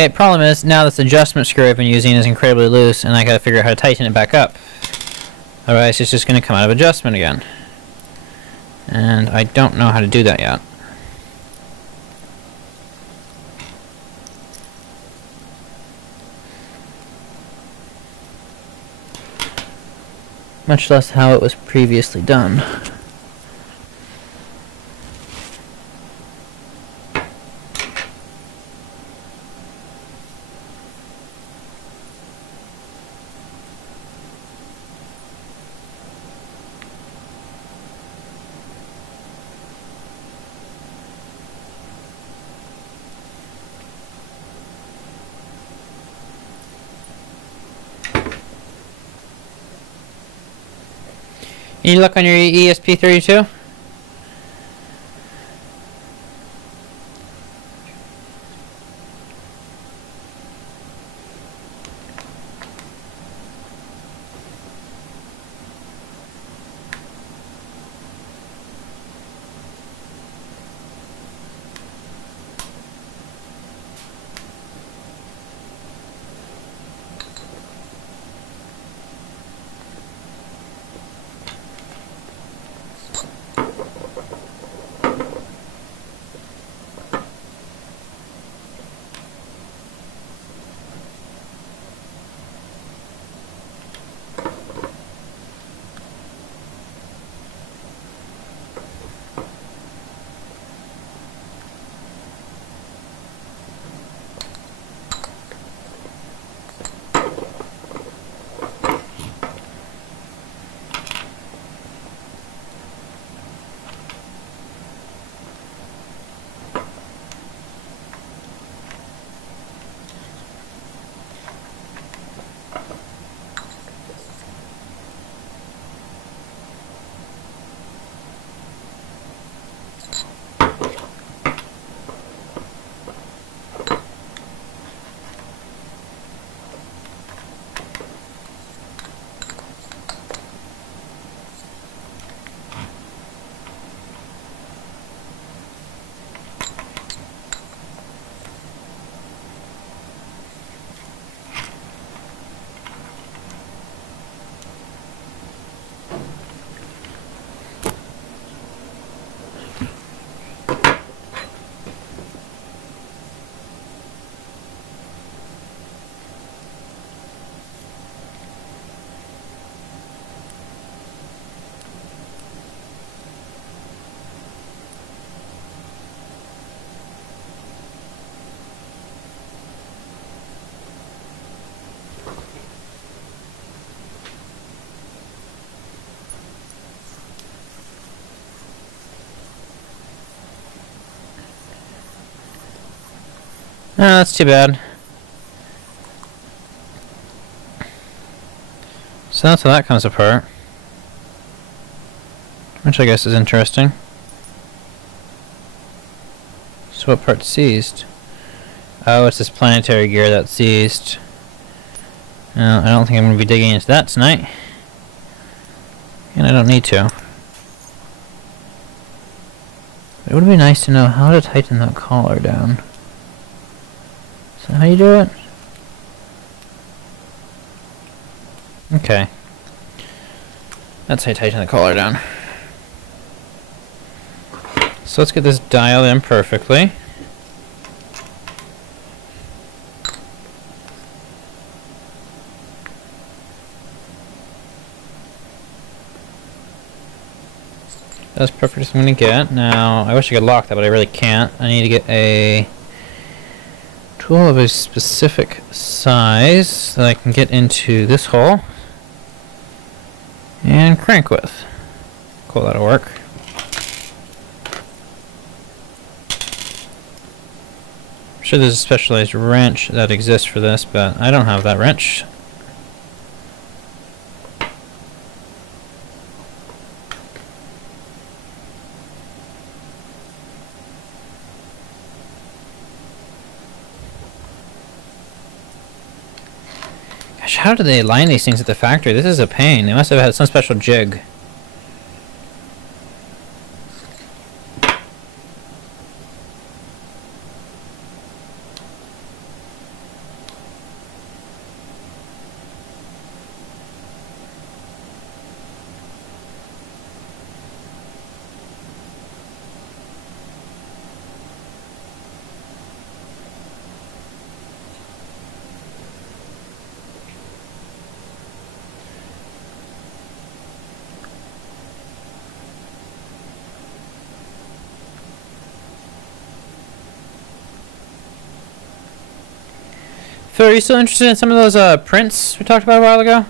Okay, problem is, now this adjustment screw I've been using is incredibly loose, and I gotta figure out how to tighten it back up. Otherwise, it's just gonna come out of adjustment again. And I don't know how to do that yet. Much less how it was previously done. Any luck on your ESP32? Oh, that's too bad. So that's how that comes apart. Which I guess is interesting. So what part's seized? Oh, it's this planetary gear that's seized. No, I don't think I'm going to be digging into that tonight. And I don't need to. It would be nice to know how to tighten that collar down. So how you do it? Okay. That's how you tighten the collar down. So let's get this dialed in perfectly. That's perfect as I'm gonna get. Now, I wish I could lock that, but I really can't. I need to get a tool of a specific size that I can get into this hole and crank with. Cool, that'll work. I'm sure there's a specialized wrench that exists for this, but I don't have that wrench. Gosh, how do they line these things at the factory? This is a pain. They must have had some special jig. Phil, are you still interested in some of those prints we talked about a while ago?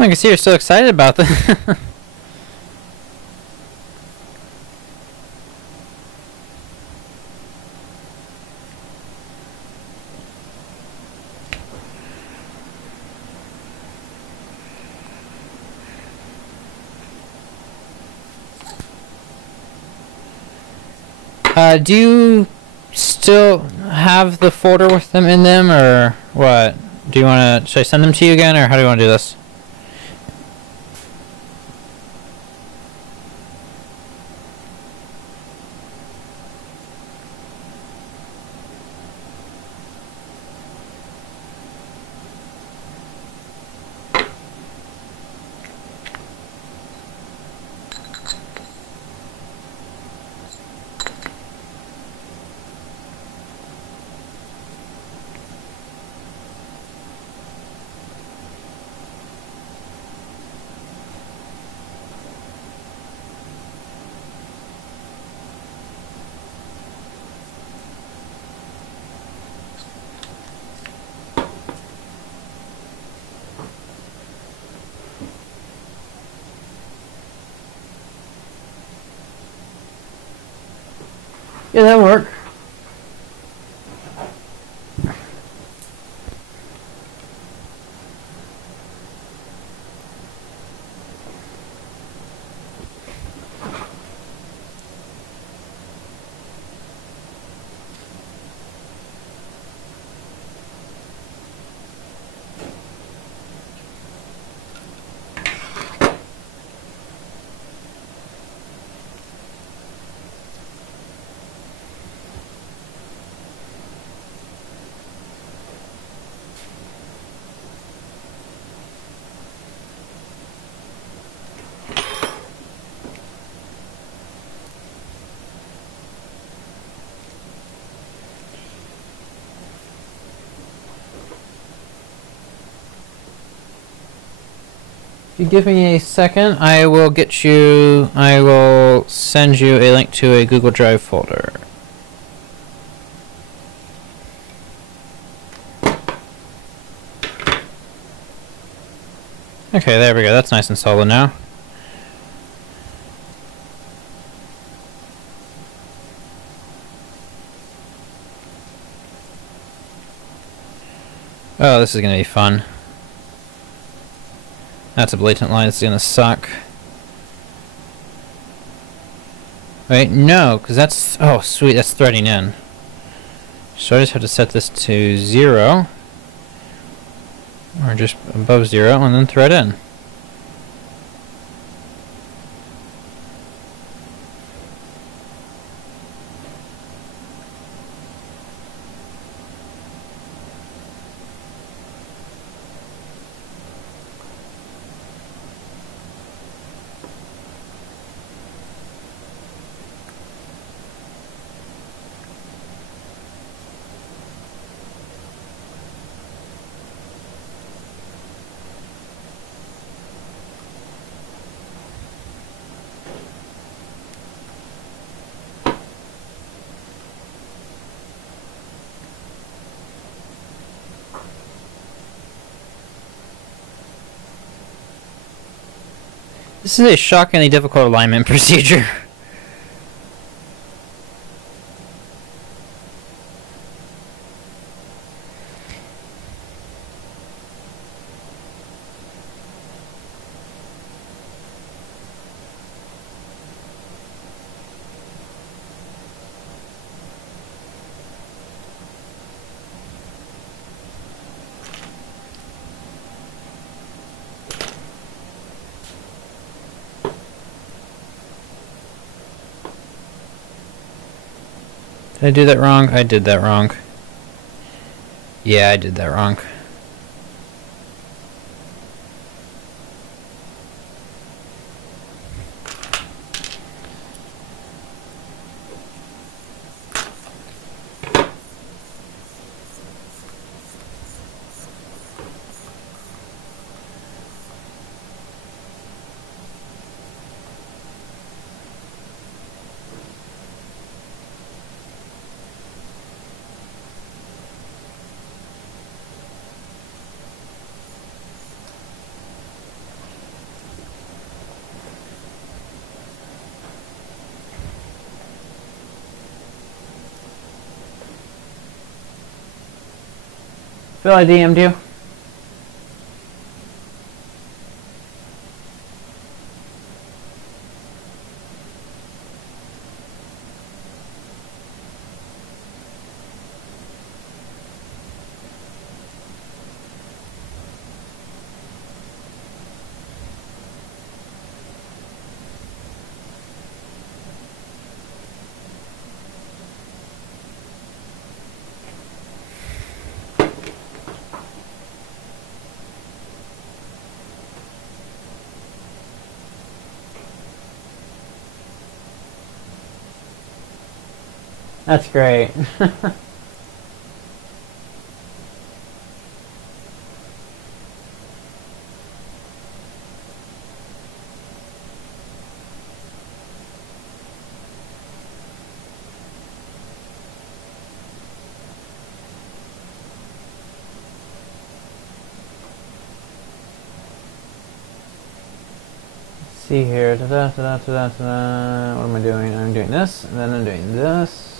I can see you're so excited about this. Do you still have the folder with them in them, or what? Do you want to? Should I send them to you again, or how do you want to do this? Yeah, that'll work. If you give me a second, I will send you a link to a Google Drive folder. Okay, there we go. That's nice and solid now. Oh, this is going to be fun. That's a blatant line. It's gonna suck. Wait, no, because that's... Oh, sweet, that's threading in. So I just have to set this to 0. Or just above 0, and then thread in. This is a shockingly difficult alignment procedure. Did I do that wrong? I did that wrong. Yeah, I did that wrong. Phil, I DM'd you. That's great. See here. What am I doing? I'm doing this, and then I'm doing this.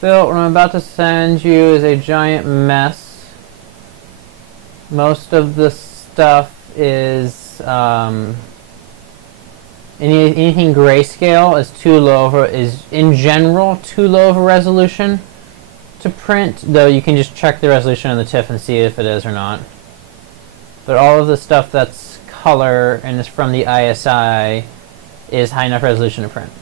Phil, what I'm about to send you is a giant mess. Most of the stuff is anything grayscale is too low for is in general too low of a resolution to print. Though you can just check the resolution on the TIFF and see if it is or not. But all of the stuff that's color and is from the ISI is high enough resolution to print.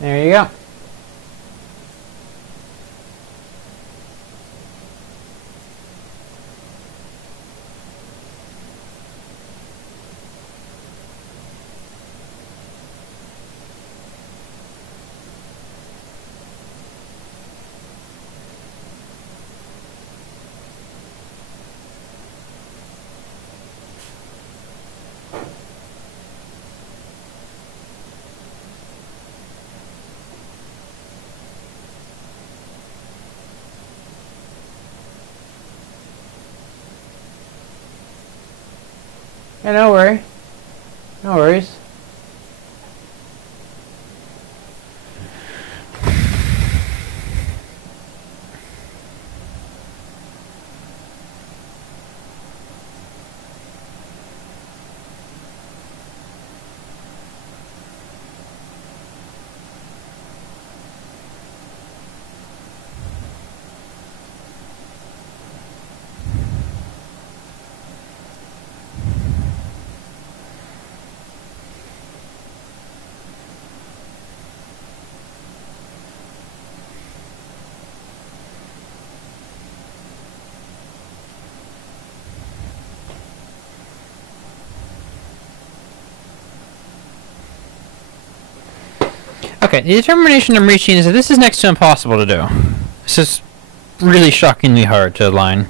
There you go. Yeah, no worry. No worries. Okay, the determination I'm reaching is that this is next to impossible to do. This is really shockingly hard to align.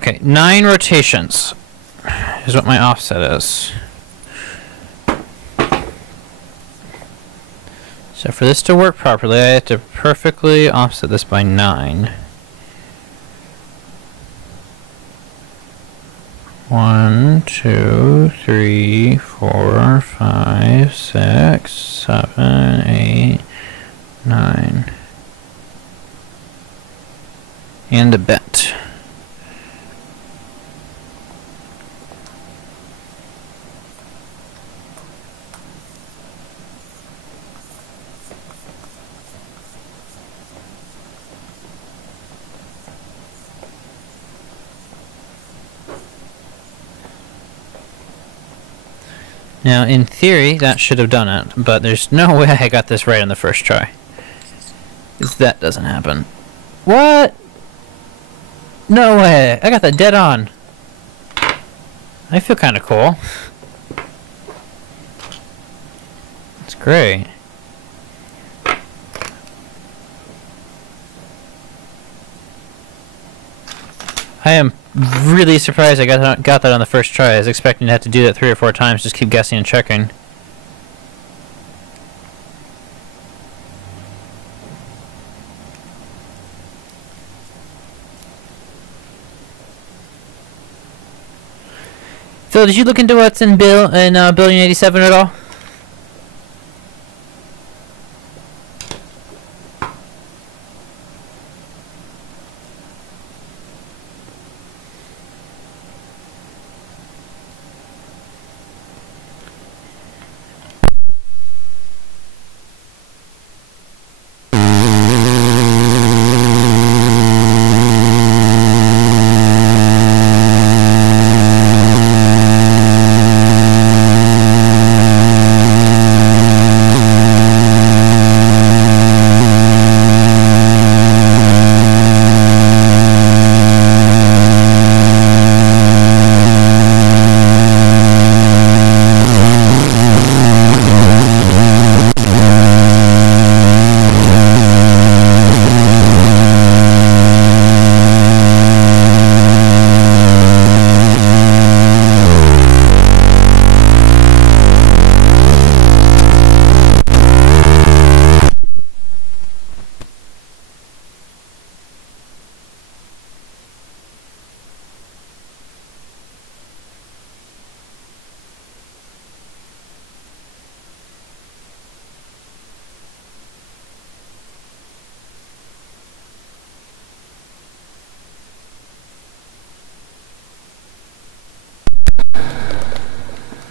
Okay, 9 rotations is what my offset is. So for this to work properly, I have to perfectly offset this by 9. 1, 2, 3, 4, 5, 6, 7, 8, 9. And a bit. Now, in theory, that should have done it, but there's no way I got this right on the first try. Because that doesn't happen. What? No way! I got that dead on! I feel kinda cool. It's great. I am really surprised I got that on the first try. I was expecting to have to do that 3 or 4 times, just keep guessing and checking. Phil, did you look into what's in Building 87 at all?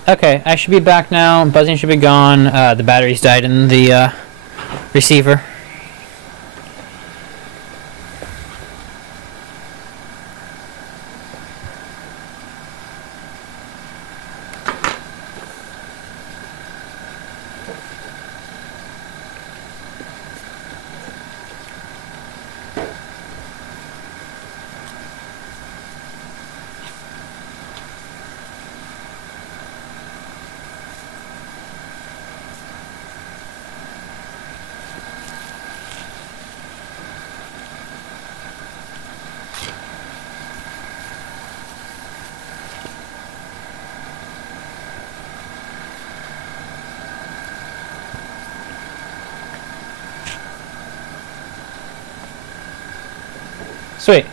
Okay, I should be back now. Buzzing should be gone. The batteries died in the receiver. Sweet.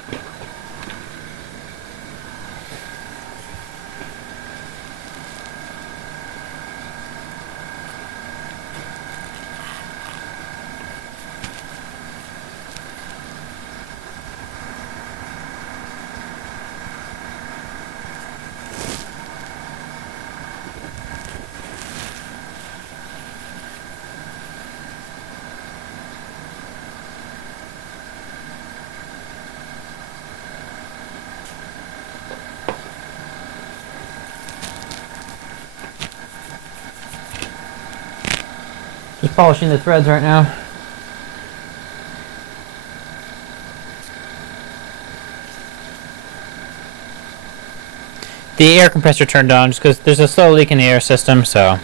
Just polishing the threads right now. The air compressor turned on just because there's a slow leak in the air system, so.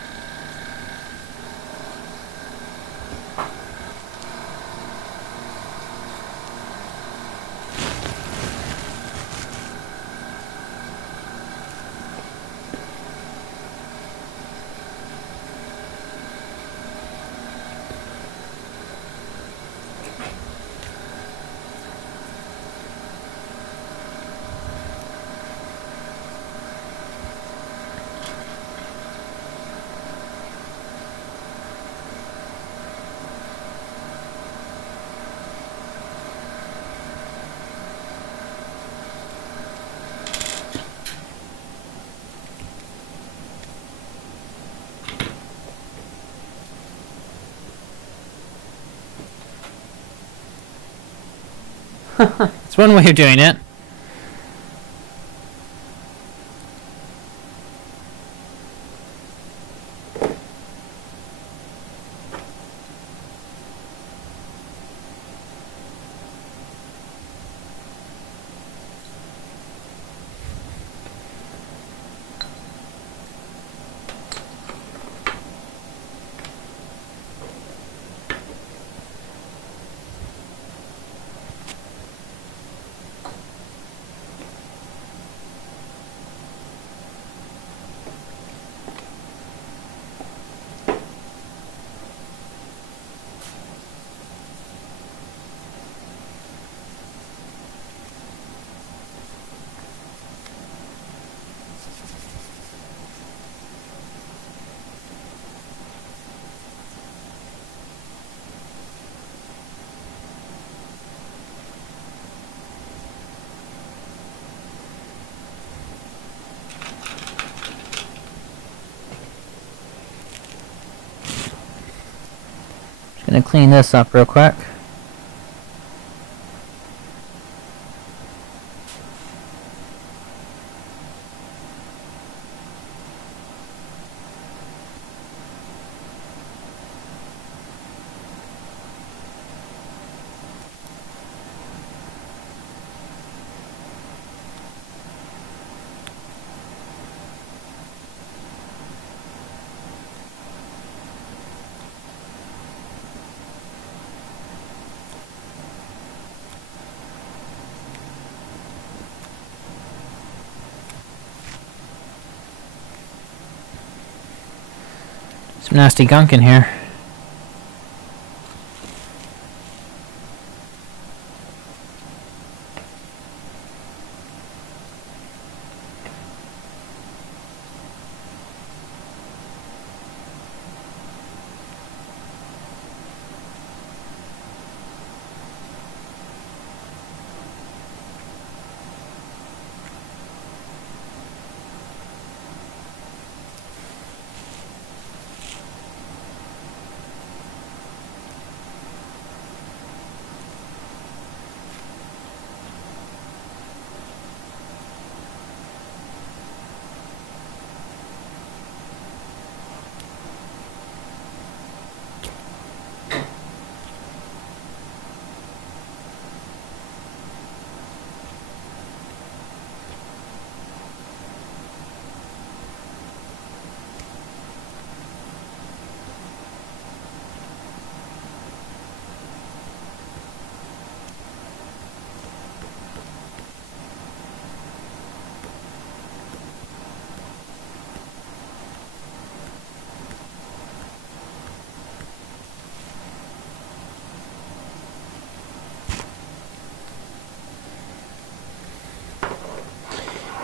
It's one way of doing it. Gonna clean this up real quick. Some nasty gunk in here.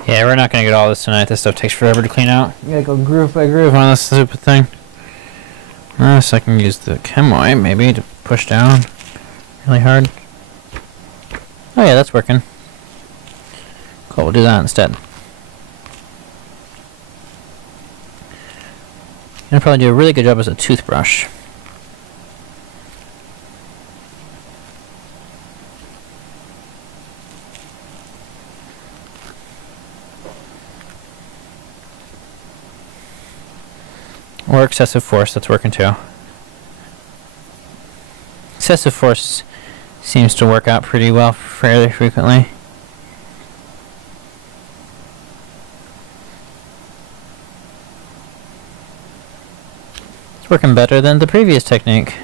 Yeah, we're not gonna get all this tonight. This stuff takes forever to clean out. You gotta go groove by groove on this stupid thing. Unless I can use the chemoid maybe to push down really hard. Oh yeah, that's working. Cool, we'll do that instead. I'll probably do a really good job as a toothbrush. Or excessive force, that's working too. Excessive force seems to work out pretty well fairly frequently. It's working better than the previous technique.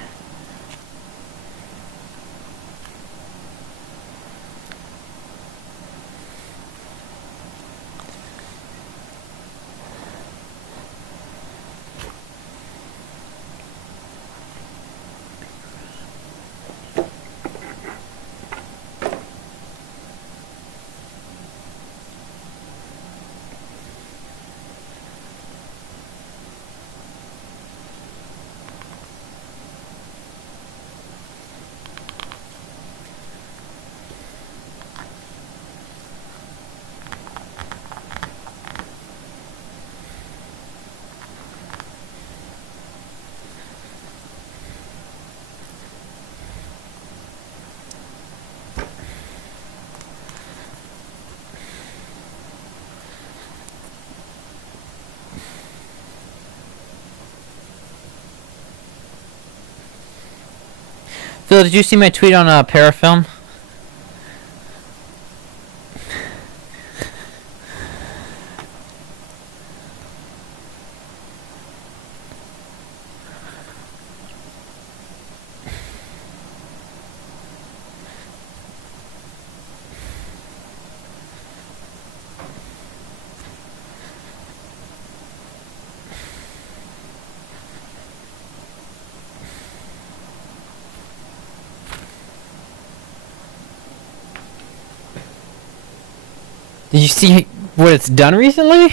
Bill, did you see my tweet on Parafilm? Did you see what it's done recently?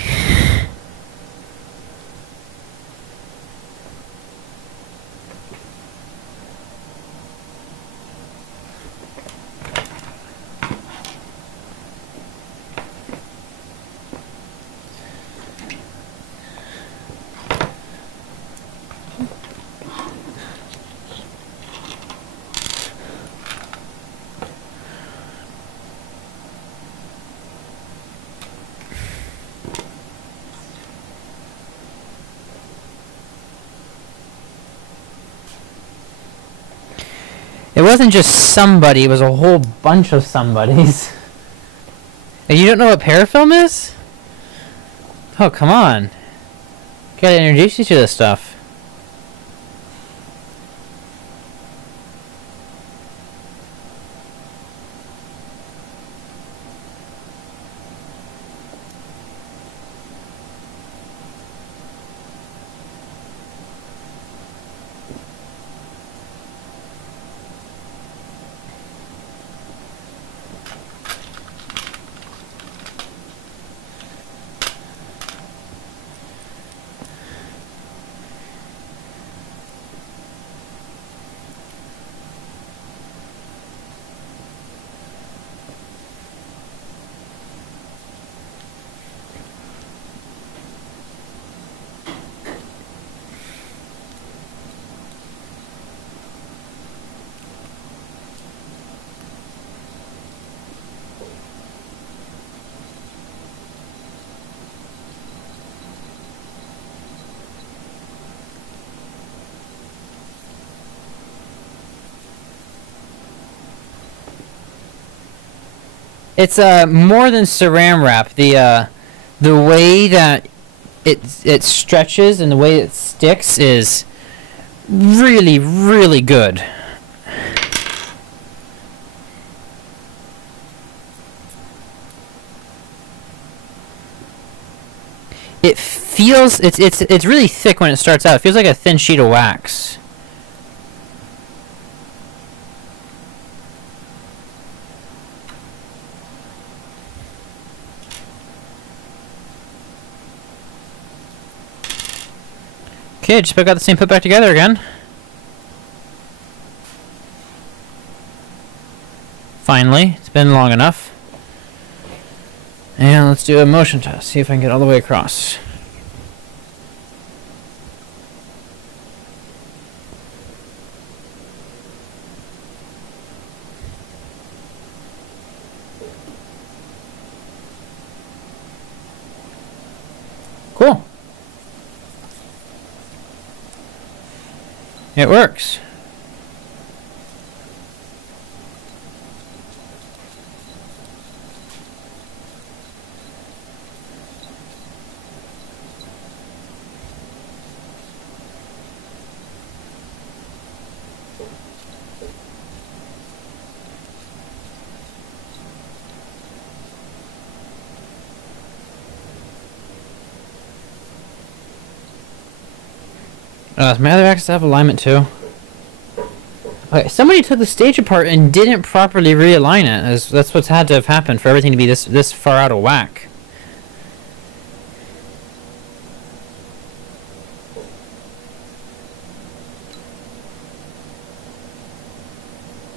It wasn't just somebody, it was a whole bunch of somebodies. And you don't know what Parafilm is? Oh, come on. Gotta introduce you to this stuff. It's more than saran wrap. The way that it stretches and the way it sticks is really, really good. It feels it's really thick when it starts out. It feels like a thin sheet of wax. Okay, just got this thing put back together again. Finally, it's been long enough. And let's do a motion test, see if I can get all the way across. Cool. It works. My other axis have alignment too. Okay, somebody took the stage apart and didn't properly realign it. That's what's had to have happened for everything to be this far out of whack.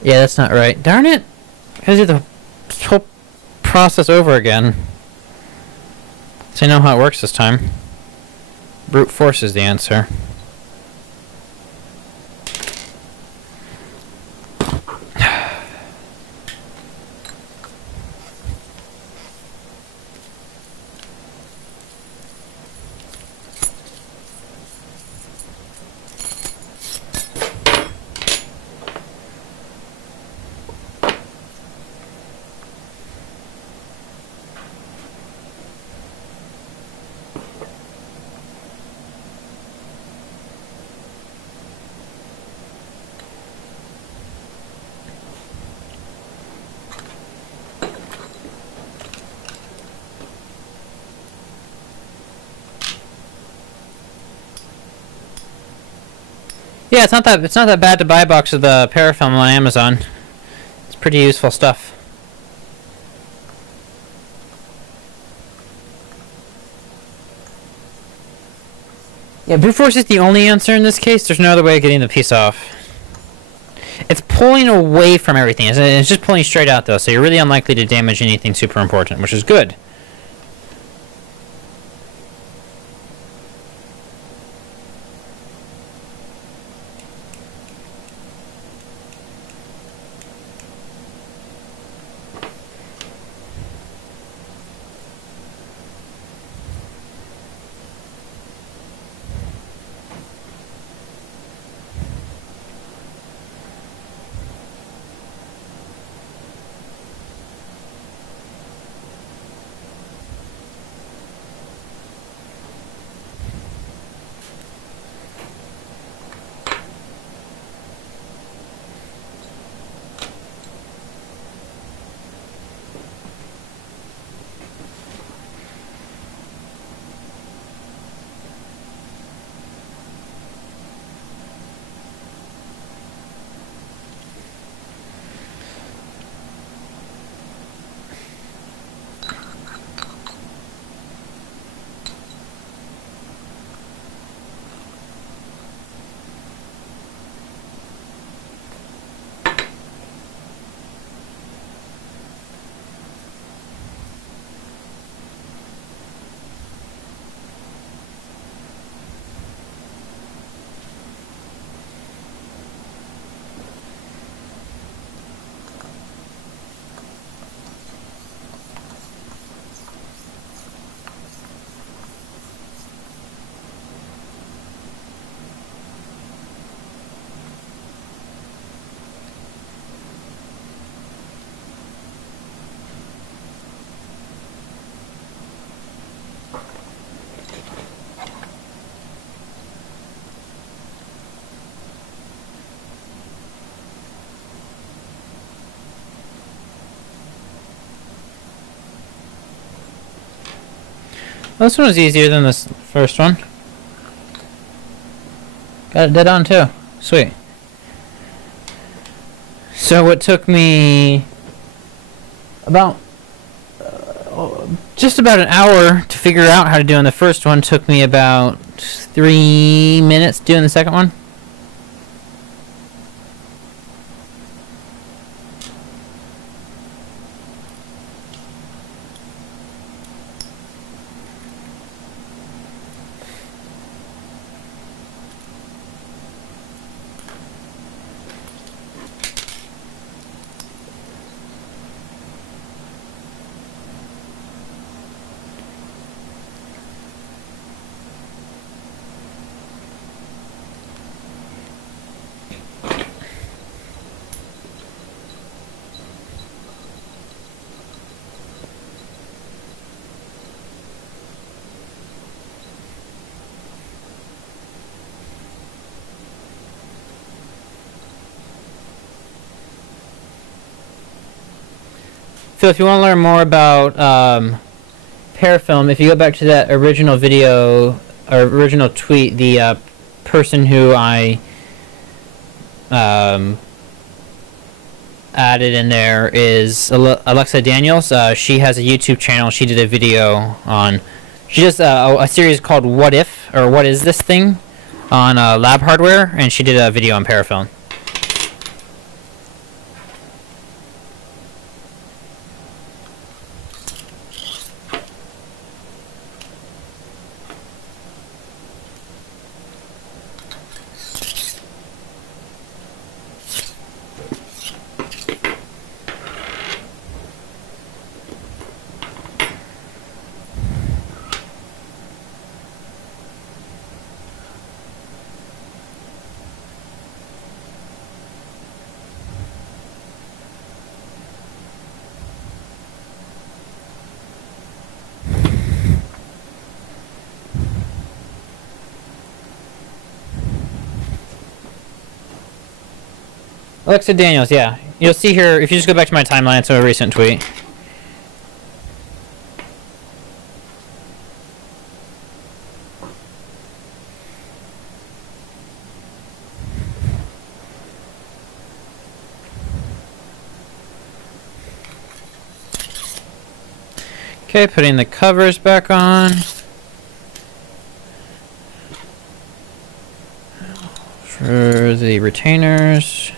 Yeah, that's not right. Darn it! I gotta do the whole process over again. So I know how it works this time. Brute force is the answer. Yeah, it's not that bad to buy a box of the parafilm on Amazon. It's pretty useful stuff. Yeah, brute force is the only answer in this case. There's no other way of getting the piece off. It's pulling away from everything. It's just pulling straight out though, so you're really unlikely to damage anything super important, which is good. Well, this one was easier than this first one. Got it dead on too. Sweet. So it took me about just about an hour to figure out how to do on the first one. Took me about 3 minutes doing the second one. So if you want to learn more about parafilm, if you go back to that original video or original tweet, the person who I added in there is Alexa Daniels. She has a YouTube channel. She did a video on, she does a series called What If, or What Is This Thing, on lab hardware, and she did a video on parafilm. Alexa Daniels, yeah. You'll see here, if you just go back to my timeline, it's a recent tweet. Okay, putting the covers back on. For the retainers.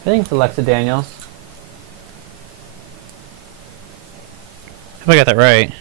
I think it's Alexa Daniels. Hope I got that right.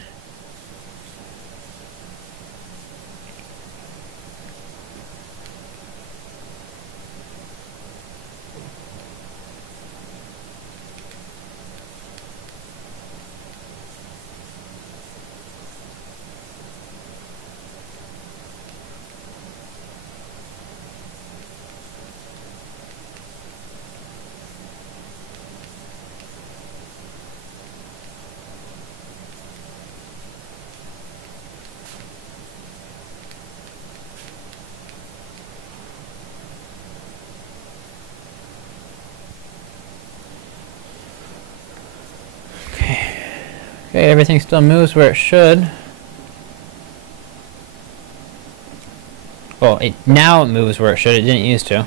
Okay, everything still moves where it should. Well, now it moves where it should. It didn't used to.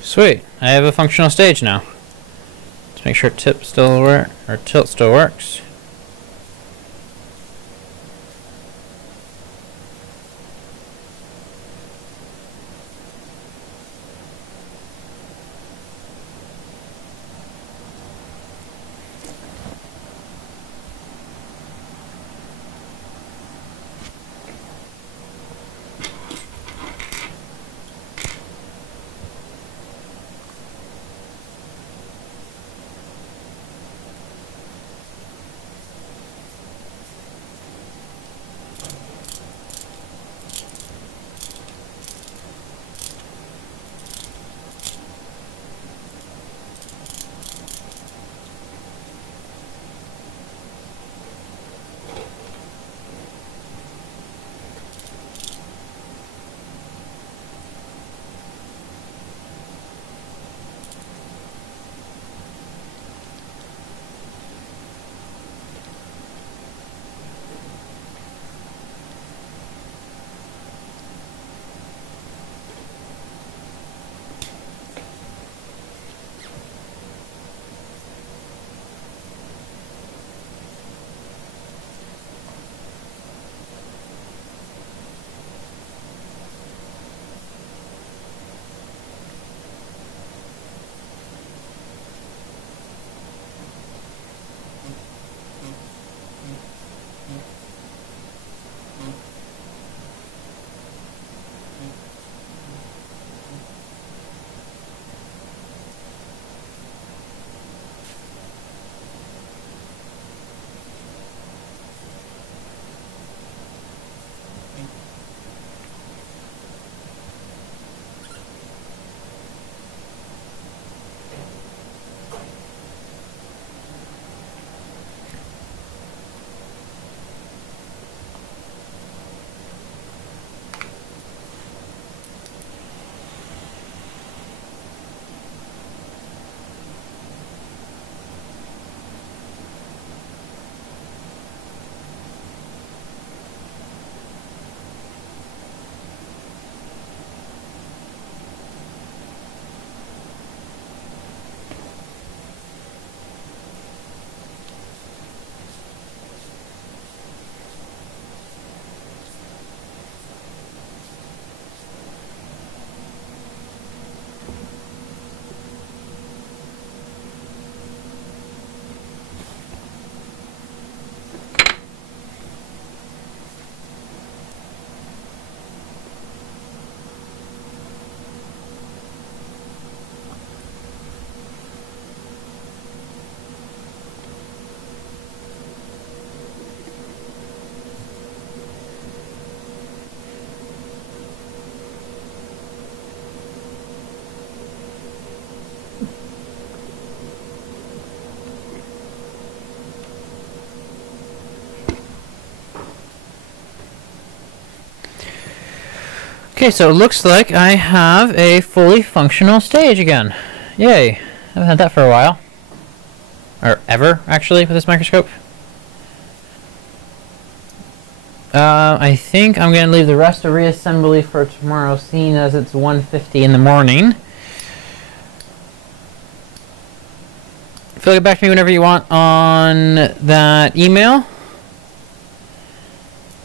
Sweet, I have a functional stage now. Let's make sure tilt still works. Okay, so it looks like I have a fully functional stage again. Yay. I haven't had that for a while. Or ever, actually, with this microscope. I think I'm going to leave the rest of reassembly for tomorrow, seeing as it's 1:50 in the morning. Feel get back to me whenever you want on that email.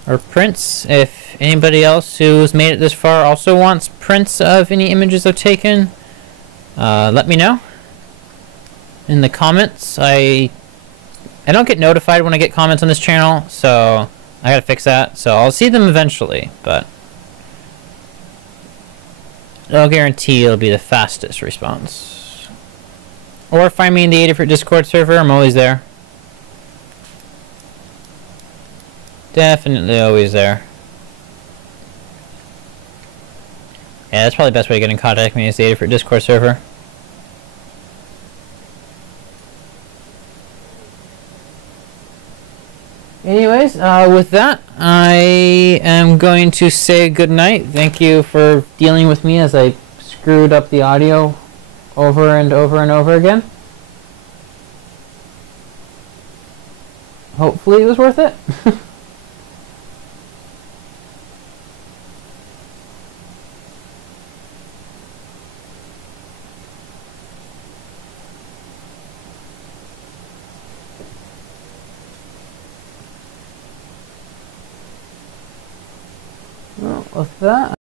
Or prints. If anybody else who's made it this far also wants prints of any images I've taken, let me know. In the comments, I don't get notified when I get comments on this channel, so I gotta fix that. So I'll see them eventually, but I'll guarantee it'll be the fastest response. Or find me in the Adafruit Discord server. I'm always there. Definitely always there. Yeah, that's probably the best way to get in contact with me is the Adafruit Discord server. Anyways, with that, I am going to say goodnight. Thank you for dealing with me as I screwed up the audio over and over and over again. Hopefully it was worth it. Well, with that...